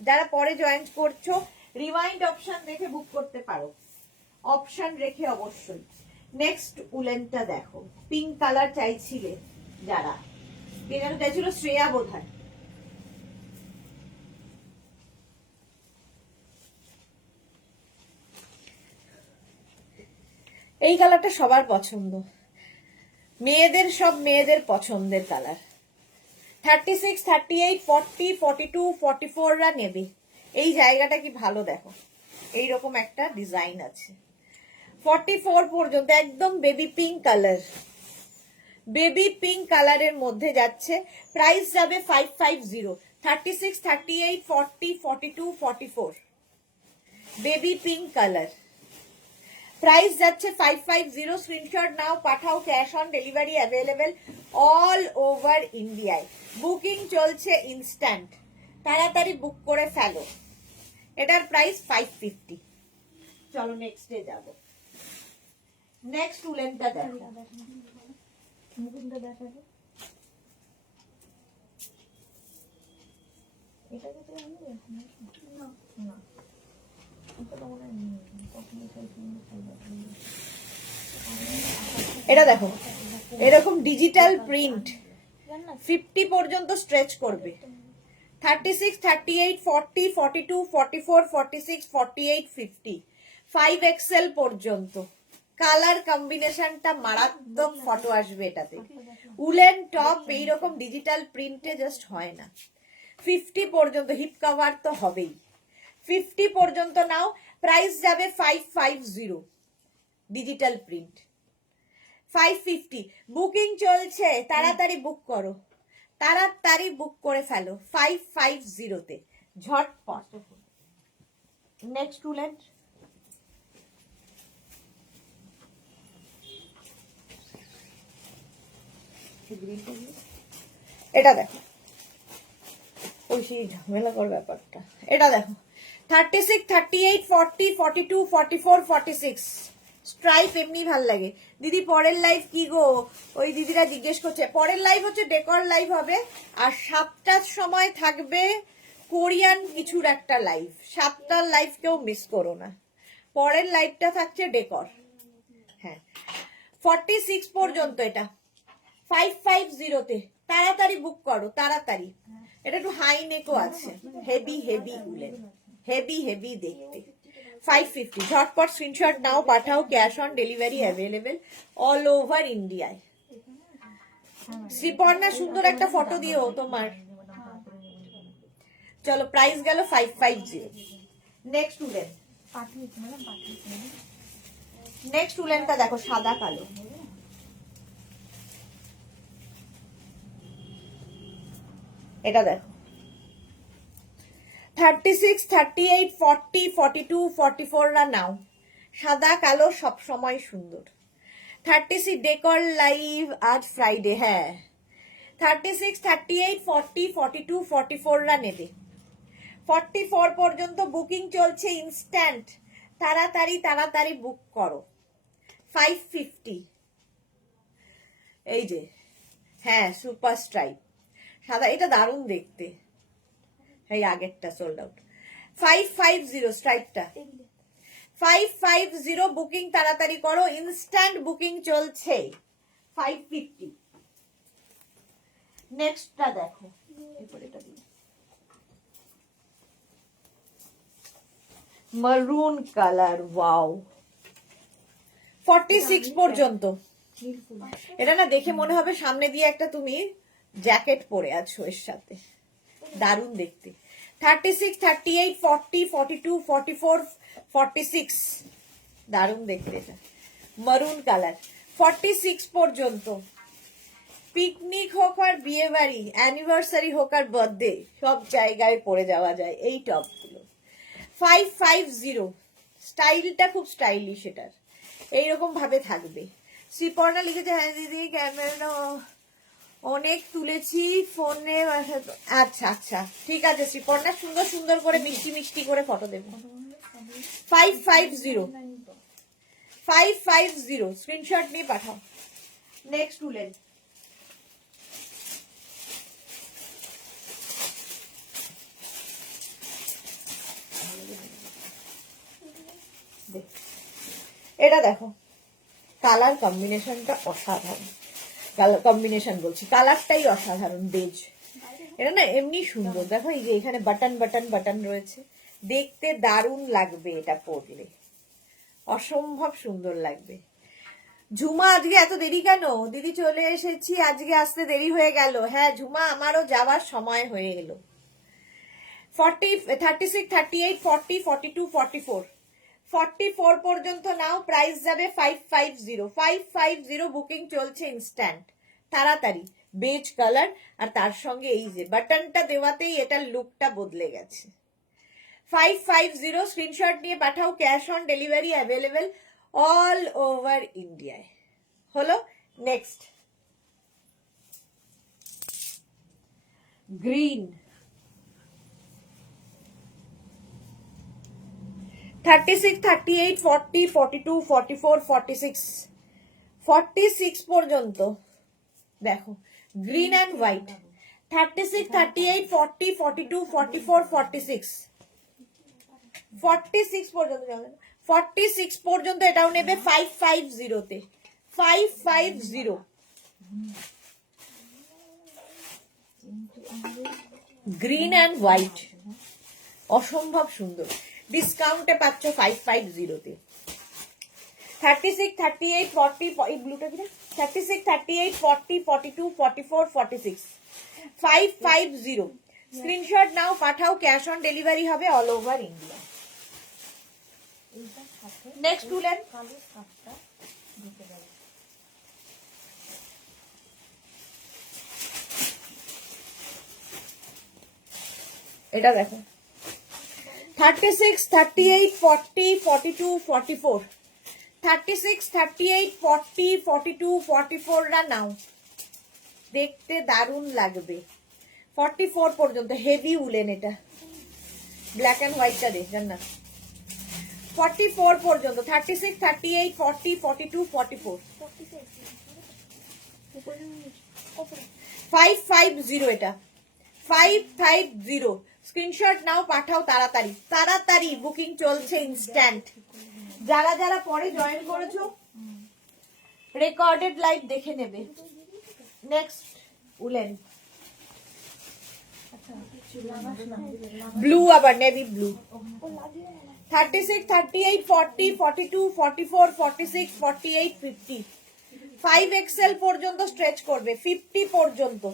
যারা পরে জয়েন করছো রিমাইন্ড অপশন দেখে বুক করতে পারো, অপশন রেখে অবশ্যই। নেক্সট উলেনটা দেখো, পিঙ্ক কালার চাইছিলে যারা, কে যেন চাইছিল, শ্রেয়া বোধহয়। এই কালারটা সবার পছন্দ, মেয়েদের, সব মেয়েদের পছন্দের কালার। 36, 38, 40, 42, 44 রা নেবে। এই জায়গাটা কি ভালো দেখো, এইরকম একটা ডিজাইন আছে। 44 পর্যন্ত একদম baby pink colour, baby pink কালারের মধ্যে যাচ্ছে। প্রাইস যাবে 550। 36, 38, 40, 42, 44, বেবি পিঙ্ক কালার। প্রাইস যাচ্ছে 550। স্ক্রিনশট নাও, পাঠাও, cash on delivery available all over ইন্ডিয়ায়। বুকিং চলছে ইনস্ট্যান্ট, তাড়াতাড়ি বুক করে ফেলো। এটার প্রাইস 550। চলো নেক্সটে যাব। নেক্সট উলেনটা দেখো, এটা দেখো এরকম ডিজিটাল প্রিন্ট, 50 পর্যন্ত স্ট্রেচ করবে। 36, 38, 40, 42, 44, 46, 48, 50, 5XL পর্যন্ত। কালার কম্বিনেশনটা মারাত্মক, ফটো আসবে এটাতে। উলেন টপ এইরকম ডিজিটাল প্রিন্টে জাস্ট হয় না। 50 পর্যন্ত, হিপ কভার তো হবেই। 50 পর্যন্ত নাও। প্রাইস যাবে 550, ডিজিটাল প্রিন্ট 550। বুকিং চলছে, তাড়াতাড়ি বুক করো, তাড়াতাড়ি বুক করে ফেলো 550-তে ঝটপট। নেক্সট উলেন, এটা দেখো, ওই সেই ঝামেলাকর ব্যাপারটা। এটা দেখো 36, 38, 40, 42, 44, 46, স্ট্রাইপ এমনি ভাল লাগে। দিদি পরের লাইভ কি গো? ওই দিদিরা জিজ্ঞেস করছে। পরের লাইভ হচ্ছে ডেকর লাইভ হবে, আর 7টার সময় থাকবে কোরিয়ান কিছুর একটা লাইভ। 7টার লাইভ কেউ মিস করো না। পরের লাইভটা থাকছে ডেকর। হ্যাঁ 46 পর্যন্ত এটা 550-তে। তাড়াতাড়ি বুক করো, তাড়াতাড়ি। এটা একটু হাই নেকও আছে, heavy heavy woollen, heavy heavy দেখতে। 550 ঝটপট স্ক্রিনশট নাও, পাঠাও, cash on delivery available all over ইন্ডিয়ায়। শ্রীপর্ণা সুন্দর একটা ফটো দিও তোমার। চলো প্রাইস গেল 550। নেক্সট উলেন, নেক্সট উলেনটা দেখো, সাদা কালো। এটা দেখো 36, 38, 40, 42, 44 রা নাও। সাদা কালো সব সময় সুন্দর। 36 ডেকর লাইভ আজ ফ্রাইডে, হ্যাঁ 36, 38, 40, 42, 44 রা নেবে। 44 পর্যন্ত বুকিং চলছে ইনস্ট্যান্ট, তাড়াতাড়ি তাড়াতাড়ি বুক করো। 550 এই যে, হ্যাঁ সুপার স্ট্রাইপ সাদা, এটা দারুণ দেখতে। এই আগেরটা সোল্ড আউট। 550 স্ট্রাইপটা 550, বুকিং তাড়াতাড়ি করো, ইনস্ট্যান্ট বুকিং চলছে। 550। নেক্সটটা দেখো, এটা দিই, মারুন কালার, ওয়াও 46 পর্যন্ত। এটা না দেখে মনে হবে সামনে দিয়ে একটা তুমি জ্যাকেট পরে আছো এর সাথে, দারুণ দেখতে। 36, 38, 40, 42, 44, 46, দারুণ দেখতে এটা, মারুন কালার। 46 পর্যন্ত। পিকনিক হোক আর বিয়ে বাড়ি, অ্যানিভার্সারি হোক আর বার্থডে, সব জায়গায় পরে যাওয়া যায় এই টপগুলো। 550, স্টাইলটা খুব স্টাইলিশ এটার, এইরকম ভাবে থাকবে। শ্রীপর্ণা লিখেছে, হ্যাঁ দিদি ক্যামেরা অনেক তুলেছি ফোনে। আচ্ছা আচ্ছা ঠিক আছে শ্রীপর্ণা, সুন্দর সুন্দর করে মিষ্টি মিষ্টি করে ফটো দেবো। 550, 550 স্ক্রিনশট নিয়ে পাঠাও। নেক্সট উলেন, এটা দেখো, কালার কম্বিনেশনটা অসাধারণ। কালার কম্বিনেশন বলছি, কালারটাই অসাধারণ, বেজ। এটা না এমনি সুন্দর, দেখো এই যে এখানে বাটন বাটন বাটন রয়েছে, দেখতে দারুণ লাগবে এটা পরলে, অসম্ভব সুন্দর লাগবে। ঝুমা আজকে এত দেরি কেন? দিদি চলে এসেছি, আজকে আসতে দেরি হয়ে গেল। হ্যাঁ ঝুমা, আমারও যাওয়ার সময় হয়ে এলো। 40, 36, 38, 40, 42, 44, 44 পর্যন্ত নাও, প্রাইস যাবে 550। 550 বুকিং চলছে ইনস্ট্যান্ট, তাড়াতাড়ি। বেজ কালার, আর তার সঙ্গে এই যে বাটনটা দেওয়াতেই এটার লুকটা বদলে গেছে। 550 স্ক্রিনশট নিয়ে পাঠাও, cash on delivery available all over ইন্ডিয়ায়। হলো, নেক্সট গ্রিন। 36, 38, 40, 42, 44, 46, 46 পর্যন্ত দেখো, গ্রিন অ্যান্ড হোয়াইট। 36, 38, 40, 42, 44, 46, 46 পর্যন্ত, 46 পর্যন্ত এটাও নেবে 550 তে। 550 গ্রিন অ্যান্ড হোয়াইট, অসম্ভব সুন্দর, ডিসকাউন্টে পাচ্ছ 550 তে। 36, 38, 40, এই ব্লুটা কি, 36, 38, 40, 42, 44, 46, 550 স্ক্রিনশট নাও, পাঠাও, ক্যাশ অন ডেলিভারি হবে all over India. Next woollen, এটা দেখো, 36, 38, 40, 42, 44, 36, 38, 40, 42, 44 রা নাও, দেখতে দারুণ লাগবে। 44 পর্যন্ত হেভি উলেন, এটা ব্ল্যাক এন্ড হোয়াইটটা দেখ না। 44 পর্যন্ত, 36, 38, 40, 42, 44, 550 এটা, 550 স্ক্রিনশট নাও, পাঠাও তাড়াতাড়ি, তাড়াতাড়ি বুকিং চলছে ইনস্ট্যান্ট। যারা যারা পরে জয়েন করেছো রেকর্ডেড লাইভ দেখে নেবে। নেক্সট উলেন, ব্লু, আবার নেভি ব্লু। 36, 38, 40, 42, 44, 46, 48, 50, 5XL পর্যন্ত স্ট্রেচ করবে, 50 পর্যন্ত।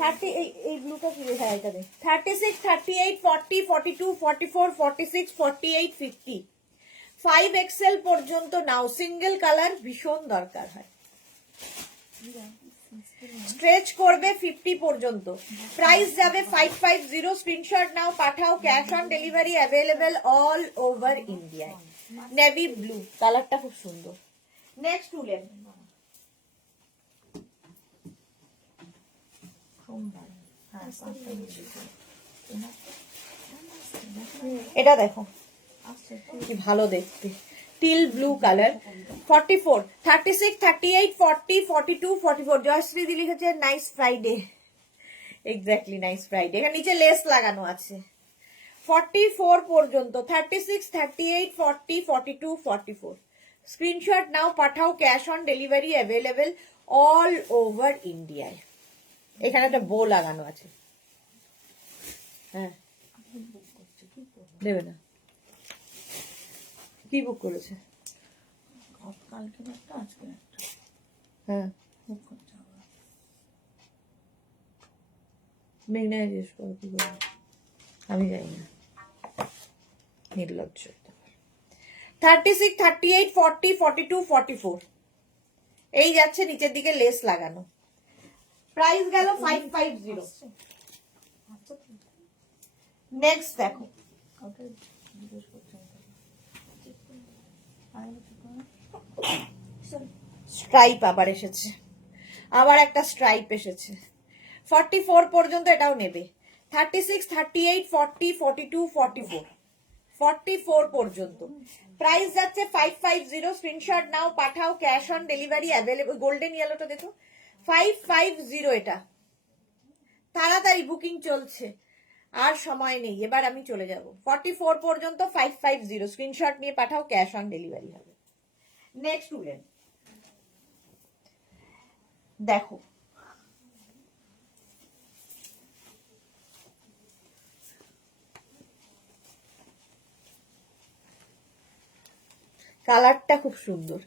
30, এই ব্লুটা কি লেখা এটা দেখ, 36, 38, 40, 42, 44, 46, 48, 50, 5XL পর্যন্ত নাও, সিঙ্গেল কালার ভীষণ দরকার হয়, স্ট্রেচ করবে 50 পর্যন্ত, প্রাইস যাবে 550। স্ক্রিনশট নাও, পাঠাও, cash on delivery available all over ইন্ডিয়ায়। নেভি ব্লু কালারটা খুব সুন্দর। নেক্সট উলেন, এটা দেখো কি ভালো দেখতে, টিল ব্লু কালার 44 36 38 40 42 44 জয়শ্রী দি লিখেছে nice Friday exactly nice Friday এখানে নিচে লেস লাগানো আছে 44 পর্যন্ত 36 38 40 42 44 স্ক্রিনশট নাও পাঠাও cash on delivery available all over ইন্ডিয়ায় এখানে একটা বো লাগানো আছে হ্যাঁ দেবে না কি বুক করেছে কালকে একটা আজকে একটা হ্যাঁ বুক করতে হবে। মেঘনায় জিজ্ঞেস করো কি করবে আমি জানি না নির্লজ্জ 36 38 40 42 44 এই যাচ্ছে নিচের দিকে লেস লাগানো প্রাইস গেল 550 আচ্ছা তো নেক্সট দেখো ওটা জিজ্ঞেস করতে হবে। আর কি করে? স্ট্রাইপ আবার এসেছে আবার একটা স্ট্রাইপ এসেছে 44 পর্যন্ত এটাও নেবে 36 38 40 42 44 44 পর্যন্ত প্রাইস যাচ্ছে 550 স্ক্রিনশট নাও পাঠাও cash on delivery available golden ইয়েলোটা দেখো 550 এটা তাড়াতাড়ি বুকিং চলছে আর সময় নেই এবার আমি চলে যাব 44 পর্যন্ত 550 স্ক্রিনশট নিয়ে পাঠাও ক্যাশ অন ডেলিভারি হবে নেক্সট উলেন দেখো কালারটা খুব সুন্দর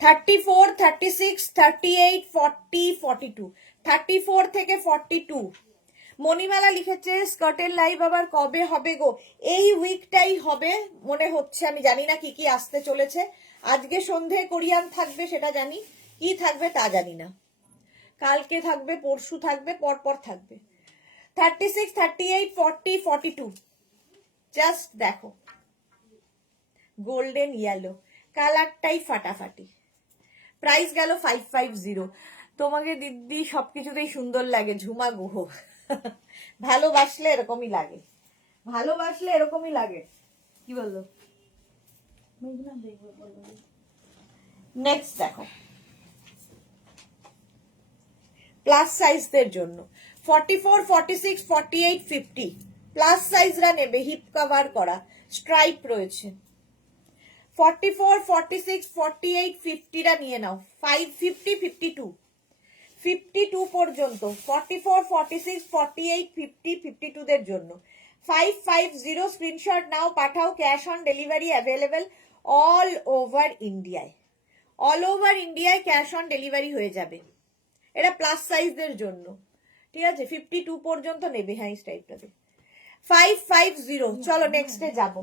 34 36 38 40 42 34 থেকে 42 মণিমালা লিখেছে স্কার্টের লাইভ আবার কবে হবে গো এই উইকটাই হবে মনে হচ্ছে আমি জানি না কি কি আসতে চলেছে আজকে সন্ধে কোরিয়ান থাকবে সেটা জানি কি থাকবে তা জানি না কালকে থাকবে পরশু থাকবে পরপর থাকবে 36 38 40 42 জাস্ট দেখো গোল্ডেন ইয়েলো কালারটাই ফাটাফাটি প্রাইস গেল 550 তোমাকে দিদি সবকিছুতেই সুন্দর লাগে ঝুমা গুহ ভালোবাসলে এরকমই লাগে ভালোবাসলে এরকমই লাগে কি বললো মেঘনা দেখবে বলবো নেক্সট দেখো প্লাস সাইজদের জন্য 44 46 48 50 প্লাস সাইজরা নেবে হিপ কভার করা স্ট্রাইপ রয়েছে 44 46 48 50 রা নিয়ে নাও 50 52 52 পর্যন্ত 44 46 48 50 52 দের জন্য 550 স্ক্রিনশট নাও পাঠাও cash on delivery available all over ইন্ডিয়ায় অল ওভার ইন্ডিয়ায় ক্যাশ অন ডেলিভারি হয়ে যাবে এটা প্লাস সাইজদের জন্য ঠিক আছে 52 পর্যন্ত নেবে হ্যাঁ এই টাইপটাতে 550 চলো নেক্সটে যাব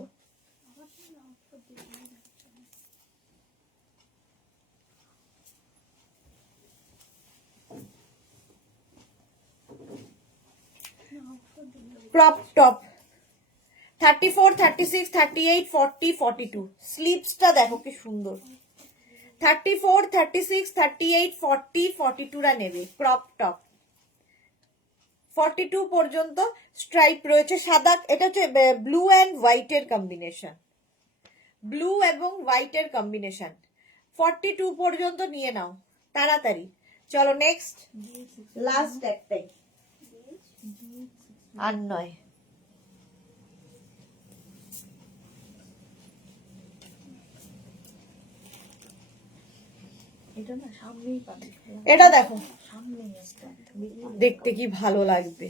ক্রপ টপ 34 36 38 40 42 স্লিপসটা দেখো কি সুন্দর 34 36 38 40 42 রা নেবে ক্রপ টপ 42 পর্যন্ত স্ট্রাইপ রয়েছে সাদা এটা হচ্ছে ব্লু এন্ড হোয়াইটের কম্বিনেশন ব্লু এবং হোয়াইটের কম্বিনেশন 42 পর্যন্ত নিয়ে নাও তাড়াতাড়ি চলো নেক্সট লাস্ট একটাই আর নয় এটা না সামনেই পাবে এটা দেখো সামনেই একটা দেখতে কি ভালো লাগবে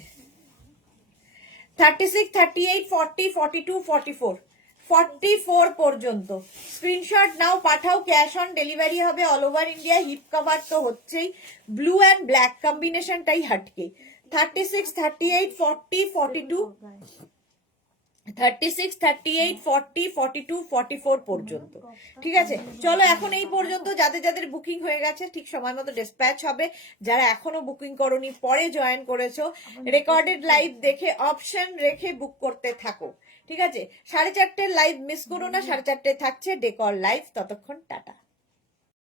36 38 40 42 44 44 পর্যন্ত স্ক্রিনশট নাও পাঠাও ক্যাশ অন ডেলিভারি হবে all over India hip cover তো হচ্ছেই ব্লু এন্ড ব্ল্যাক কম্বিনেশনটাই হাটকে 36 38 40 42 36 38 40 42 44 পর্যন্ত ঠিক আছে চলো এখন এই পর্যন্ত যাদের যাদের বুকিং হয়ে গেছে ঠিক সময় মতো ডিসপ্যাচ হবে যারা এখনো বুকিং করনি পরে জয়েন করেছো রেকর্ডেড লাইভ দেখে অপশন রেখে বুক করতে থাকো ঠিক আছে 4:30 লাইভ মিস করো না 4:30 থাকছে ডেকর লাইভ ততক্ষণ টাটা